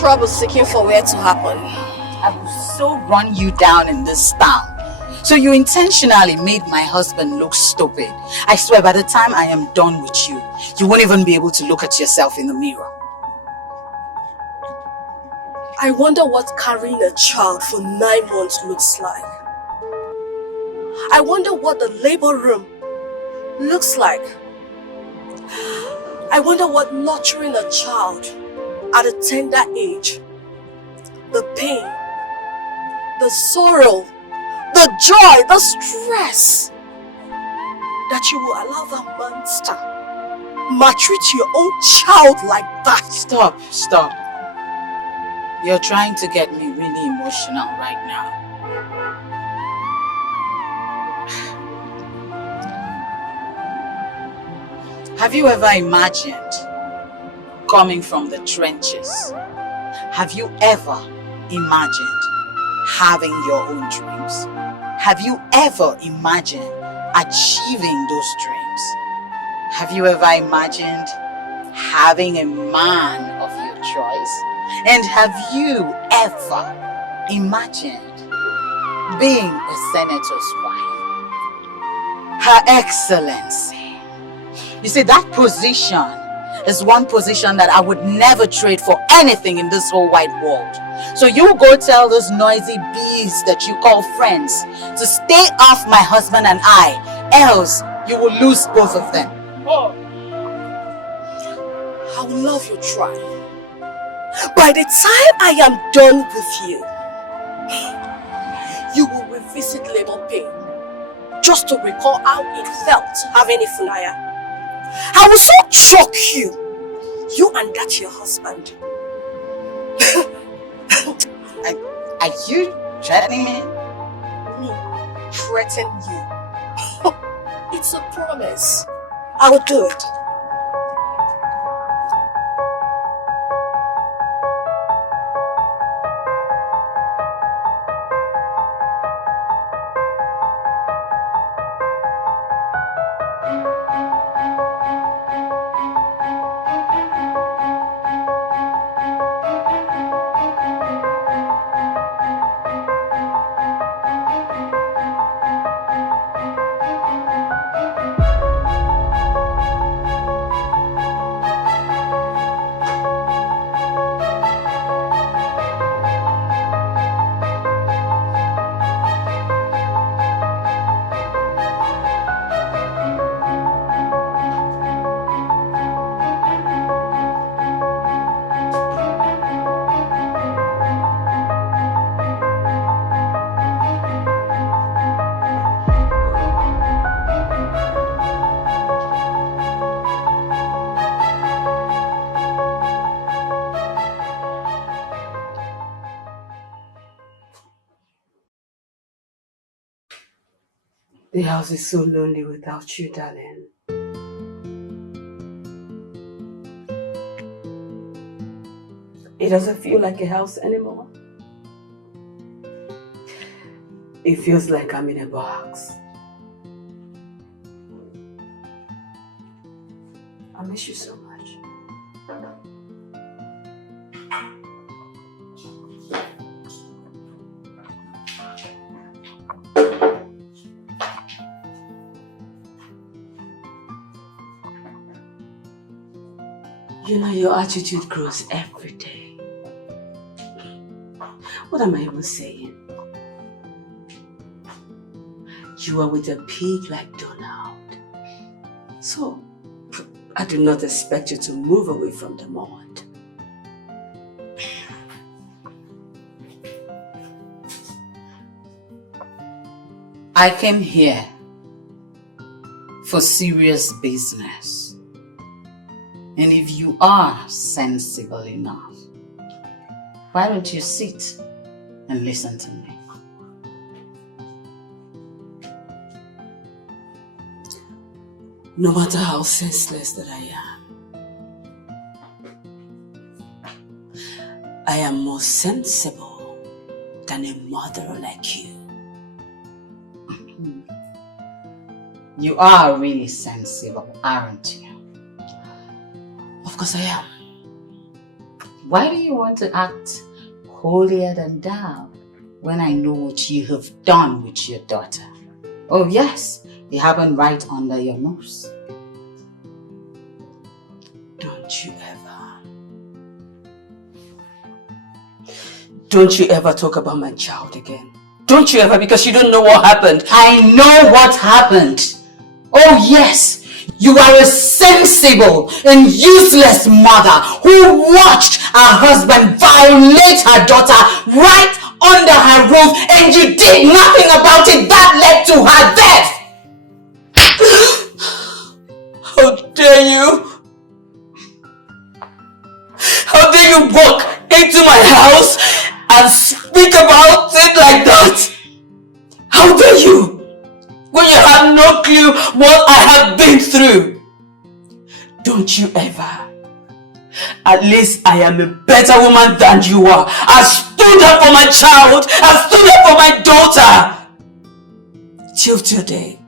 Trouble seeking for where to happen. I will so run you down in this town. So you intentionally made my husband look stupid. I swear by the time I am done with you, you won't even be able to look at yourself in the mirror. I wonder what carrying a child for 9 months looks like. I wonder what the labor room looks like. I wonder what nurturing a child at a tender age, the pain, the sorrow, the joy, the stress, that you will allow that monster maltreat your own child like that. Stop. You're trying to get me really emotional right now. Have you ever imagined coming from the trenches? Have you ever imagined having your own dreams? Have you ever imagined achieving those dreams? Have you ever imagined having a man of your choice? And have you ever imagined being a senator's wife? Her Excellency. You see, that position is one position that I would never trade for anything in this whole wide world. So you go tell those noisy bees that you call friends to stay off my husband and I, else you will lose both of them. Oh, I would love your try. By the time I am done with you, you will revisit labor pain just to recall how it felt having a funaya. I will so choke you and that your husband. Are you threatening me? Me threaten you? It's a promise. I will do it. The house is so lonely without you, darling. It doesn't feel like a house anymore. It feels like I'm in a box. I miss you so much. You know, your attitude grows every day. What am I even saying? You are with a pig like Donald. So, I do not expect you to move away from the mud. I came here for serious business. And if you are sensible enough, why don't you sit and listen to me? No matter how senseless that I am more sensible than a mother like you. You are really sensible, aren't you? Of course I am. Why do you want to act holier than thou when I know what you have done with your daughter? Oh yes, it happened right under your nose. Don't you ever talk about my child again. Don't you ever, because you don't know what happened. I know what happened. Oh yes, you are a sensible and useless mother who watched her husband violate her daughter right under her roof and you did nothing about it. That led to her death. How dare you? How dare you walk into my house and speak about it like that? How dare you? When you have no clue what I have been through. Don't you ever. At least I am a better woman than you are. I stood up for my child. I stood up for my daughter. Till today,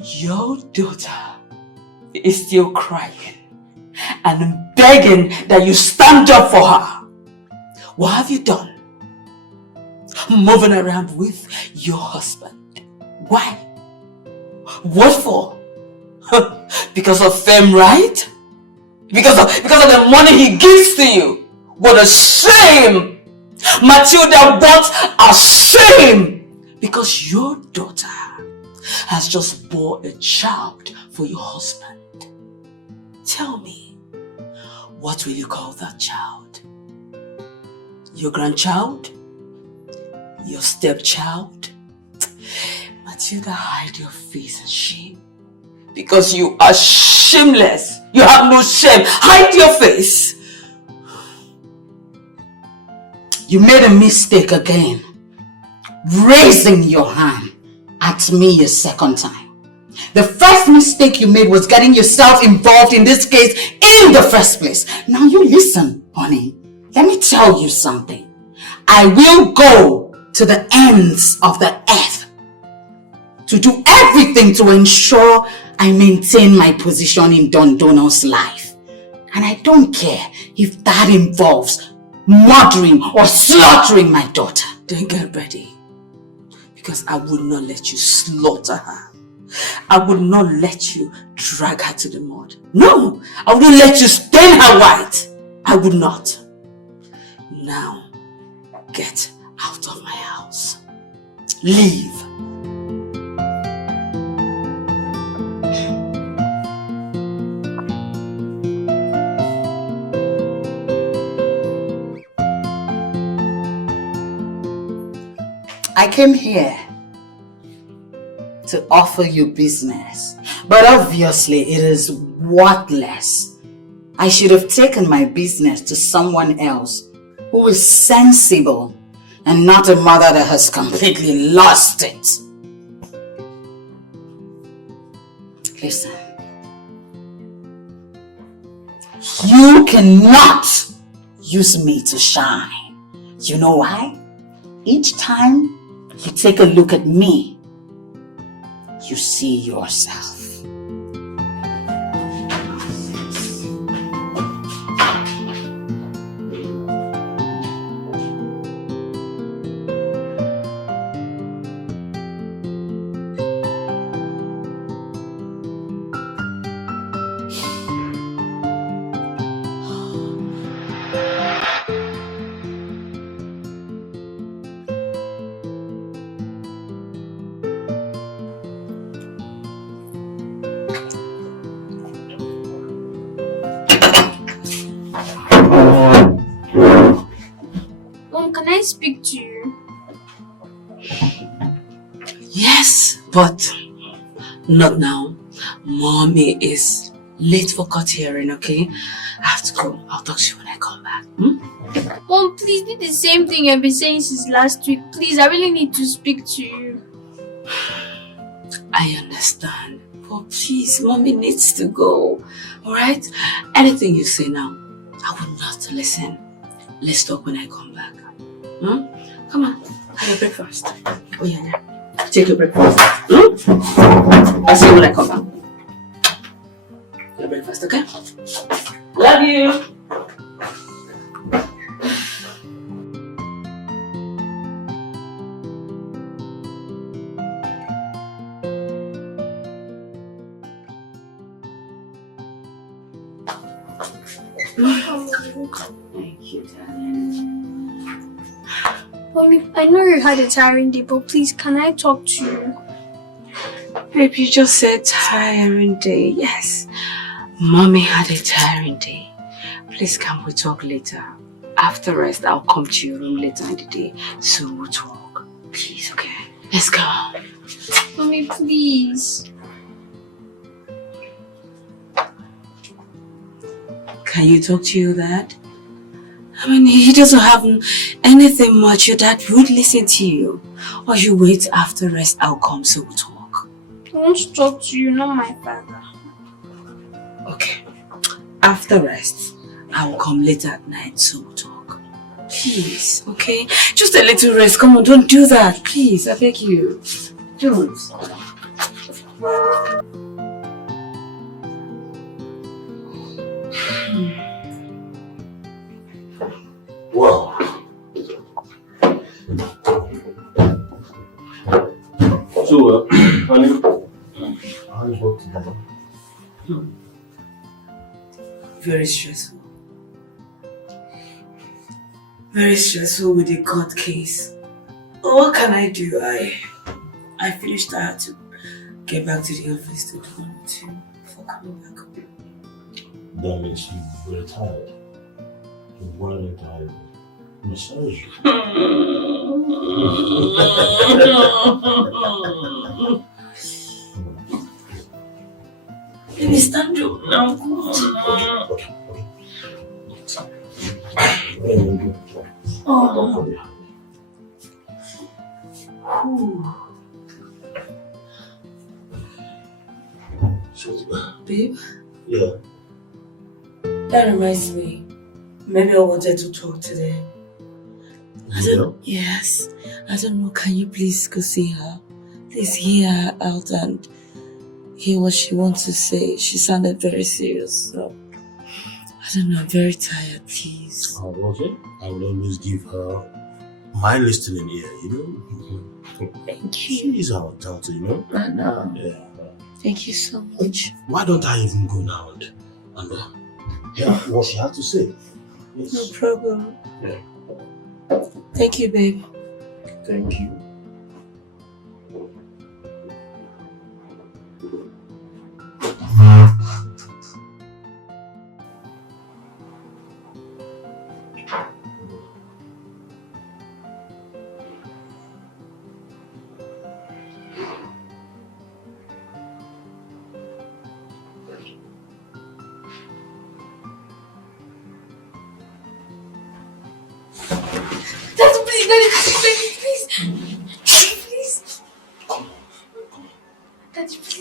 your daughter is still crying and begging that you stand up for her. What have you done? Moving around with your husband. Why? What for? Because of fame, right? Because of the money he gives to you. What a shame! Matilda, what a shame! Because your daughter has just bore a child for your husband. Tell me, what will you call that child? Your grandchild? Your stepchild? Matilda, hide your face in shame. Because you are shameless. You have no shame. Hide your face. You made a mistake again. Raising your hand at me a second time. The first mistake you made was getting yourself involved in this case in the first place. Now you listen, honey. Let me tell you something. I will go to the ends of the earth to do everything to ensure I maintain my position in Don Donald's life. And I don't care if that involves murdering or slaughtering my daughter. Then get ready. Because I would not let you slaughter her. I would not let you drag her to the mud. No, I wouldn't let you stain her white. I would not. Now, get out of my house. Leave. I came here to offer you business, but obviously it is worthless. I should have taken my business to someone else who is sensible and not a mother that has completely lost it. Listen, you cannot use me to shine. You know why? Each time you take a look at me, you see yourself. Speak to you. Yes, but not now. Mommy is late for court hearing, okay? I have to go. I'll talk to you when I come back. Mom, please do the same thing I've been saying since last week. Please, I really need to speak to you. I understand. But please, Mommy needs to go. Alright? Anything you say now, I will not listen. Let's talk when I come back. Come on, have your breakfast. Oh yeah. Take your breakfast. I'll see you when I come back. Your breakfast, okay? Love you. Thank you, darling. Mommy, I know you had a tiring day, but please, can I talk to you? Babe, you just said tiring day. Yes. Mommy had a tiring day. Please, can we talk later? After rest, I'll come to your room later in the day, so we'll talk. Please, okay? Let's go. Mommy, please. Can you talk to your dad? I mean, he doesn't have anything much. Your dad would listen to you. Or you wait after rest, I'll come so we'll talk. I want to talk to you, not my father. Okay. After rest, I'll come later at night so we'll talk. Please, okay? Just a little rest. Come on, don't do that. Please, I beg you. Don't. Wow. So, honey, Very stressful. Very stressful with the court case. What can I do? I finished. I had to get back to the office to do one or two before coming back home. That means you were tired. You weren't tired. Massage. Baby, stand up now. Oh. Babe? Yeah. That reminds me. Maybe I wanted to talk today. Yes. I don't know. Can you please go see her? Please hear her out and hear what she wants to say. She sounded very serious. So I don't know. I'm very tired. Please. Oh, okay. I will always give her my listening ear, you know? Thank you. She is our daughter, you know? I know. Yeah. Thank you so much. Why don't I even go now and hear what she has to say? Yes. No problem. Yeah. Thank you, babe. Thank you.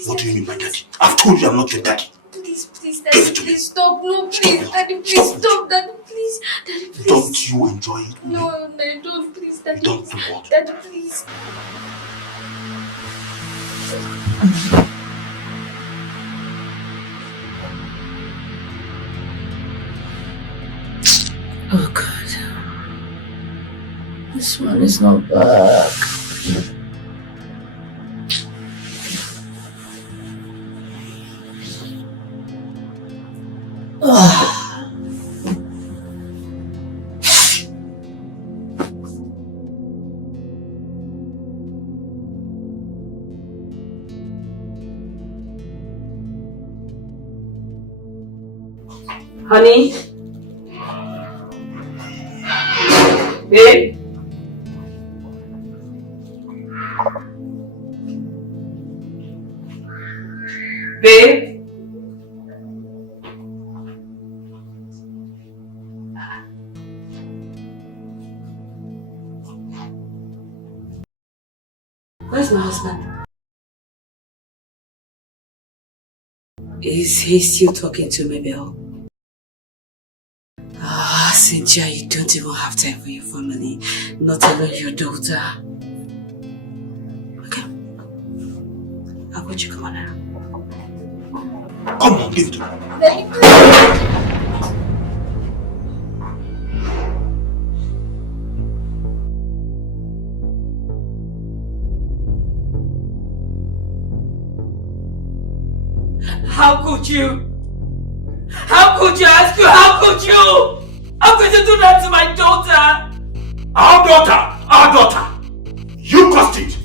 What do you mean by daddy? I've told you I'm not your daddy. Please, Daddy, please stop. No, please, Daddy, please stop. Daddy, please. Daddy, please. Don't you enjoy it? No, I don't. Please, Daddy. Don't do what? Daddy, please. Oh God. This one is not back. Honey? Babe? Babe? Where's my husband? Is he still talking to Mabel? Ah, Cynthia, you don't even have time for your family, not even your daughter. Okay. I'll go check on her. Come on, give it to me. How could you? How could you? I ask you, how could you? How could you do that to my daughter? Our daughter! Our daughter! You caused it!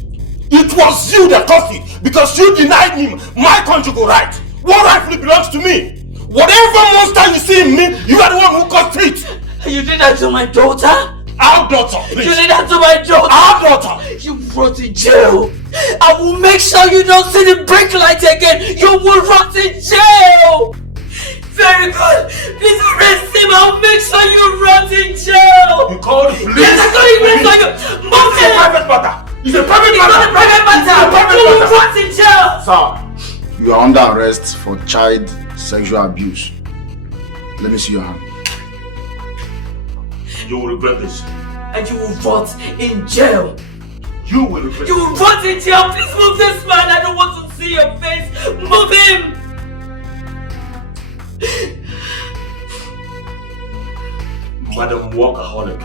It was you that caused it because you denied him my conjugal right. What rightfully belongs to me. Whatever monster you see in me, you are the one who caused it. You did that to my daughter? Our daughter, please. You did that to my daughter? Our daughter! You rot in jail. I will make sure you don't see the brake light again. You will rot in jail. Very good. Please arrest him. I'll make sure you rot in jail. You call the police? Yes, I'm calling the police. Move It's a private matter. It's a private matter. It's not a private matter. You will rot in jail. Sir, you are under arrest for child sexual abuse. Let me see your hand. You will regret this. And you will rot in jail. You will regret You will rot in jail. Please move this man. I don't want to see your face. Move him. Madam Workaholic.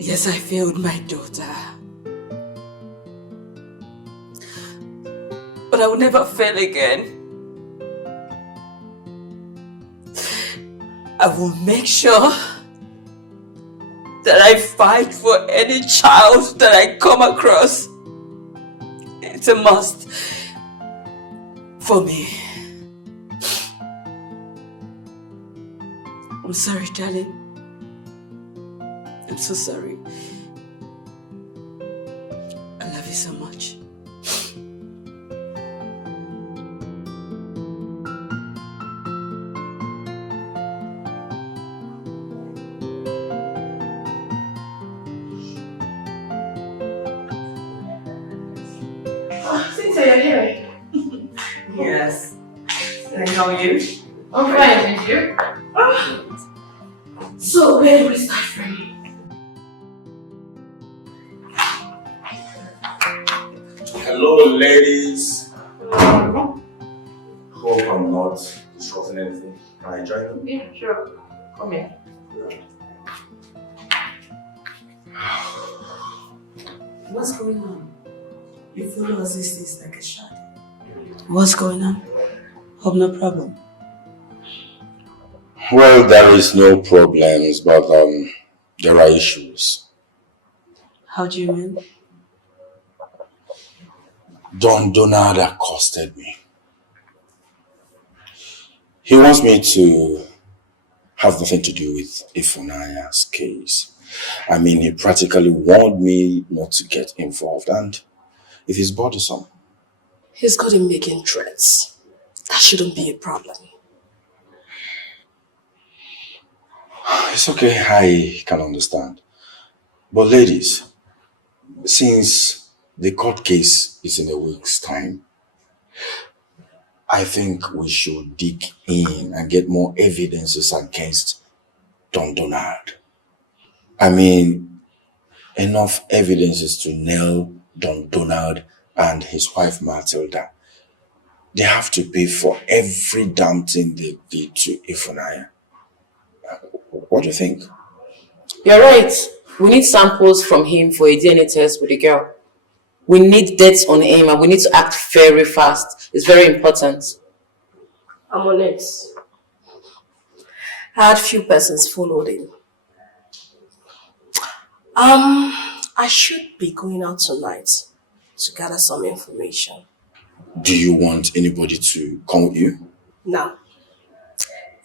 Yes, I failed my daughter. But I will never fail again. I will make sure that I fight for any child that I come across. It's a must for me. I'm sorry, darling. I'm so sorry. I love you so much. Cynthia, you're here. Yes. And how are you? I'm fine, and you? So, where do we start from? Hello, ladies. Hope I'm not disrupting anything. Can I join you? Yeah, sure. Come here. What's going on? You follow us these days like a shadow. What's going on? Hope no problem. Well, there is no problems, but there are issues. How do you mean? Don Donald accosted me. He wants me to have nothing to do with Ifunaya's case. I mean, he practically warned me not to get involved, and it is bothersome. He's good in making threats. That shouldn't be a problem. It's okay, I can understand. But ladies, since the court case is in a week's time, I think we should dig in and get more evidences against Don Donald. I mean, enough evidences to nail Don Donald and his wife Matilda. They have to pay for every damn thing they did to Ifunaya. What do you think? You're right. We need samples from him for a DNA test with the girl. We need dates on him and we need to act very fast. It's very important. I'm on it. I had few persons followed him. I should be going out tonight to gather some information. Do you want anybody to come with you? Now,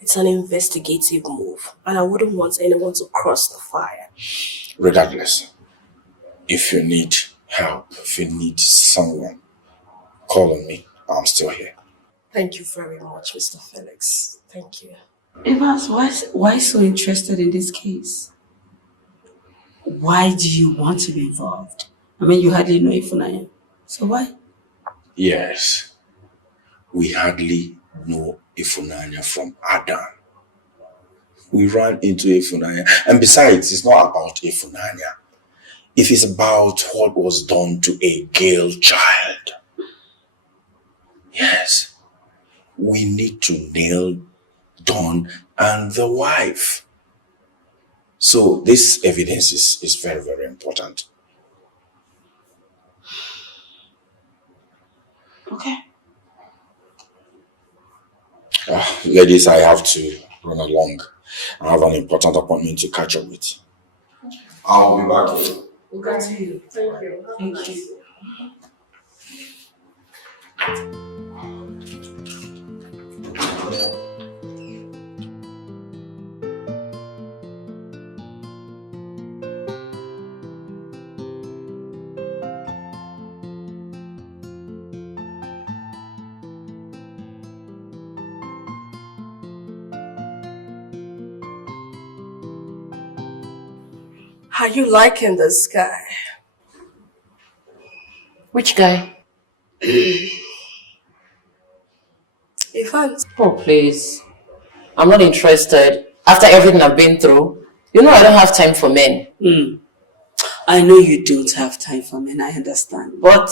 it's an investigative move, and I wouldn't want anyone to cross the fire. Regardless, if you need help, if you need someone, call on me. I'm still here. Thank you very much, Mr. Felix. Thank you. Evans, why so interested in this case? Why do you want to be involved? I mean, you hardly know Ifunaya. So why? Yes, we hardly know Ifunanya from Adam. We ran into Ifunanya, and besides, it's not about Ifunanya. It is about what was done to a girl child. Yes, we need to nail Don and the wife. So this evidence is very, very important. Okay. Ladies, I have to run along. I have an important appointment to catch up with. I'll be back. We'll get to you. Thank you. Thank you. Are you liking this guy? Which guy? Ivan. Oh, please. I'm not interested. After everything I've been through, you know I don't have time for men. I know you don't have time for men, I understand. But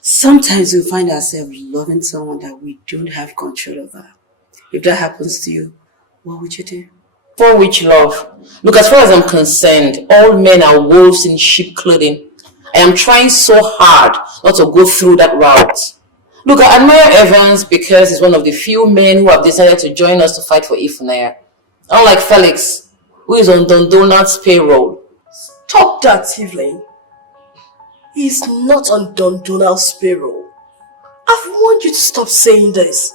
sometimes we find ourselves loving someone that we don't have control over. If that happens to you, what would you do? For which love? Look, as far as I'm concerned, all men are wolves in sheep clothing. I am trying so hard not to go through that route. Look, I admire Evans because he's one of the few men who have decided to join us to fight for Ifunaya. Unlike Felix, who is on Don Donald's payroll. Stop that, Evelyn. He's not on Don Donald's payroll. I've warned you to stop saying this.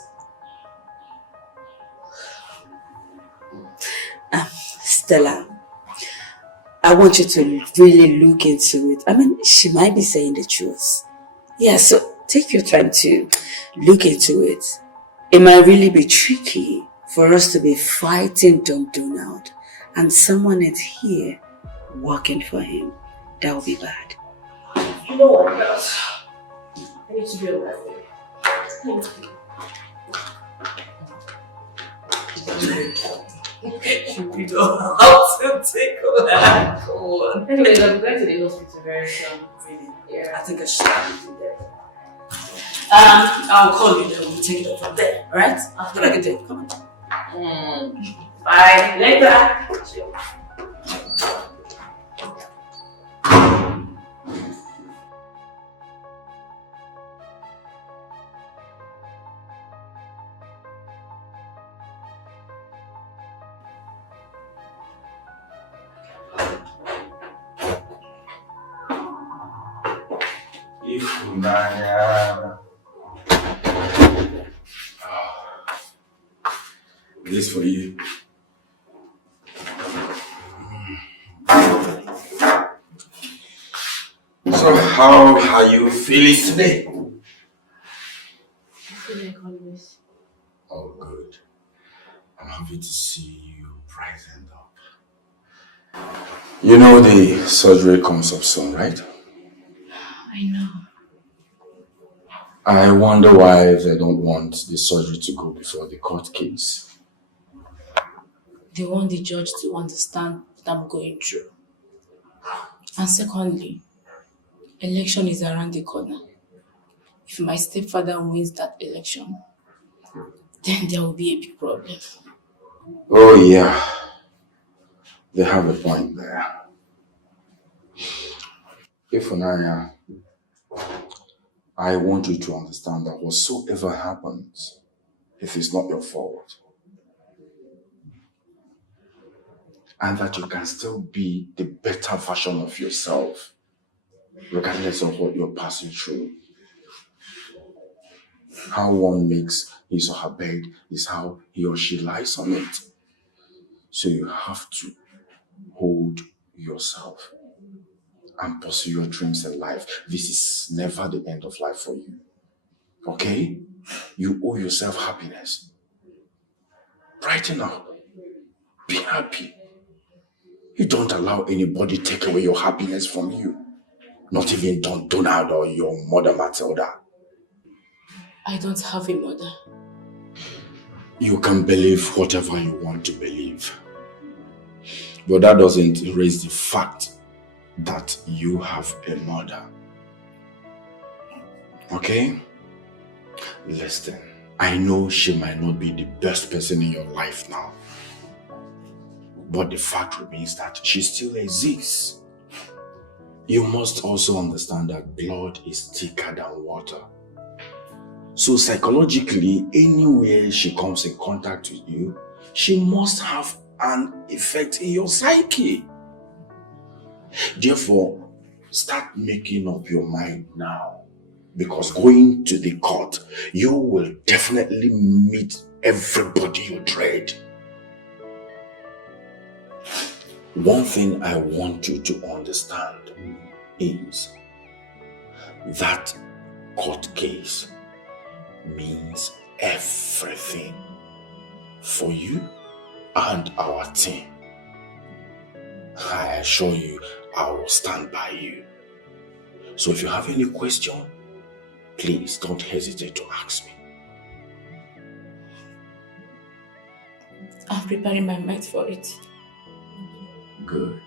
Stella, I want you to really look into it. I mean, she might be saying the truth. Yeah, so take your time to look into it. It might really be tricky for us to be fighting Don Donald and someone is here working for him. That would be bad. You know what, girls? I need to be on my way. Thank you. You know how to tickle that. Come on. Anyways, I'm going to the hospital very soon. Really? Yeah. I think I should start meeting there. I'll call you then. We'll take it up from there, alright? Have a good day. Come on. Bye. Later. This for you. So how are you feeling today? I feel like always. Oh, good. I'm happy to see you brightened up. You know the surgery comes up soon, right? I know. I wonder why they don't want the surgery to go before the court case. They want the judge to understand what I'm going through. And secondly, election is around the corner. If my stepfather wins that election, then there will be a big problem. Oh yeah, they have a point there. Ifunaya, I want you to understand that whatsoever happens, it is not your fault. And that you can still be the better version of yourself, regardless of what you're passing through. How one makes his or her bed is how he or she lies on it. So you have to hold yourself and pursue your dreams in life. This is never the end of life for you. Okay? You owe yourself happiness. Brighten up. Be happy. You don't allow anybody take away your happiness from you. Not even Don Donald or your mother Matilda. I don't have a mother. You can believe whatever you want to believe. But that doesn't erase the fact that you have a mother. Okay? Listen, I know she might not be the best person in your life now. But the fact remains that she still exists. You must also understand that blood is thicker than water. So psychologically, anywhere she comes in contact with you, she must have an effect in your psyche. Therefore, start making up your mind now. Because going to the court, you will definitely meet everybody you dread. One thing I want you to understand is that court case means everything for you and our team. I assure you, I will stand by you. So if you have any question, please don't hesitate to ask me. I'm preparing my mind for it. Good.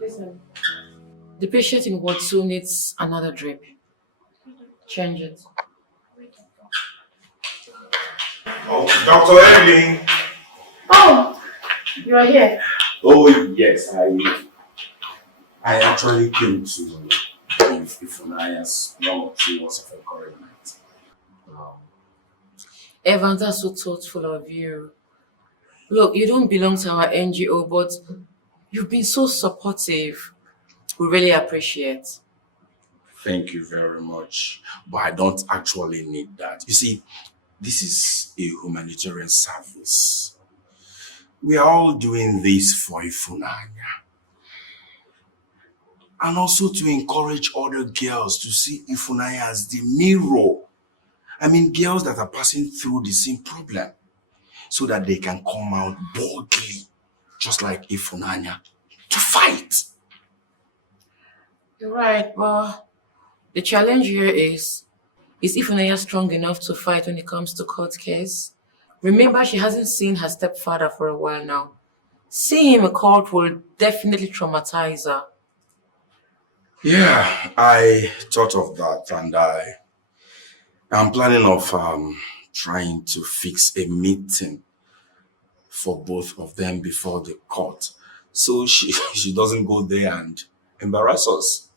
Listen, the patient in Ward 2 needs another drip. Change it. Oh, Dr. Evelyn. Oh, you are here. Oh yes, I actually came to give Ifunaya's one or two words of encouragement. Evans, that's so thoughtful of you. Look, you don't belong to our NGO, but you've been so supportive. We really appreciate. Thank you very much. But I don't actually need that. You see, this is a humanitarian service. We are all doing this for Ifunanya. And also to encourage other girls to see Ifunanya as the mirror. I mean, girls that are passing through the same problem. So that they can come out boldly, just like Ifunanya, to fight. You're right, but the challenge here is Ifunanya strong enough to fight when it comes to court case? Remember, she hasn't seen her stepfather for a while now. Seeing him in court will definitely traumatize her. Yeah, I thought of that, and I'm planning of trying to fix a meeting for both of them before the court, so she doesn't go there and embarrass us.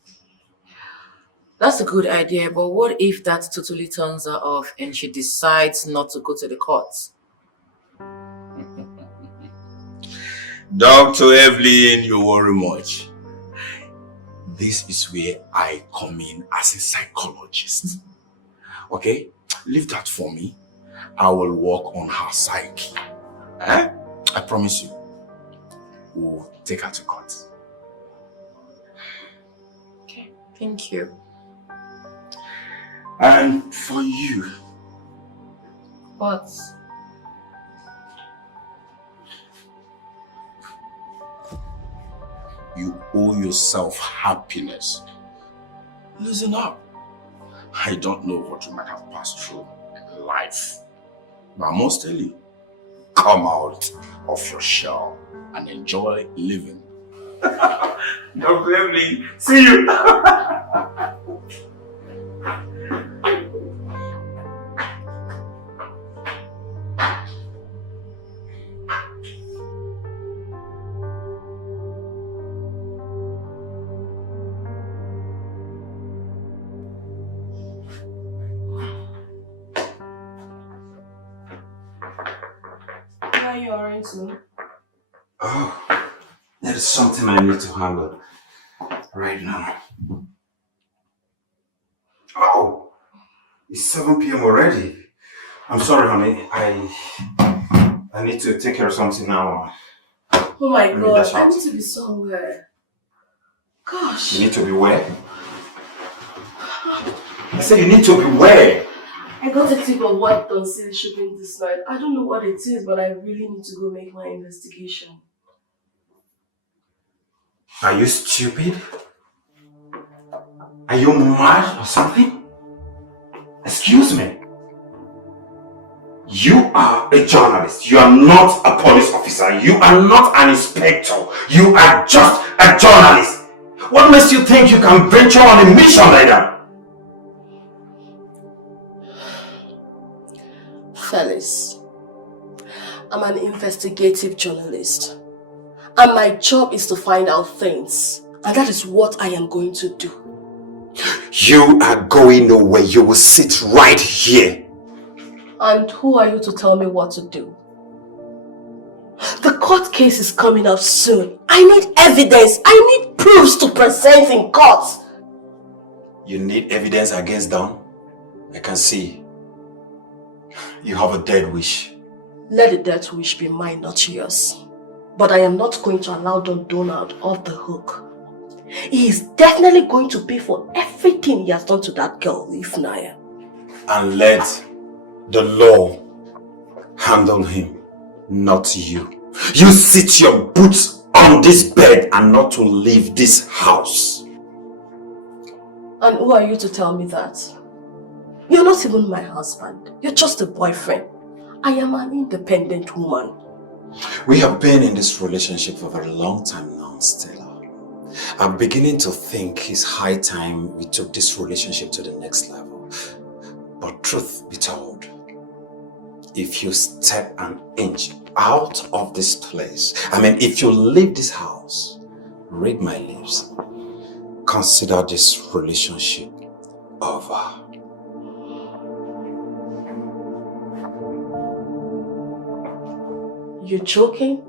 That's a good idea, but what if that totally turns her off and she decides not to go to the courts? Dr. Evelyn, you worry much. This is where I come in as a psychologist. Okay? Leave that for me. I will work on her psyche. Eh? I promise you. We'll take her to court. Okay, thank you. And for you. What? You owe yourself happiness. Listen up. I don't know what you might have passed through in life, but I must tell you, come out of your shell and enjoy living. Dr. Evelyn, see you. Oh, there is something I need to handle right now. Oh, it's 7 p.m. already. I'm sorry, honey. I need to take care of something now. Oh my God, I need to be somewhere. Gosh. You need to be where? I said you need to be where? I got a tip of what Godson is shipping this night. I don't know what it is, but I really need to go make my investigation. Are you stupid? Are you mad or something? Excuse me. You are a journalist. You are not a police officer. You are not an inspector. You are just a journalist. What makes you think you can venture on a mission like that? Fellas, I'm an investigative journalist. And my job is to find out things. And that is what I am going to do. You are going nowhere. You will sit right here. And who are you to tell me what to do? The court case is coming up soon. I need evidence. I need proofs to present in court. You need evidence against Don? I can see. You have a dead wish. Let the death wish be mine, not yours. But I am not going to allow Don Donald off the hook. He is definitely going to pay for everything he has done to that girl, Ifnaya. And let the law handle him, not you. You sit your boots on this bed and not to leave this house. And who are you to tell me that? You're not even my husband. You're just a boyfriend. I am an independent woman. We have been in this relationship for a very long time now, Stella. I'm beginning to think it's high time we took this relationship to the next level. But truth be told, if you step an inch out of this place, if you leave this house, read my lips, consider this relationship over. You're joking?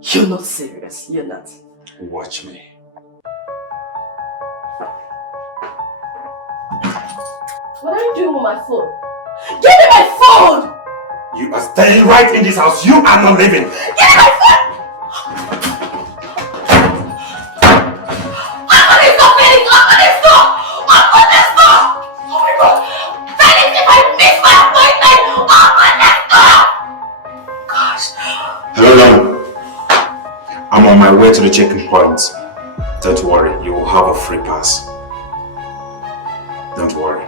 You're not serious, you're not. Watch me. What are you doing with my phone? Give me my phone! You are staying right in this house. You are not leaving. Give me my phone! Open this door, Felix! Open this door! Open this door! Oh my God! Felix, if I miss my appointment, open this door! Gosh. Hello, Lam. I'm on my way to the checking point. Don't worry, you will have a free pass. Don't worry.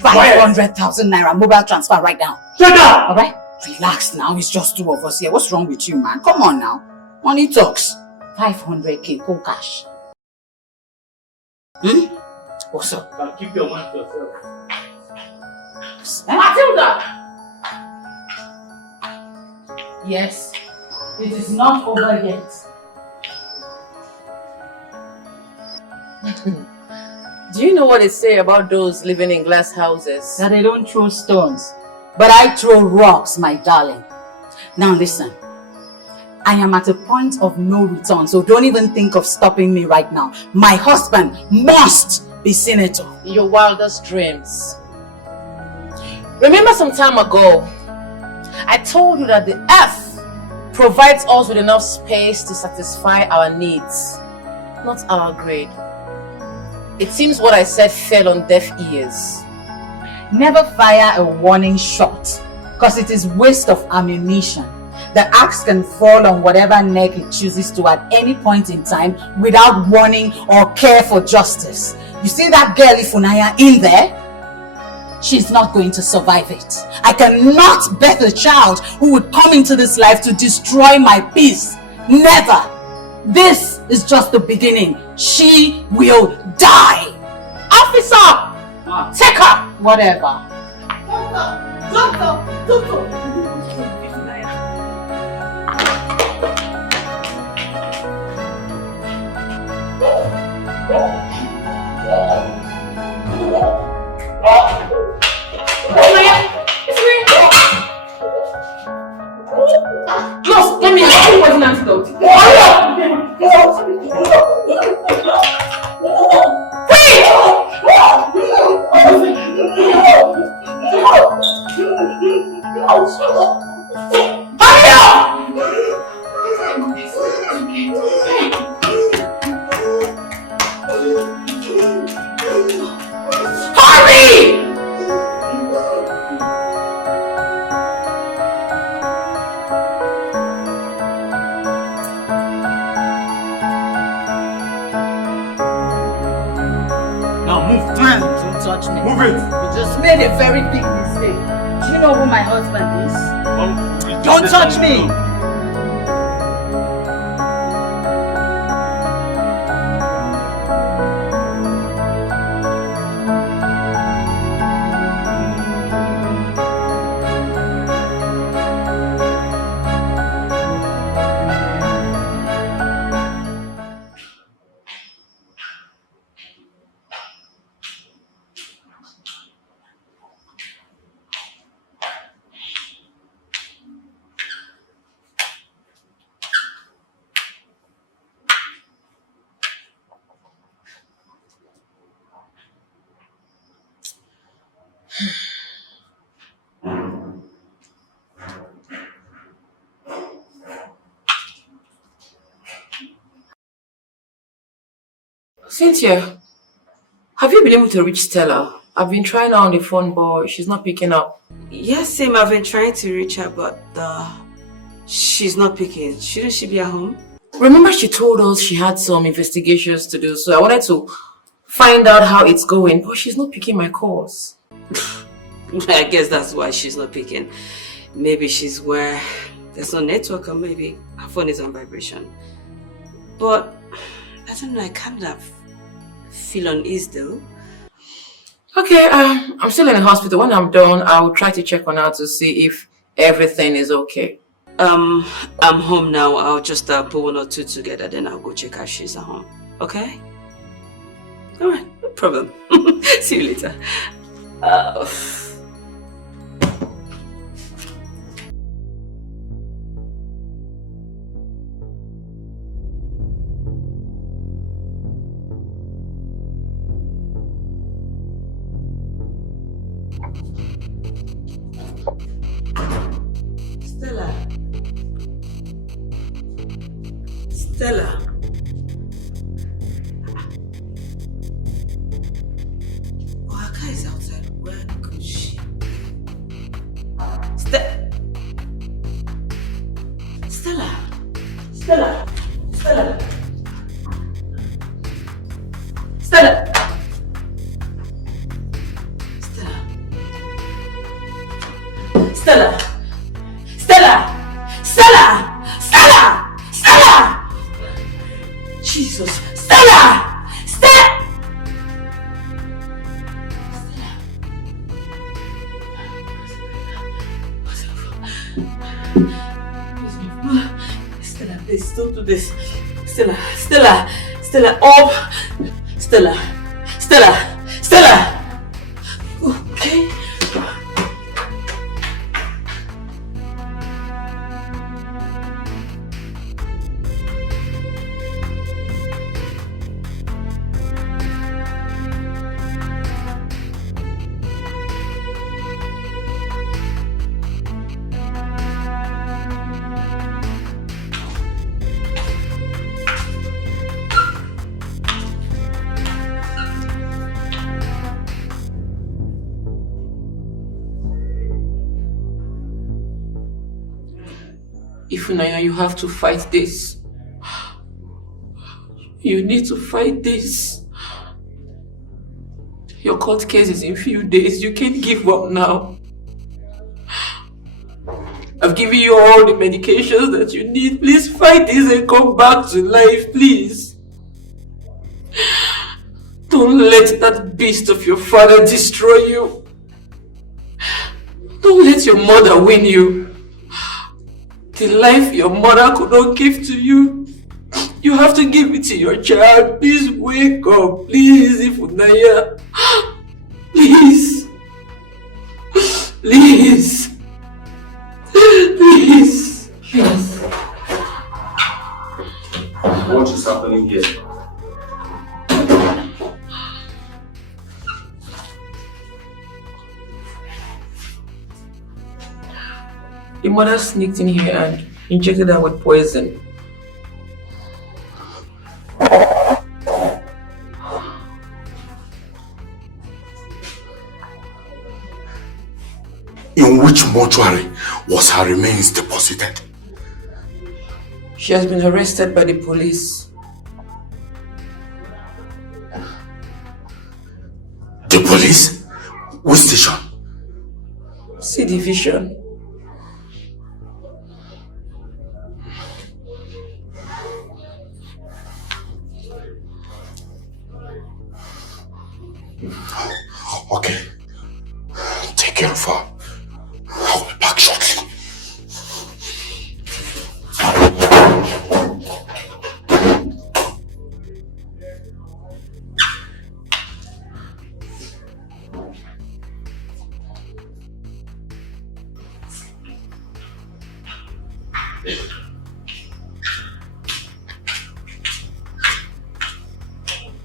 500,000 naira mobile transfer right now. Shut up! Alright? Relax now, it's just two of us here. What's wrong with you, man? Come on now. Money talks. 500k, cool cash. What's up? Now keep your mind to yourself. Matilda! Yes, it is not over yet. Do you know what they say about those living in glass houses? That they don't throw stones. But I throw rocks, my darling. Now listen. I am at a point of no return, so don't even think of stopping me right now. My husband must be senator. In your wildest dreams. Remember some time ago, I told you that the earth provides us with enough space to satisfy our needs, not our greed. It seems what I said fell on deaf ears. Never fire a warning shot, because it is waste of ammunition. The axe can fall on whatever neck it chooses to at any point in time without warning or care for justice. You see that girl Ifunaya in there? She's not going to survive it. I cannot birth a child who would come into this life to destroy my peace. Never. This is just the beginning. She will die. Officer! Take her! Whatever. Doctor! Just let me ask you an antidote. Move it! You just made a very big mistake. Do you know who my husband is? Don't touch me! Cynthia, have you been able to reach Stella? I've been trying her on the phone, but she's not picking up. Yes, Sam, I've been trying to reach her, but she's not picking. Shouldn't she be at home? Remember she told us she had some investigations to do, so I wanted to find out how it's going, but she's not picking my calls. I guess that's why she's not picking. Maybe she's where there's no network, or maybe her phone is on vibration. But I don't know, I kind of feel uneasy though. Okay, I'm still in the hospital. When I'm done, I'll try to check on her to see if everything is okay. I'm home now. I'll just put one or two together, then I'll go check her if she's at home. Okay? Alright, no problem. See you later. Stella. Oh, her car is outside. Where could she? Stella. Stella. Stella. don't do this. Stella, up. Stella. Okay. Ifunanya, you have to fight this. You need to fight this. Your court case is in few days. You can't give up now. I've given you all the medications that you need. Please fight this and come back to life, please. Don't let that beast of your father destroy you. Don't let your mother win you. The life your mother could not give to you, you have to give it to your child. Please wake up, please, Ifunanya. Please. Please. Please. Please. What is happening here? The mother sneaked in here and injected her with poison. In which mortuary was her remains deposited? She has been arrested by the police. The police? Which station? C Division. Okay. Take care of her. I will be back shortly.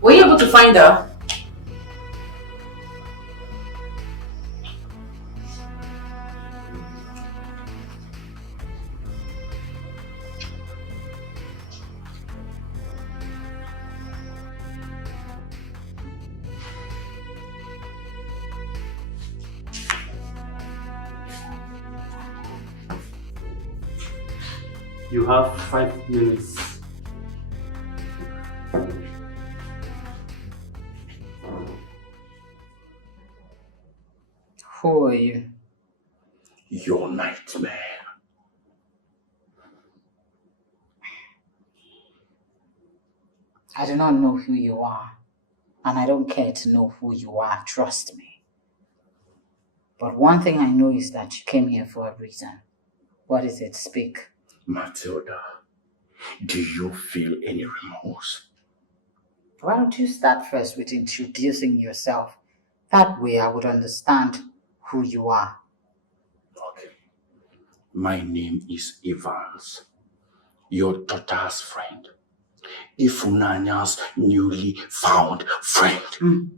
Were you able to find her? You have 5 minutes. Who are you? Your nightmare. I do not know who you are, and I don't care to know who you are, trust me. But one thing I know is that you came here for a reason. What is it? Speak. Matilda, do you feel any remorse? Why don't you start first with introducing yourself? That way I would understand who you are. Okay. My name is Evans, your daughter's friend. Ifunanya's newly found friend.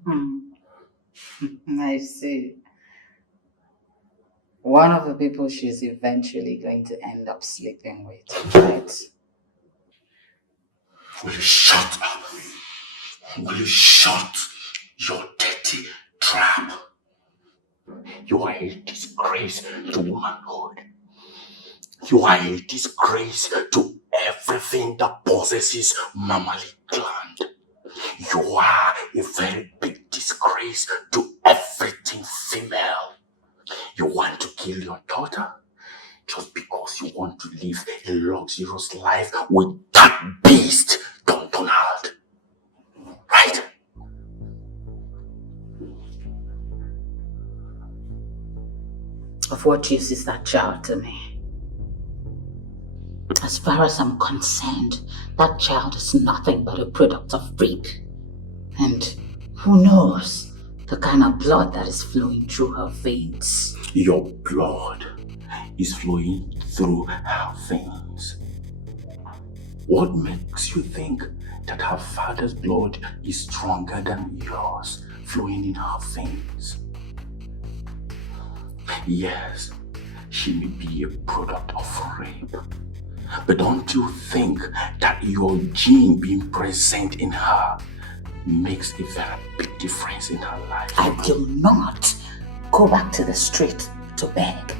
I see. One of the people she's eventually going to end up sleeping with, right? Will you shut up? Will you shut your dirty trap? You are a disgrace to womanhood. You are a disgrace to everything that possesses mammary gland. You are a very big disgrace to everything female. You want to kill your daughter just because you want to live a luxurious life with that beast, Don Donald. Right? Of what use is that child to me? As far as I'm concerned, that child is nothing but a product of rape. And who knows the kind of blood that is flowing through her veins. Your blood is flowing through her veins. What makes you think that her father's blood is stronger than yours, flowing in her veins? Yes, she may be a product of rape, but don't you think that your gene being present in her makes a very big difference in her life? I will not go back to the street to beg.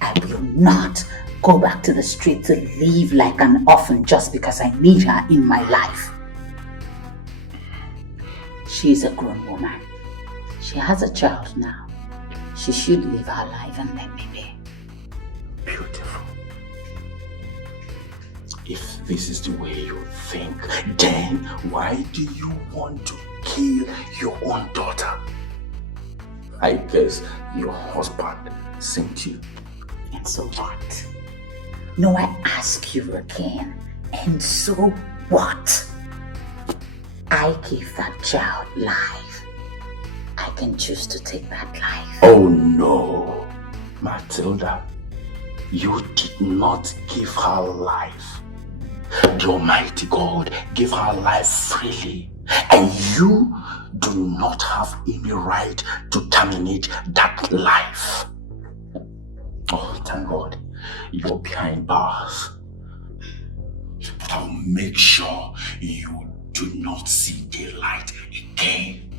I will not go back to the street to live like an orphan just because I need her in my life. She is a grown woman. She has a child now. She should live her life and let me be. Beautiful. If this is the way you think, then why do you want to kill your own daughter? I guess your husband sent you. And so what? No, I ask you again. And so what? I gave that child life. I can choose to take that life. Oh no, Matilda. You did not give her life. The Almighty God gave her life freely. And you do not have any right to terminate that life. Oh, thank God, you're behind bars. I'll make sure you do not see daylight again.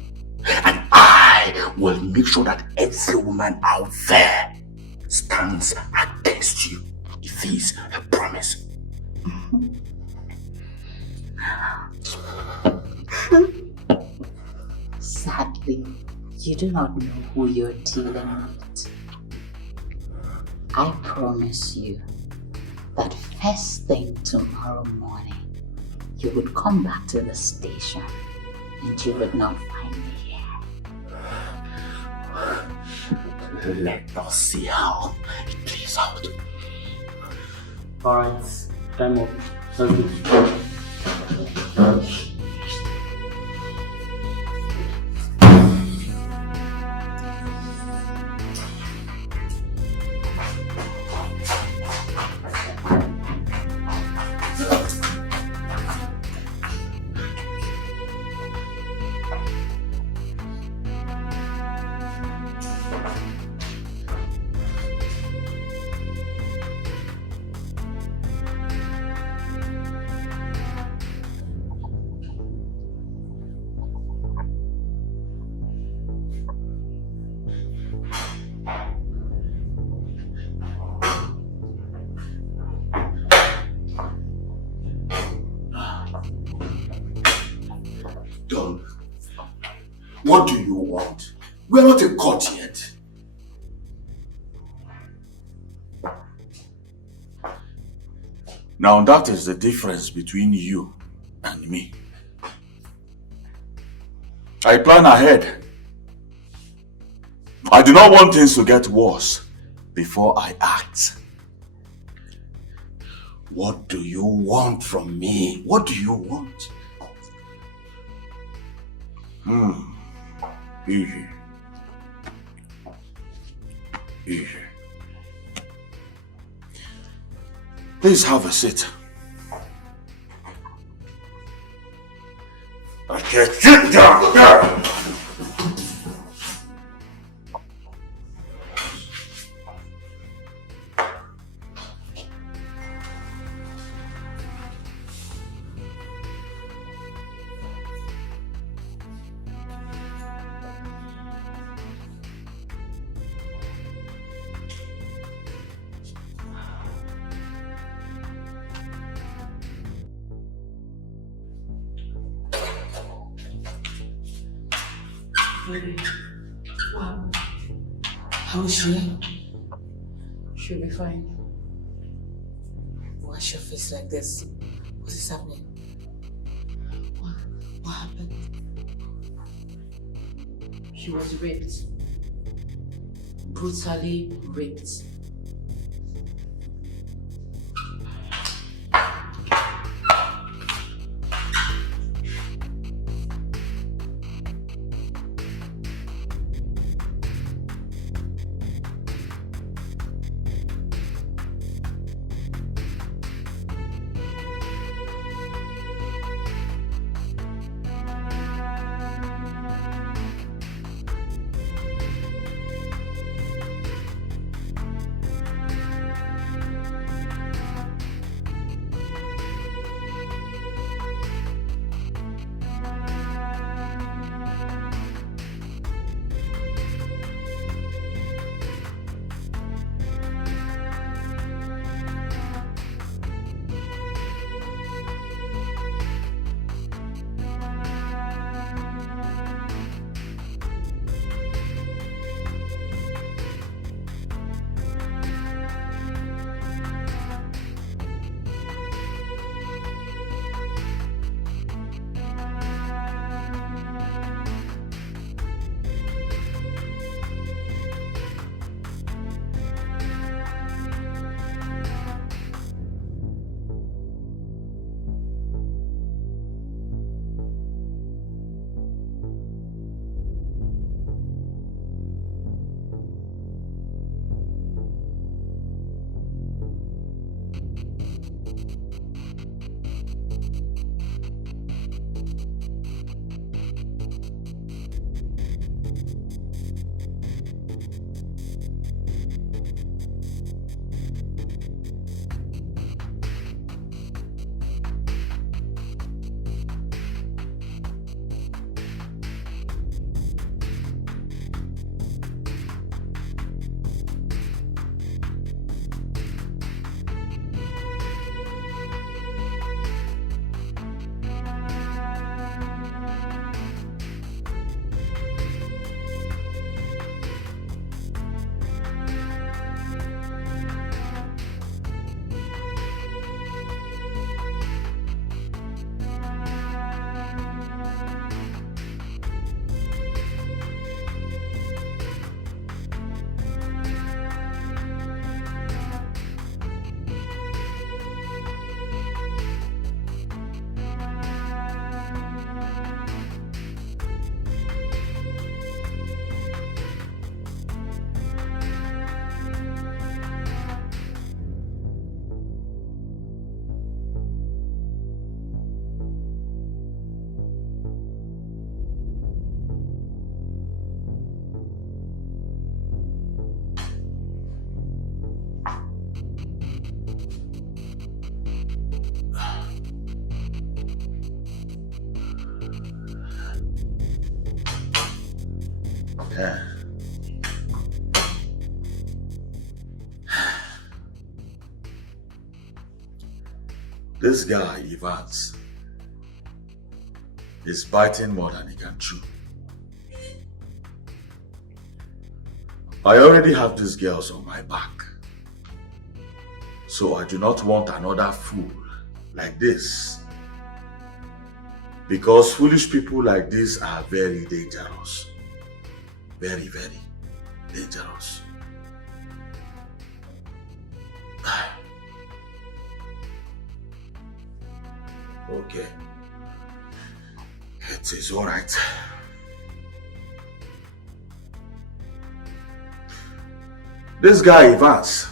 And I will make sure that every woman out there stands against you. If this is a promise. Sadly, you do not know who you're dealing with. I promise you that first thing tomorrow morning, you would come back to the station and you would not find me here. Let us see how it plays out. Alright, time up. Let's go. What do you want? We're not in court yet. Now that is the difference between you and me. I plan ahead. I do not want things to get worse before I act. What do you want from me? What do you want? Easy. Easy. Please have a seat. Okay, sit down there. Wow. How is she? She'll be fine. Why's your face like this? What is happening? What happened? She was raped. Brutally raped. This guy, Evans, is biting more than he can chew. I already have these girls on my back. So I do not want another fool like this. Because foolish people like this are very dangerous. Very, very dangerous. Okay. It is all right. This guy, Evans,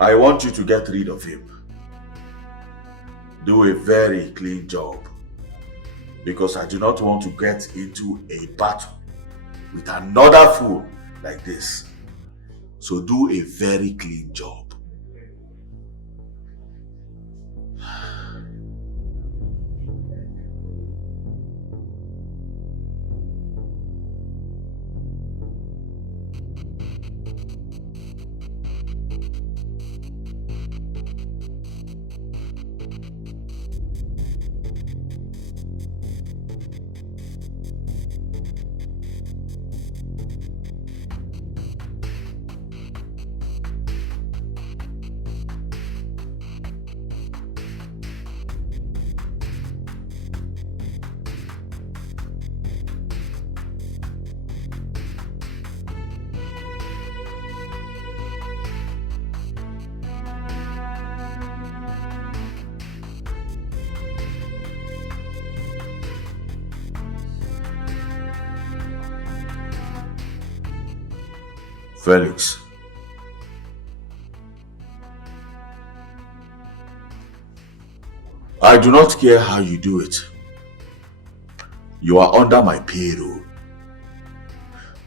I want you to get rid of him. Do a very clean job. Because I do not want to get into a battle with another fool like this. So do a very clean job. Felix. I do not care how you do it. You are under my payroll.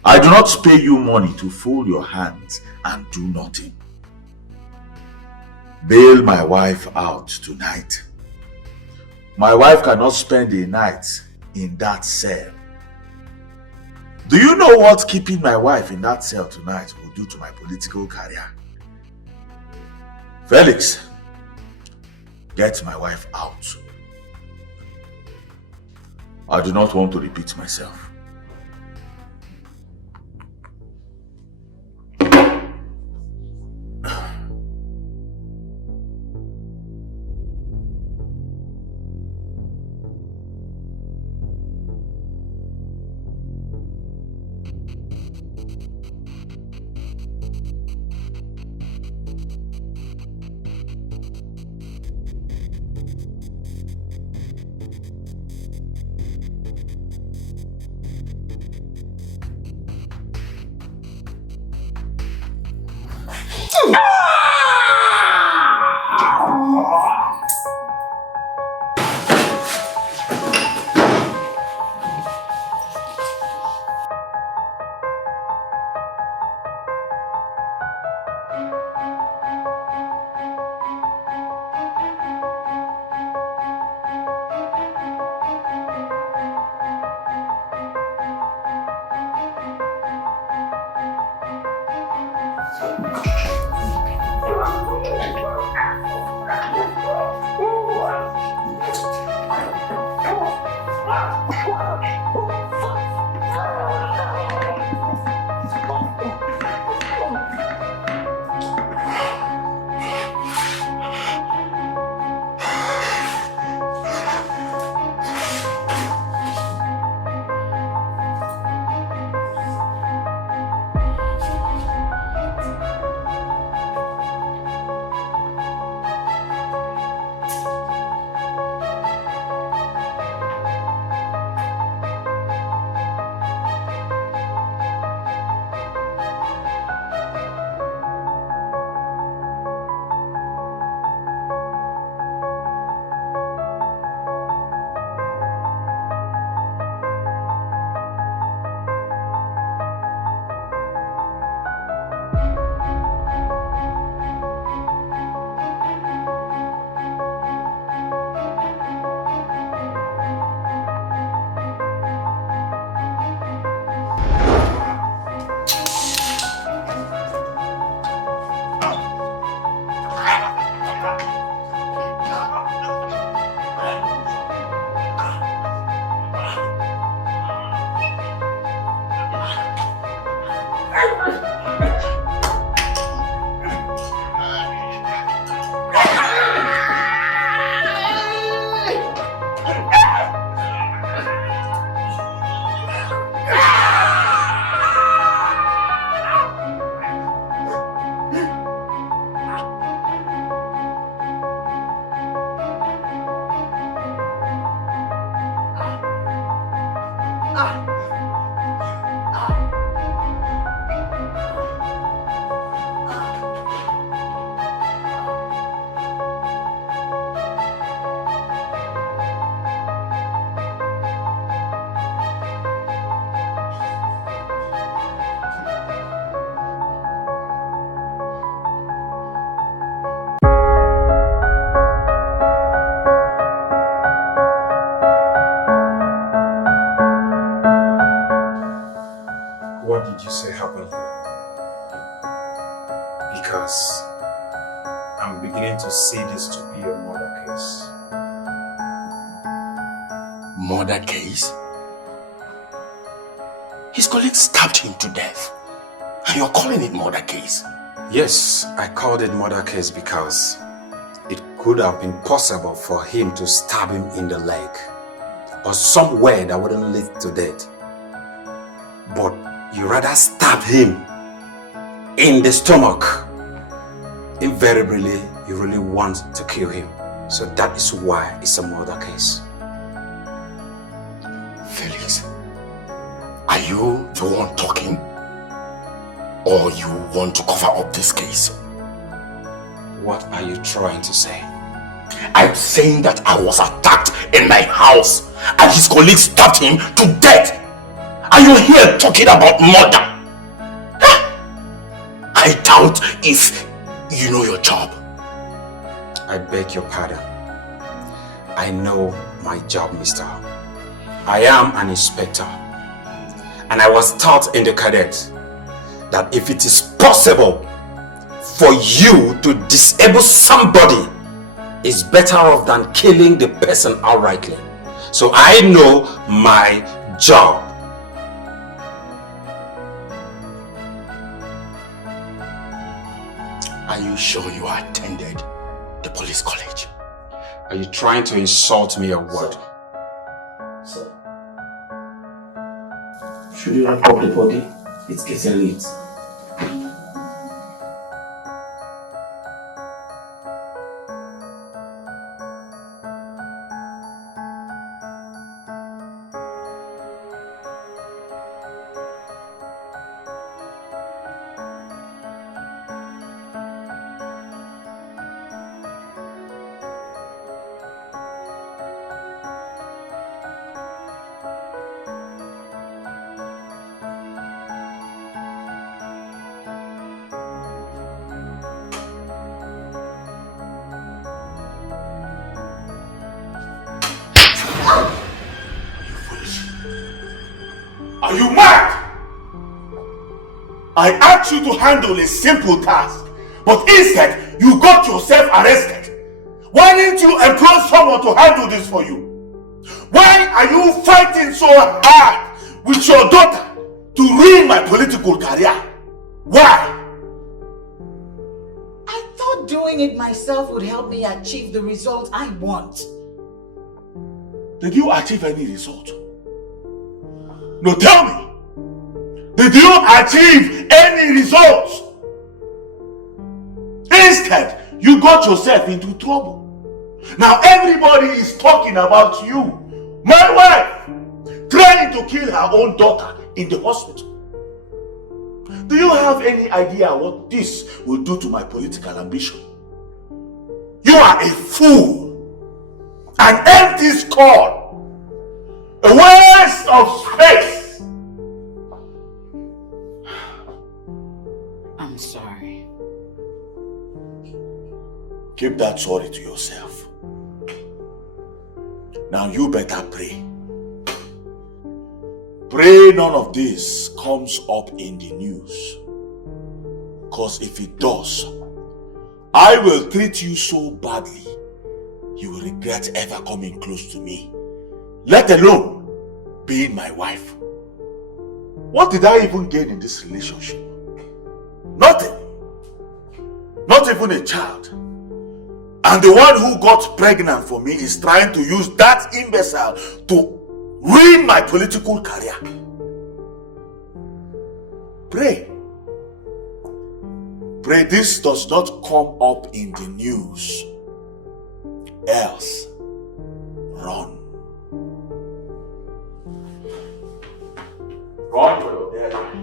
I do not pay you money to fold your hands and do nothing. Bail my wife out tonight. My wife cannot spend a night in that cell. Do you know what keeping my wife in that cell tonight will do to my political career? Felix, get my wife out. I do not want to repeat myself. did you say happened here? Because I'm beginning to see this to be a murder case. Murder case? His colleague stabbed him to death. And you're calling it murder case? Yes, I called it murder case because it could have been possible for him to stab him in the leg or somewhere that wouldn't lead to death. But you rather stab him in the stomach. Invariably, you really want to kill him. So that is why it's a murder case. Felix, are you the one talking? Or you want to cover up this case? What are you trying to say? I'm saying that I was attacked in my house and his colleagues stabbed him to death. Are you here talking about murder? I doubt if you know your job. I beg your pardon. I know my job, mister. I am an inspector. And I was taught in the cadet that if it is possible for you to disable somebody, it's better off than killing the person outrightly. So I know my job. Are you sure you attended the police college? Are you trying to insult me or what? Sir. Should you wrap up the body? It's getting late. Are you mad? I asked you to handle a simple task, but instead you got yourself arrested. Why didn't you employ someone to handle this for you? Why are you fighting so hard with your daughter to ruin my political career? Why? I thought doing it myself would help me achieve the result I want. Did you achieve any result? No, tell me. Did you achieve any results? Instead, you got yourself into trouble. Now everybody is talking about you. My wife trying to kill her own daughter in the hospital. Do you have any idea what this will do to my political ambition? You are a fool. An empty skull. A waste of space. I'm sorry. Keep that sorry to yourself. Now you better pray. Pray none of this comes up in the news. Because if it does, I will treat you so badly, you will regret ever coming close to me. Let alone being my wife. What did I even gain in this relationship? Nothing. Not even a child. And the one who got pregnant for me is trying to use that imbecile to ruin my political career. Pray. Pray this does not come up in the news. Else, run. Run for your dead.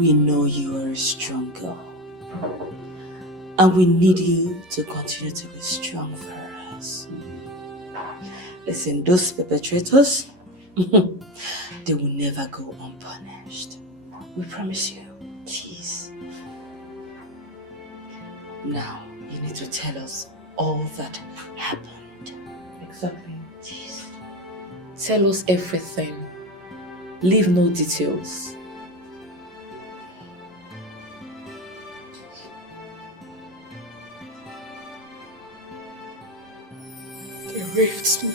We know you are a strong girl. And we need you to continue to be strong for us. Listen, those perpetrators, they will never go unpunished. We promise you. Please. Now, you need to tell us all that happened. Exactly. Please. Tell us everything. Leave no details. They raped me.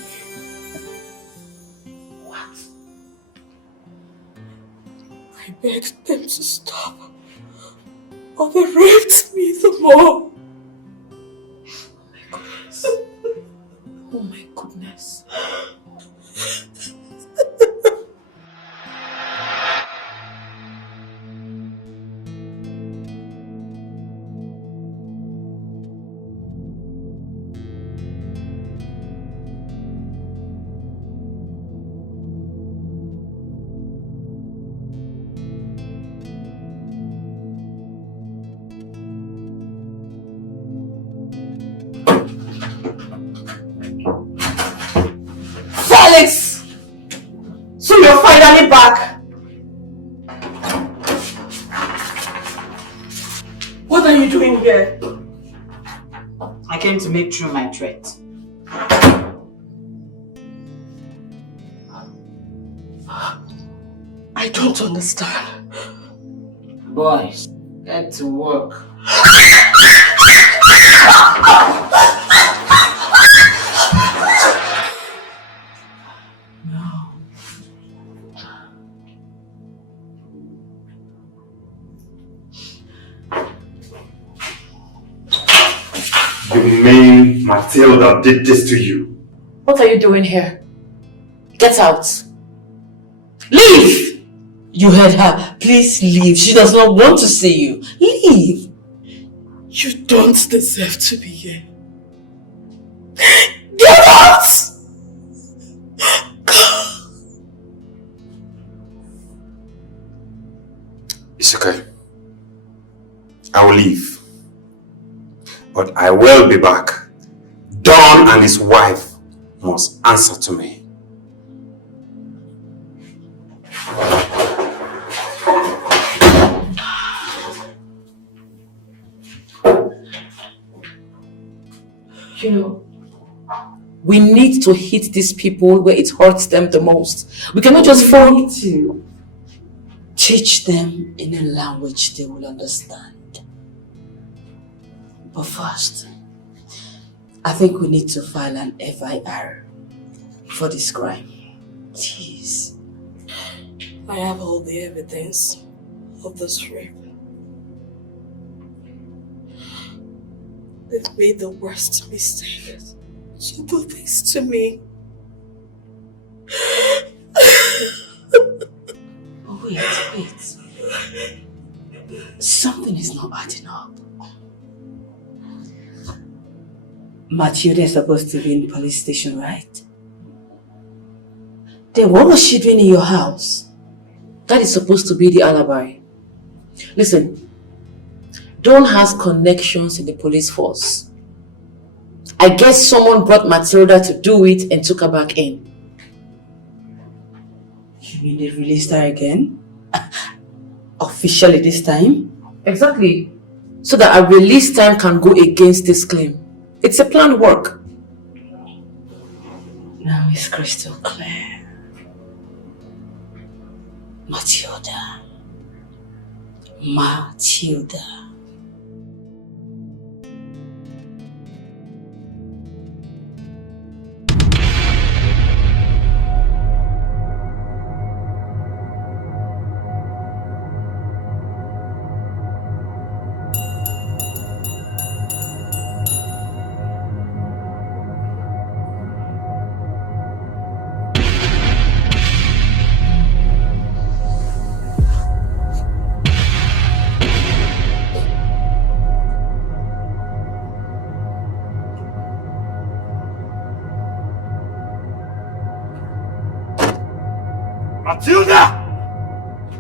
What? I begged them to stop, but they raped me the more. Oh my goodness. Felix! So you're finally back. What are you doing here? I came to make true my threat. I don't understand. Boys, get to work. You mean Matilda did this to you? What are you doing here? Get out. Leave! You heard her. Please leave. She does not want to see you. Leave. You don't deserve to be here. Get out! It's okay. I will leave. But I will be back. Don and his wife must answer to me. You know, we need to hit these people where it hurts them the most. We cannot just fall to teach them in a language they will understand. But first, I think we need to file an FIR for this crime. Jeez. I have all the evidence of this rape. They've made the worst mistake to do this to me. Wait. Something is not adding up. Matilda is supposed to be in the police station, right? Then what was she doing in your house? That is supposed to be the alibi. Listen, Dawn has connections in the police force. I guess someone brought Matilda to do it and took her back in. You mean they released her again? Officially this time? Exactly. So that a release time can go against this claim. It's a planned work. Now it's crystal clear. Matilda. Matilda!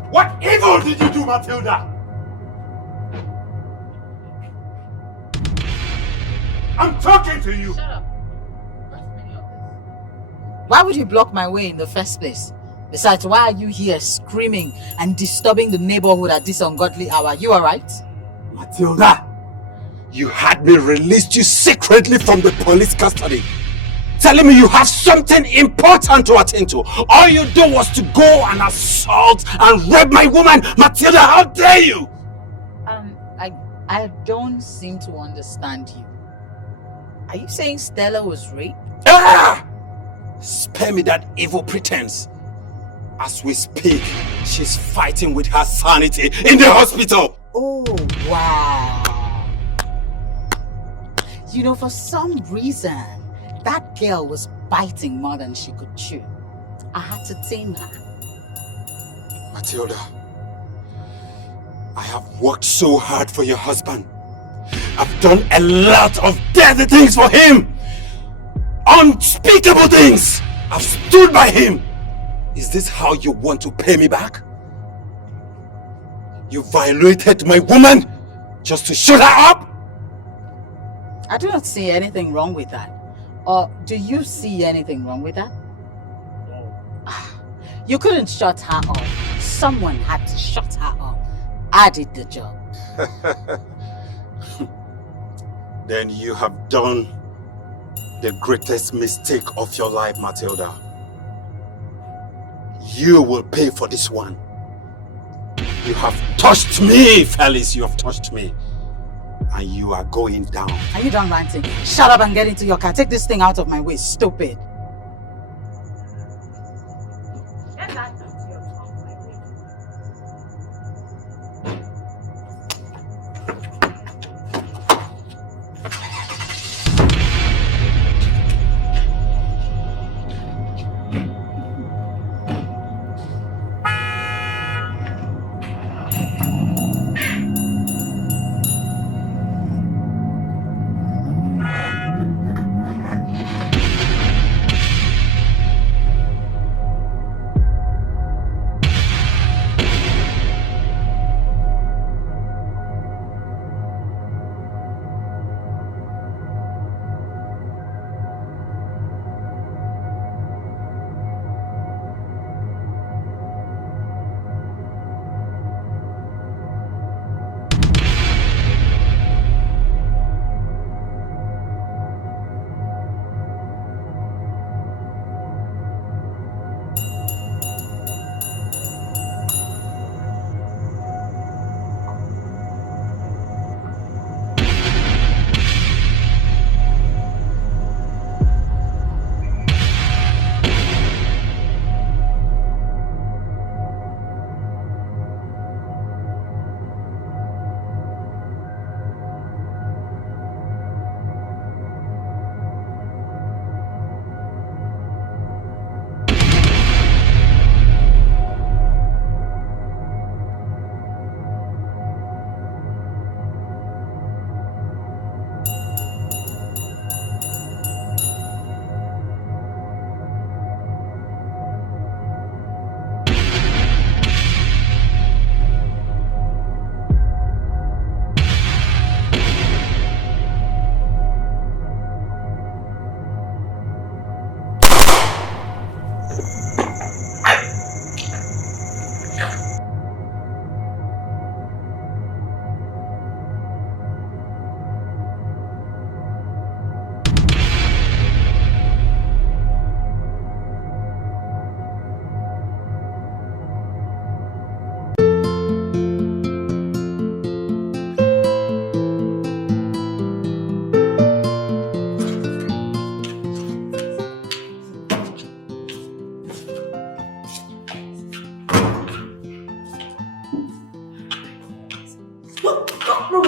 What evil What did you do, Matilda? I'm talking to you. Shut up. Why would you block my way in the first place? Besides, why are you here screaming and disturbing the neighborhood at this ungodly hour? You alright? Matilda, you had me released you secretly from the police custody, telling me you have something important to attend to. All you do was to go and assault and rape my woman. Matilda, how dare you? I don't seem to understand you. Are you saying Stella was raped? Ah! Spare me that evil pretense. As we speak, she's fighting with her sanity in the hospital. Oh, wow. You know, for some reason, that girl was biting more than she could chew. I had to tame her. Matilda, I have worked so hard for your husband. I've done a lot of dirty things for him. Unspeakable things. I've stood by him. Is this how you want to pay me back? You violated my woman just to shut her up? I do not see anything wrong with that. Or do you see anything wrong with that? You couldn't shut her up. Someone had to shut her up. I did the job. Then you have done the greatest mistake of your life, Matilda. You will pay for this one. You have touched me, Felice. You have touched me. And you are going down. Are you done ranting? Shut up and get into your car. Take this thing out of my way, stupid.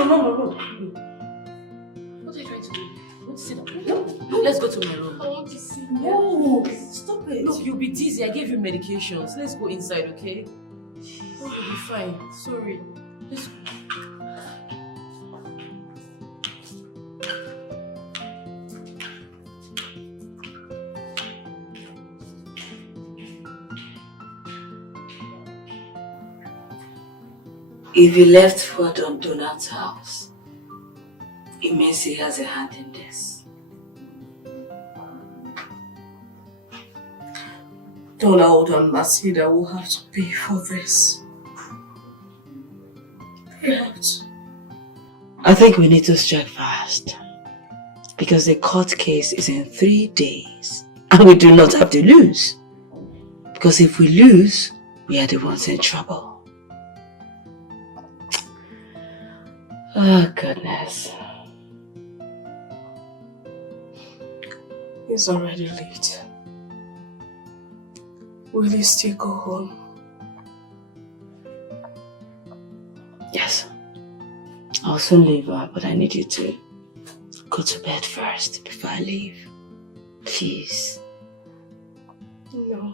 No. What are you trying to do? You want to sit down? No, let's go to my room. I want to see you. No, stop it. Look, you'll be dizzy. I gave you medications. Let's go inside, okay? Oh, you'll be fine. Sorry. Let's go. If he left food on Donald's house, it means he has a hand in this. Donald and Masida will have to pay for this. Pay out. I think we need to strike fast. Because the court case is in 3 days. And we do not have to lose. Because if we lose, we are the ones in trouble. Oh, goodness. It's already late. Will you still go home? Yes. I'll soon leave, but I need you to go to bed first before I leave. Please. No.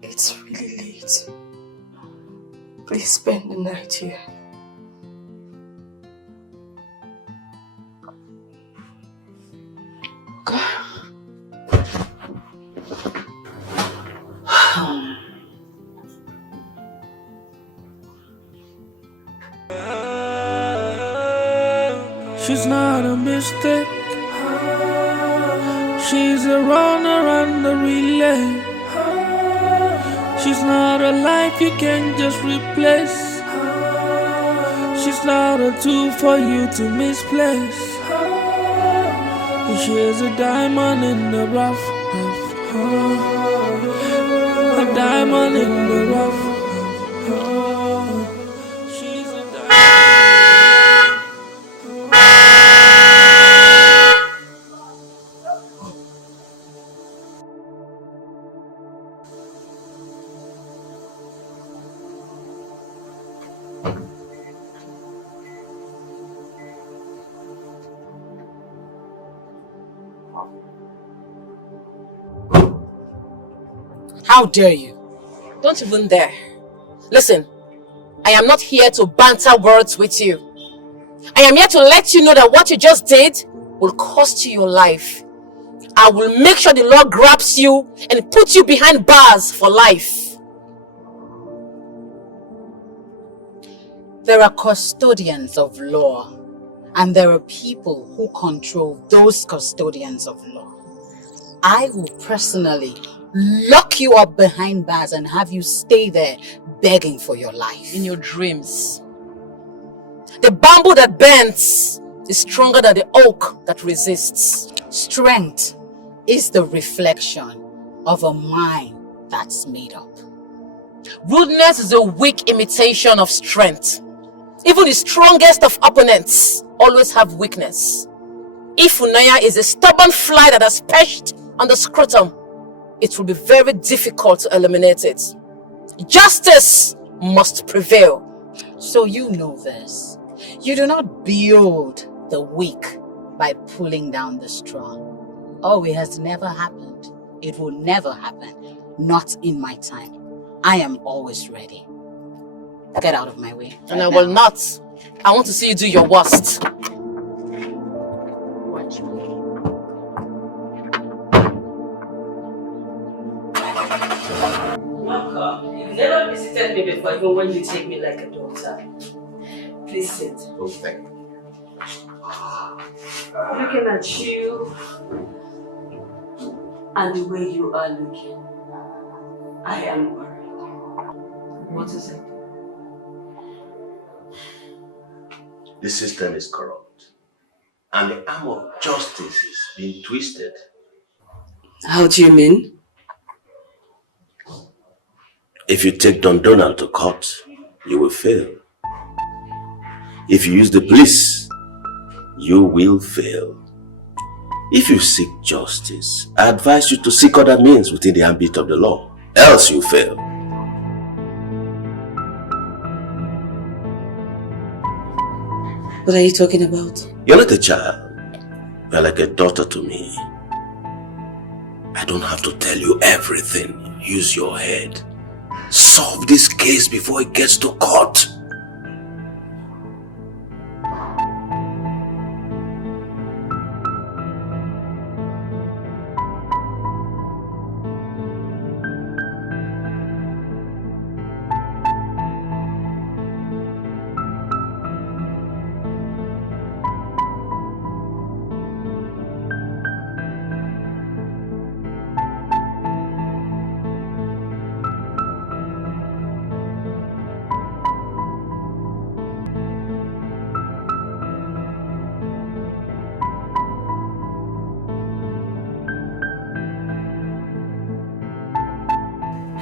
It's really late. Please spend the night here. She's not a mistake. She's a runner and a relay. She's not a life you can just replace. She's not a tool for you to misplace. She's a diamond in the rough. A diamond in the rough. How dare you? Don't even dare. Listen, I am not here to banter words with you. I am here to let you know that what you just did will cost you your life. I will make sure the law grabs you and puts you behind bars for life. There are custodians of law, and there are people who control those custodians of law. I will personally lock you up behind bars and have you stay there begging for your life. In your dreams. The bamboo that bends is stronger than the oak that resists. Strength is the reflection of a mind that's made up. Rudeness is a weak imitation of strength. Even the strongest of opponents always have weakness. If Unaya is a stubborn fly that has perched on the scrotum, it will be very difficult to eliminate it. Justice must prevail. So you know this. You do not build the weak by pulling down the strong. Oh, it has never happened. It will never happen. Not in my time. I am always ready. Get out of my way. And I will not. I want to see you do your worst. Watch me. Welcome. You've never visited me before, even when you take me like a daughter. Please sit. Oh, thank you. Looking at you and the way you are looking, I am worried. What is it? The system is corrupt, and the arm of justice is being twisted. How do you mean? If you take Don Donald to court, you will fail. If you use the police, you will fail. If you seek justice, I advise you to seek other means within the ambit of the law, else you fail. What are you talking about? You're not a child. You're like a daughter to me. I don't have to tell you everything. Use your head. Solve this case before it gets to court.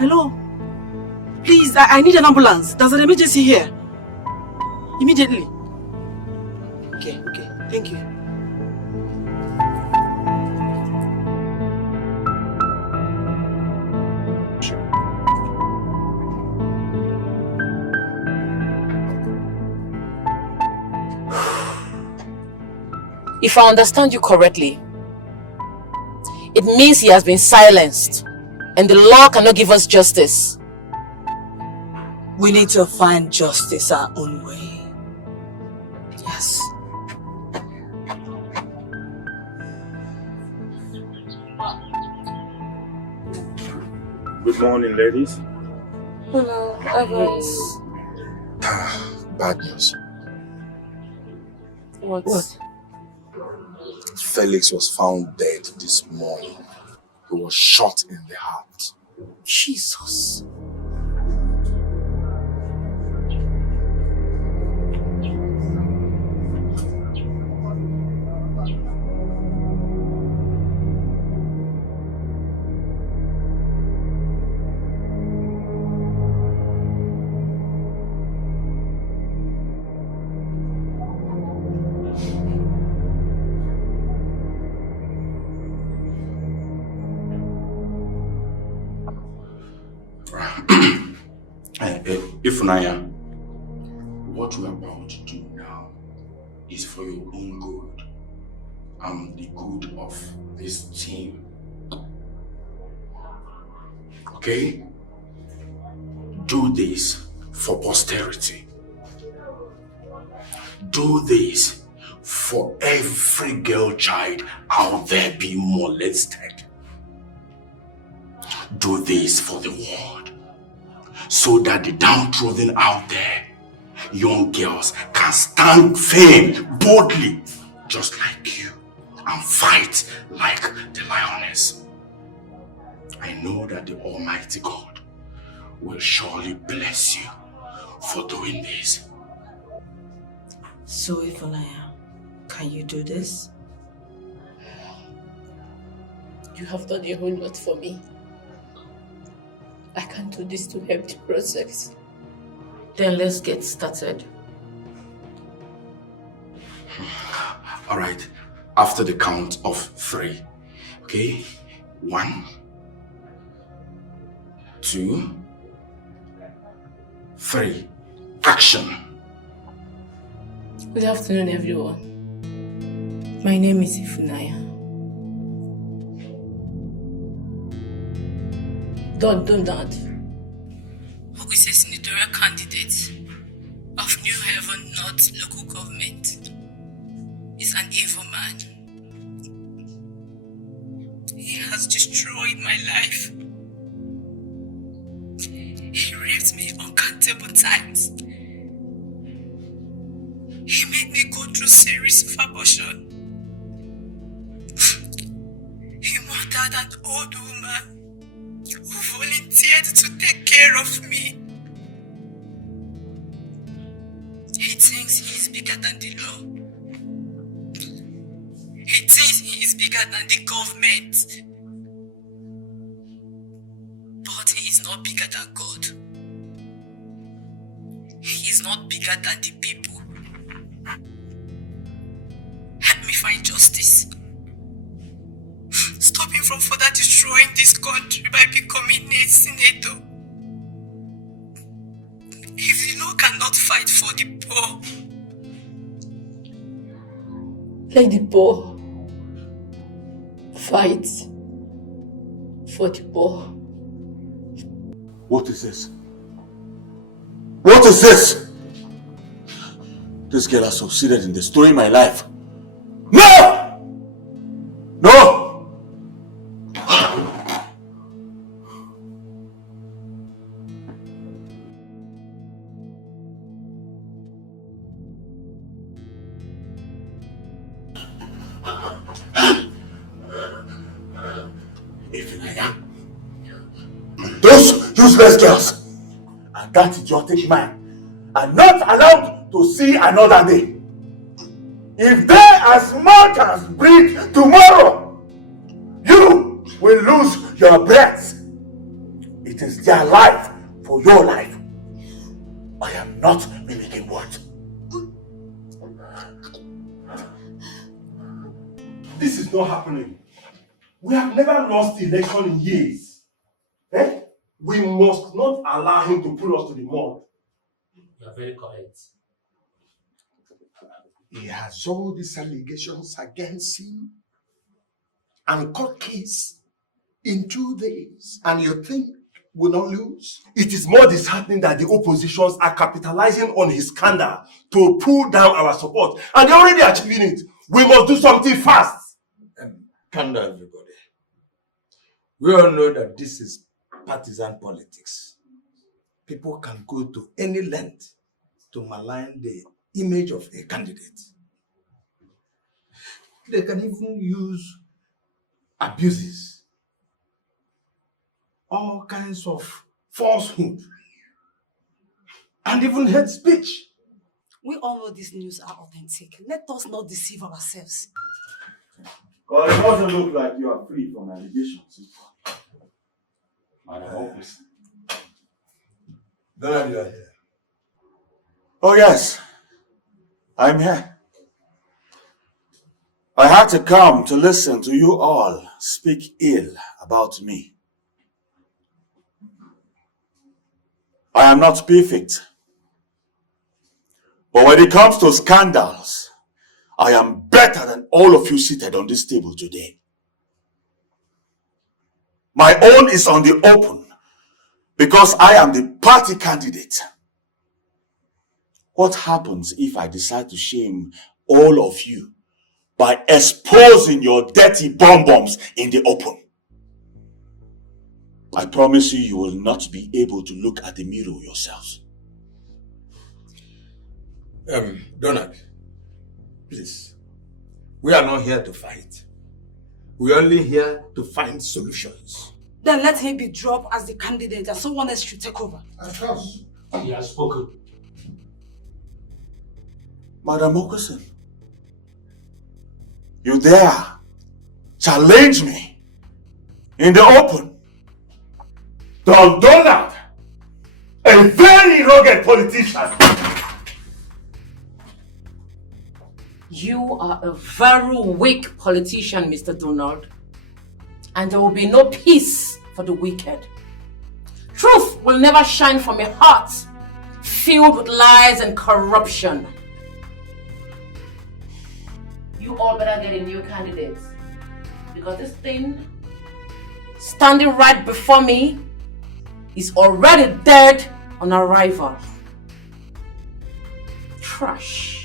Hello? Please, I need an ambulance. There's an emergency here. Immediately. Okay, thank you. If I understand you correctly, it means he has been silenced and the law cannot give us justice. We need to find justice our own way. Yes. Good morning, ladies. Hello, Evans. Bad news. What? Felix was found dead this morning. He was shot in the heart. Jesus. Ifunanya, what we're about to do now is for your own good and the good of this team. Okay? Do this for posterity. Do this for every girl child out there being molested. Do this for the world, so that the downtrodden out there, young girls, can stand fame boldly, just like you, and fight like the lioness. I know that the Almighty God will surely bless you for doing this. So, Ifunanya, can you do this? You have done a whole lot for me. I can't do this to help the process. Then let's get started. Alright, after the count of 3, okay? 1, 2, 3. Action! Good afternoon, everyone. My name is Ifunanya. Don't do that. Who is a senatorial candidate of New Haven North local government is an evil man. He has destroyed my life. He raped me uncountable times. He made me go through series of abortion. He murdered an old woman who volunteered to take care of me. He thinks he is bigger than the law. He thinks he is bigger than the government. But he is not bigger than God. He is not bigger than the people. Help me find justice. Stop him from further destroying this country by becoming a senator. If the law cannot fight for the poor, let the poor fight for the poor. What is this? What is this? This girl has succeeded in destroying my life. No! No! Those useless girls and that idiotic man are not allowed to see another day. If they as much as breathe tomorrow, you will lose your breath. It is their their life for your life. I am not mimicking words. This is not happening. We have never lost the election in years. Eh? We must not allow him to pull us to the mud. You are very correct. He has all these allegations against him and court case in 2 days. And you think we'll not lose? It is more disheartening that the oppositions are capitalizing on his scandal to pull down our support. And they're already achieving it. We must do something fast. Calm down, everybody. We all know that this is partisan politics. People can go to any length to malign the image of a candidate. They can even use abuses, all kinds of falsehood, and even hate speech. We all know these news are authentic. Let us not deceive ourselves. Well, it doesn't look like you are free from allegations. I hope it's... Glad you are here. Oh yes, I'm here. I had to come to listen to you all speak ill about me. I am not perfect. But when it comes to scandals, I am better than all of you seated on this table today. My own is on the open because I am the party candidate. What happens if I decide to shame all of you by exposing your dirty bum-bums in the open? I promise you, you will not be able to look at the mirror yourselves. Donald, please. We are not here to fight. We are only here to find solutions. Then let him be dropped as the candidate and someone else should take over. Of course. He has spoken. Madam Okosin, you dare challenge me in the open? Don Donald, a very rugged politician. You are a very weak politician, Mr. Donald. And there will be no peace for the wicked. Truth will never shine from a heart filled with lies and corruption. You all better get a new candidate. Because this thing standing right before me is already dead on arrival. Trash.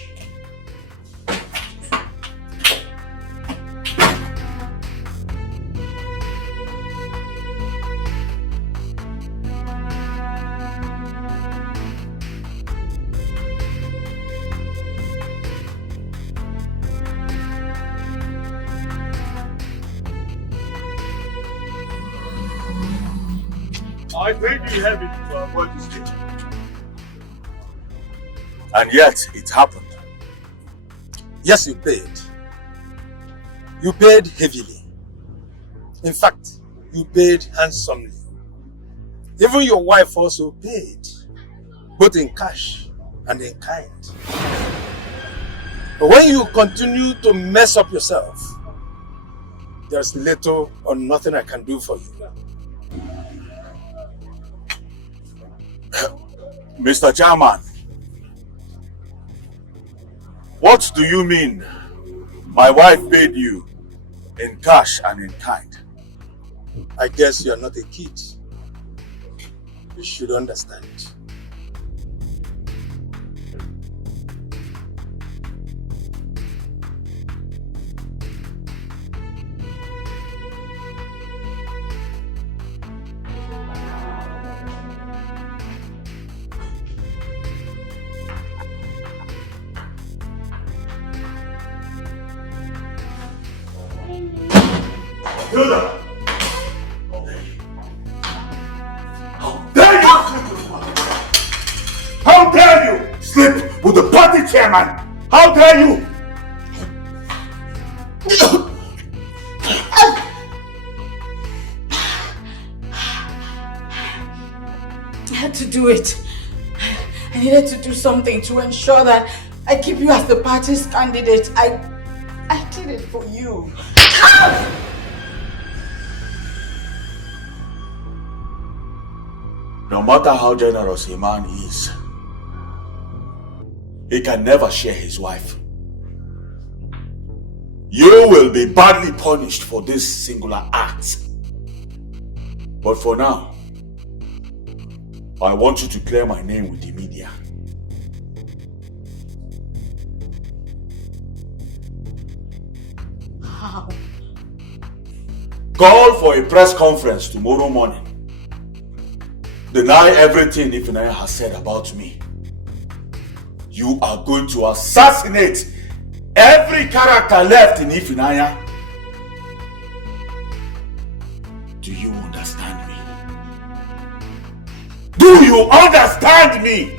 I paid you heavy to avoid this thing. And yet, it happened. Yes, you paid. You paid heavily. In fact, you paid handsomely. Even your wife also paid, both in cash and in kind. But when you continue to mess up yourself, there's little or nothing I can do for you. Mr. Chairman, what do you mean my wife paid you in cash and in kind? I guess you're not a kid. You should understand. Hilda! How dare you sleep with her? How dare you sleep with the party chairman? How dare you? do it. I needed to do something to ensure that I keep you as the party's candidate. I did it for you. No matter how generous a man is, he can never share his wife. You will be badly punished for this singular act. But for now, I want you to clear my name with the media. How? Call for a press conference tomorrow morning. Deny everything Ifunanya has said about me. You are going to assassinate every character left in Ifunanya. Do you understand me? Do you understand me?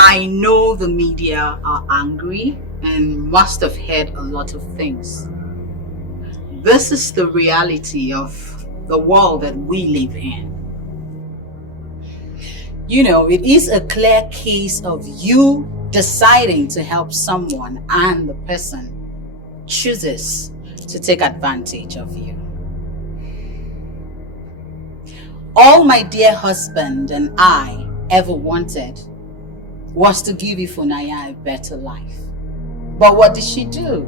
I know the media are angry and must have heard a lot of things. This is the reality of the world that we live in. You know, it is a clear case of you deciding to help someone and the person chooses to take advantage of you. All my dear husband and I ever wanted was to give Ifunanya a better life. But what did she do?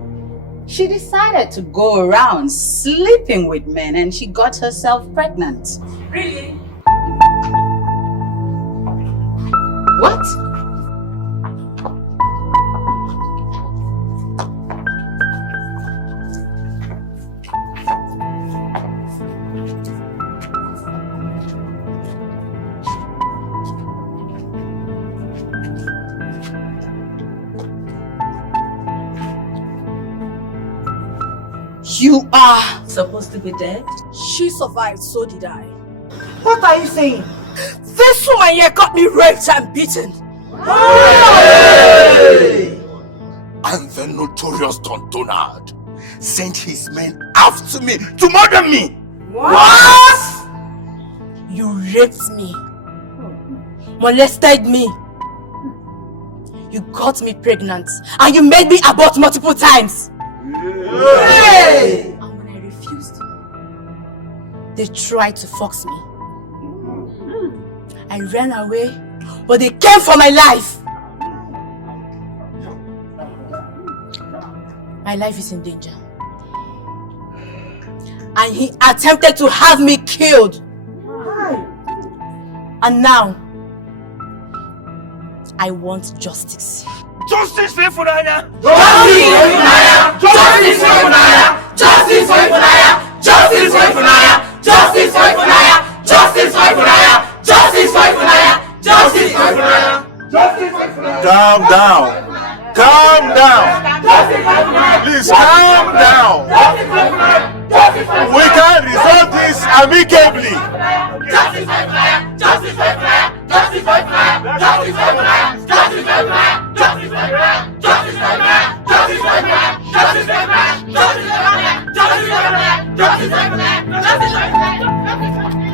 She decided to go around sleeping with men and she got herself pregnant. Really? What? You are supposed to be dead? She survived, so did I. What are you saying? This woman here got me raped and beaten. Hey! And the notorious Don Donald sent his men after me to murder me. What? You raped me, molested me, you got me pregnant, and you made me abort multiple times. Hey! And when I refused, they tried to fox me. I ran away, but they came for my life. My life is in danger. And he attempted to have me killed. And now, I want justice. Justice for Ifunanya! Justice for Ifunanya! Justice for Ifunanya! Justice for Ifunanya! Justice for Ifunanya! Justice for Ifunanya! Justice for Ifunanya! Justice for Ifunanya! Justice for Ifunanya! Calm down. Calm down. Please calm down. We can resolve this amicably. Justice for Ifunanya! Justice for Ifunanya! Justice for Ifunanya! Justice for Ifunanya! Justice for Ifunanya! Justice for Ifunanya! Justice for Ifunanya! Justice for Ifunanya! Justice for Ifunanya! Justice for Ifunanya! Justice for Ifunanya! Justice for Ifunanya! Justice for Ifunanya!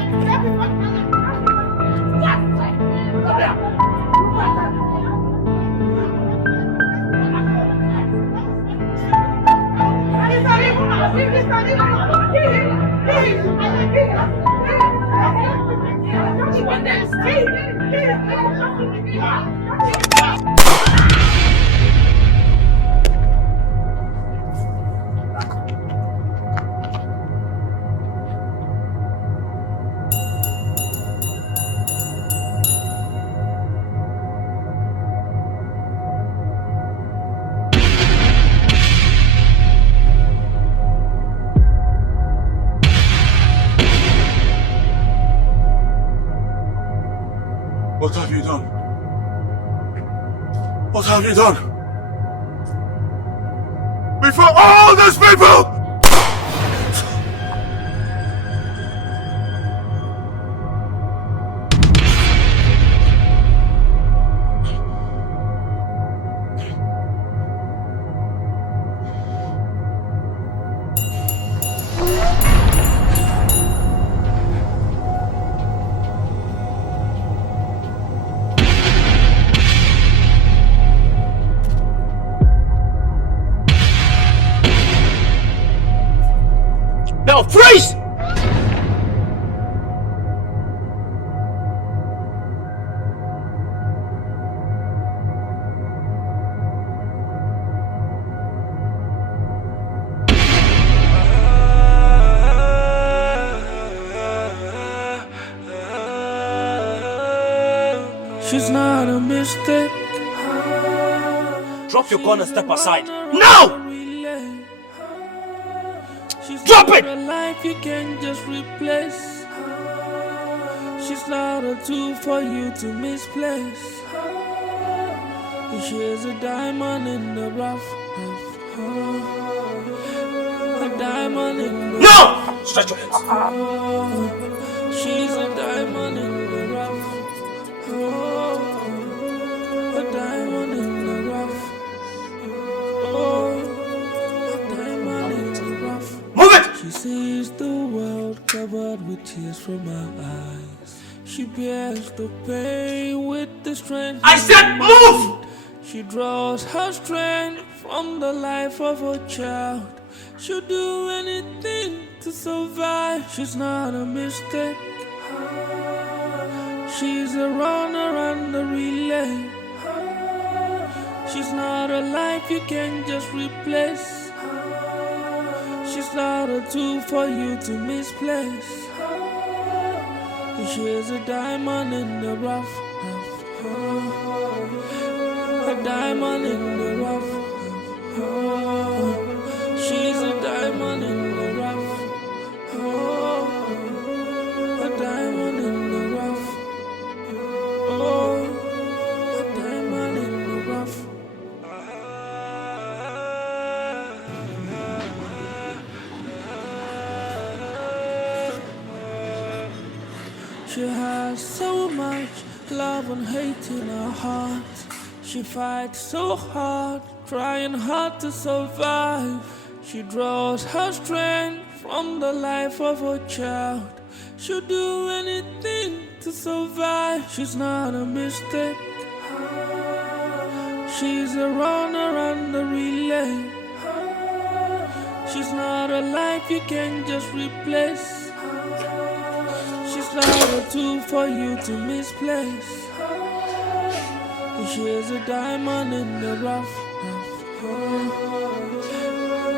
What have you done? What have you done? Before all these people! Now freeze! She's not a mistake. Drop your gun and step aside. Now! Drop it! A life you can just replace. She's not a tool for you to misplace. She's a diamond in the rough. A diamond in the No! Stretch your hands. She's a diamond in the rough. A diamond in the rough. Move it! She sees the world covered with tears from her eyes. She bears the pain with the strength. I said move! She draws her strength from the life of a child. She'll do anything to survive. She's not a mistake. She's a runner and a relay. She's not a life you can just replace. She's not a tool for you to misplace. She's a diamond in the rough. A diamond in the rough. She's a diamond in the rough. A diamond in the rough. A diamond in the rough. She has so much love and hate in her heart. She fights so hard, trying hard to survive. She draws her strength from the life of a child. She'll do anything to survive. She's not a mistake. She's a runner and a relay. She's not a life you can just replace. She's not a tool for you to misplace. She's a diamond in the rough.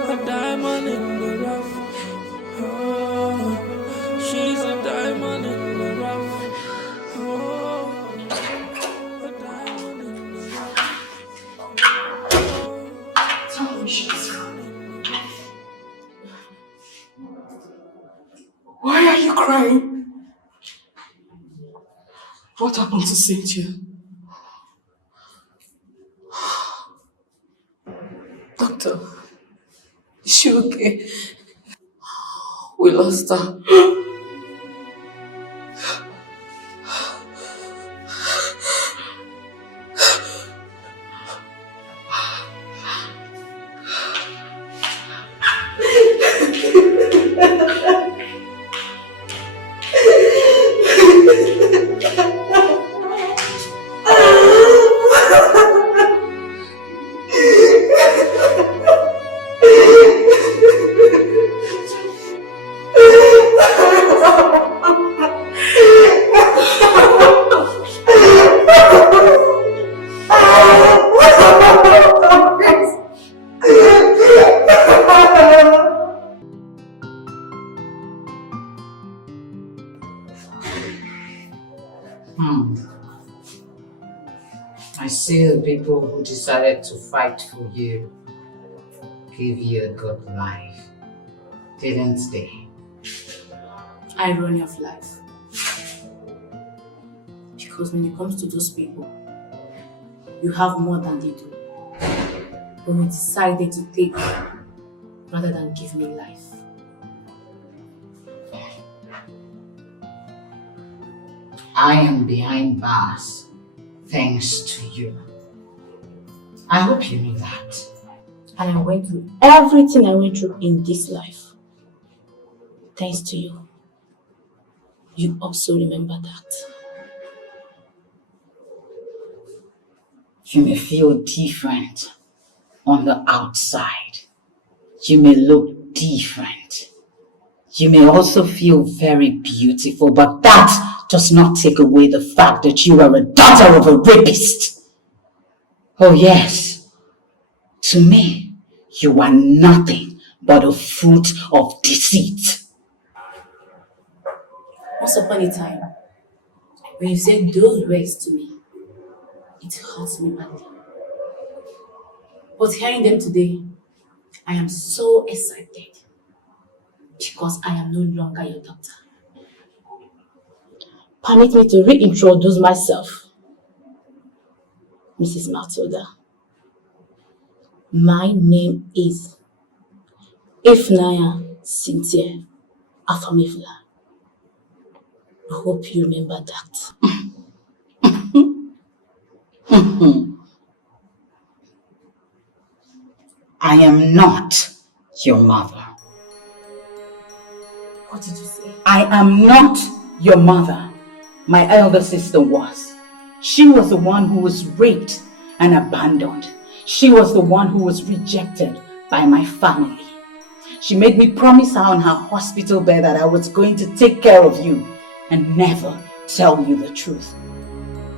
A diamond in the rough. She's a diamond in the rough. A diamond in the rough. Tell me she's Why are you crying? What happened to Cynthia? Doctor, is she okay? We lost her. I see the people who decided to fight for you give you a good life, didn't they? Irony of life. Because when it comes to those people, you have more than they do. But you decided to take rather than give me life. I am behind bars thanks to you. I hope you know that. And I went through everything I went through in this life. Thanks to you. You also remember that. You may feel different on the outside. You may look different. You may also feel very beautiful, but that does not take away the fact that you are a daughter of a rapist. Oh yes, to me, you are nothing but a fruit of deceit. Once upon a time, when you said those words to me, it hurts me badly. But hearing them today, I am so excited because I am no longer your daughter. Permit me to reintroduce myself. Mrs. Matilda. My name is Ifnaya Cynthia Afamifla. I hope you remember that. I am not your mother. What did you say? I am not your mother. My elder sister was. She was the one who was raped and abandoned. She was the one who was rejected by my family. She made me promise her on her hospital bed that I was going to take care of you and never tell you the truth.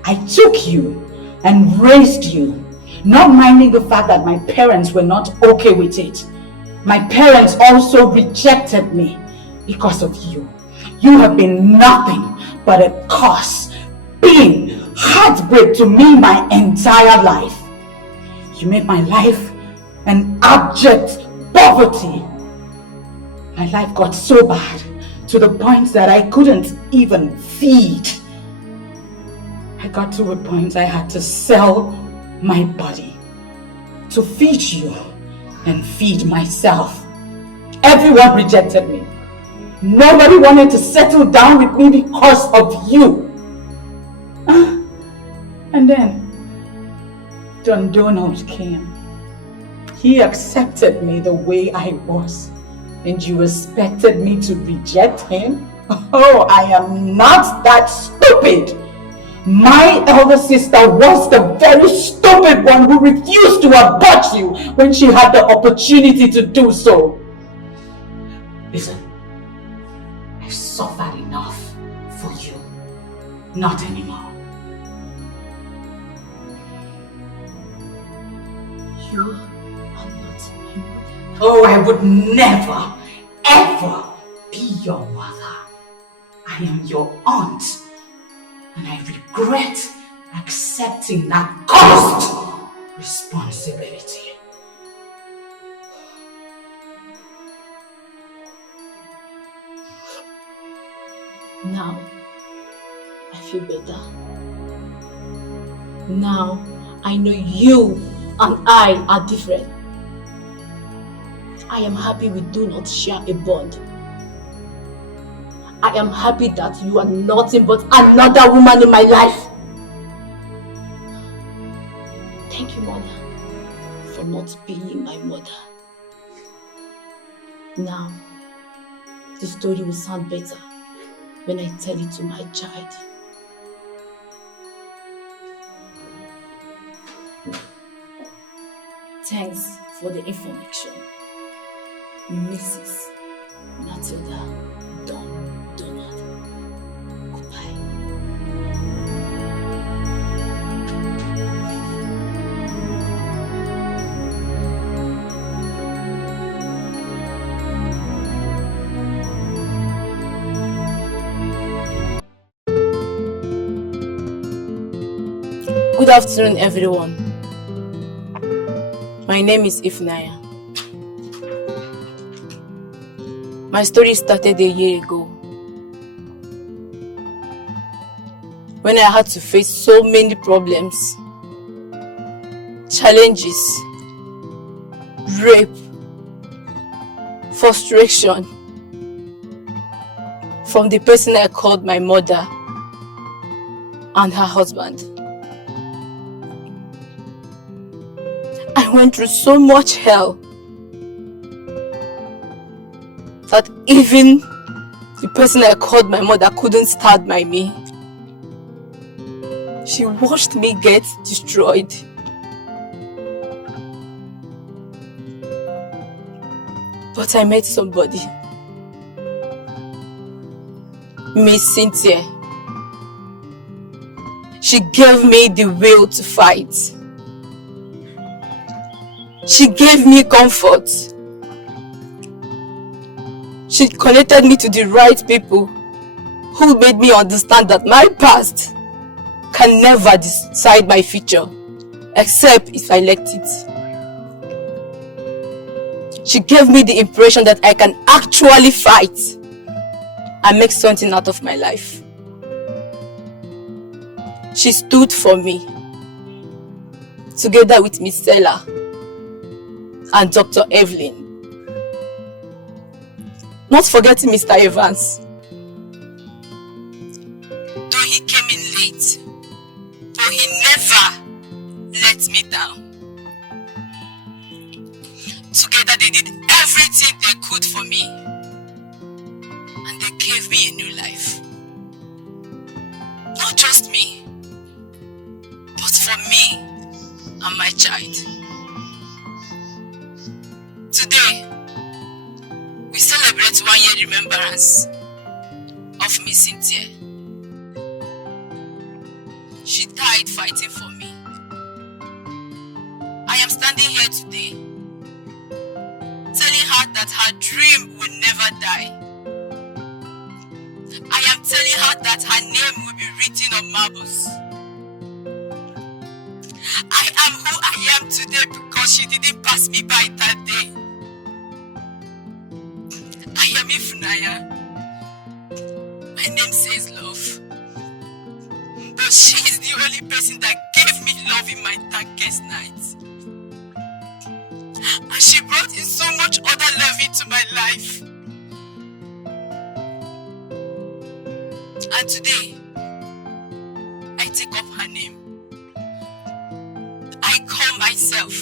I took you and raised you, not minding the fact that my parents were not okay with it. My parents also rejected me because of you. You have been nothing but a curse, pain, heartbreak to me my entire life. You made my life an abject poverty. My life got so bad to the point that I couldn't even feed. I got to a point I had to sell my body to feed you and feed myself. Everyone rejected me. Nobody wanted to settle down with me because of you. And then Don Donald came. He accepted me the way I was. And you expected me to reject him? Oh, I am not that stupid. My elder sister was the very stupid one who refused to abort you when she had the opportunity to do so. Listen, I've suffered enough for you. Not anymore. You are not my mother. Oh, I would never, ever be your mother. I am your aunt. And I regret accepting that cursed responsibility. Now, I feel better. Now, I know you and I are different. I am happy we do not share a bond. I am happy that you are nothing but another woman in my life. Thank you, mother, for not being my mother. Now, the story will sound better when I tell it to my child. Thanks for the information, Mrs. Matilda Donald. Goodbye. Good afternoon, everyone. My name is Ifnaya. My story started a year ago when I had to face so many problems, challenges, rape, frustration from the person I called my mother and her husband. I went through so much hell that even the person I called my mother couldn't stand by me. She watched me get destroyed. But I met somebody, Miss Cynthia. She gave me the will to fight. She gave me comfort. She connected me to the right people who made me understand that my past can never decide my future, except if I let it. She gave me the impression that I can actually fight and make something out of my life. She stood for me, together with Miss Stella and Dr. Evelyn. Not forgetting Mr. Evans. Though he came in late, but he never let me down. Together they did everything they could for me, and they gave me a new life. Not just me, but for me and my child. Today, we celebrate 1 year remembrance of Miss Cynthia. She died fighting for me. I am standing here today, telling her that her dream will never die. I am telling her that her name will be written on marbles. I am who I am today because she didn't pass me by that day. I am Ifnaya. My name says love. But she is the only person that gave me love in my darkest nights. And she brought in so much other love into my life. And today, I take up her name. I call myself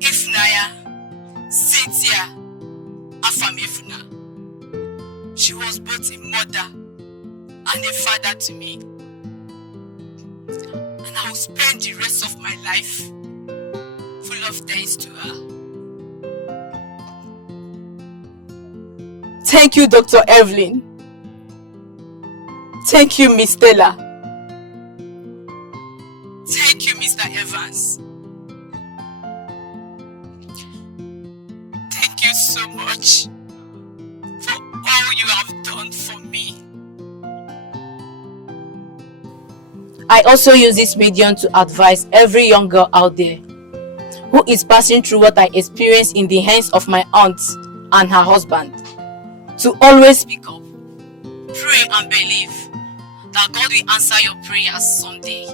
Ifnaya Cynthia Afamifuna. She was both a mother and a father to me. And I will spend the rest of my life full of thanks to her. Thank you, Dr. Evelyn. Thank you, Miss Stella. Thank you, Mr. Evans. Thank you so much for all you have done for me. I also use this medium to advise every young girl out there who is passing through what I experienced in the hands of my aunt and her husband to always speak up, pray and believe that God will answer your prayers someday.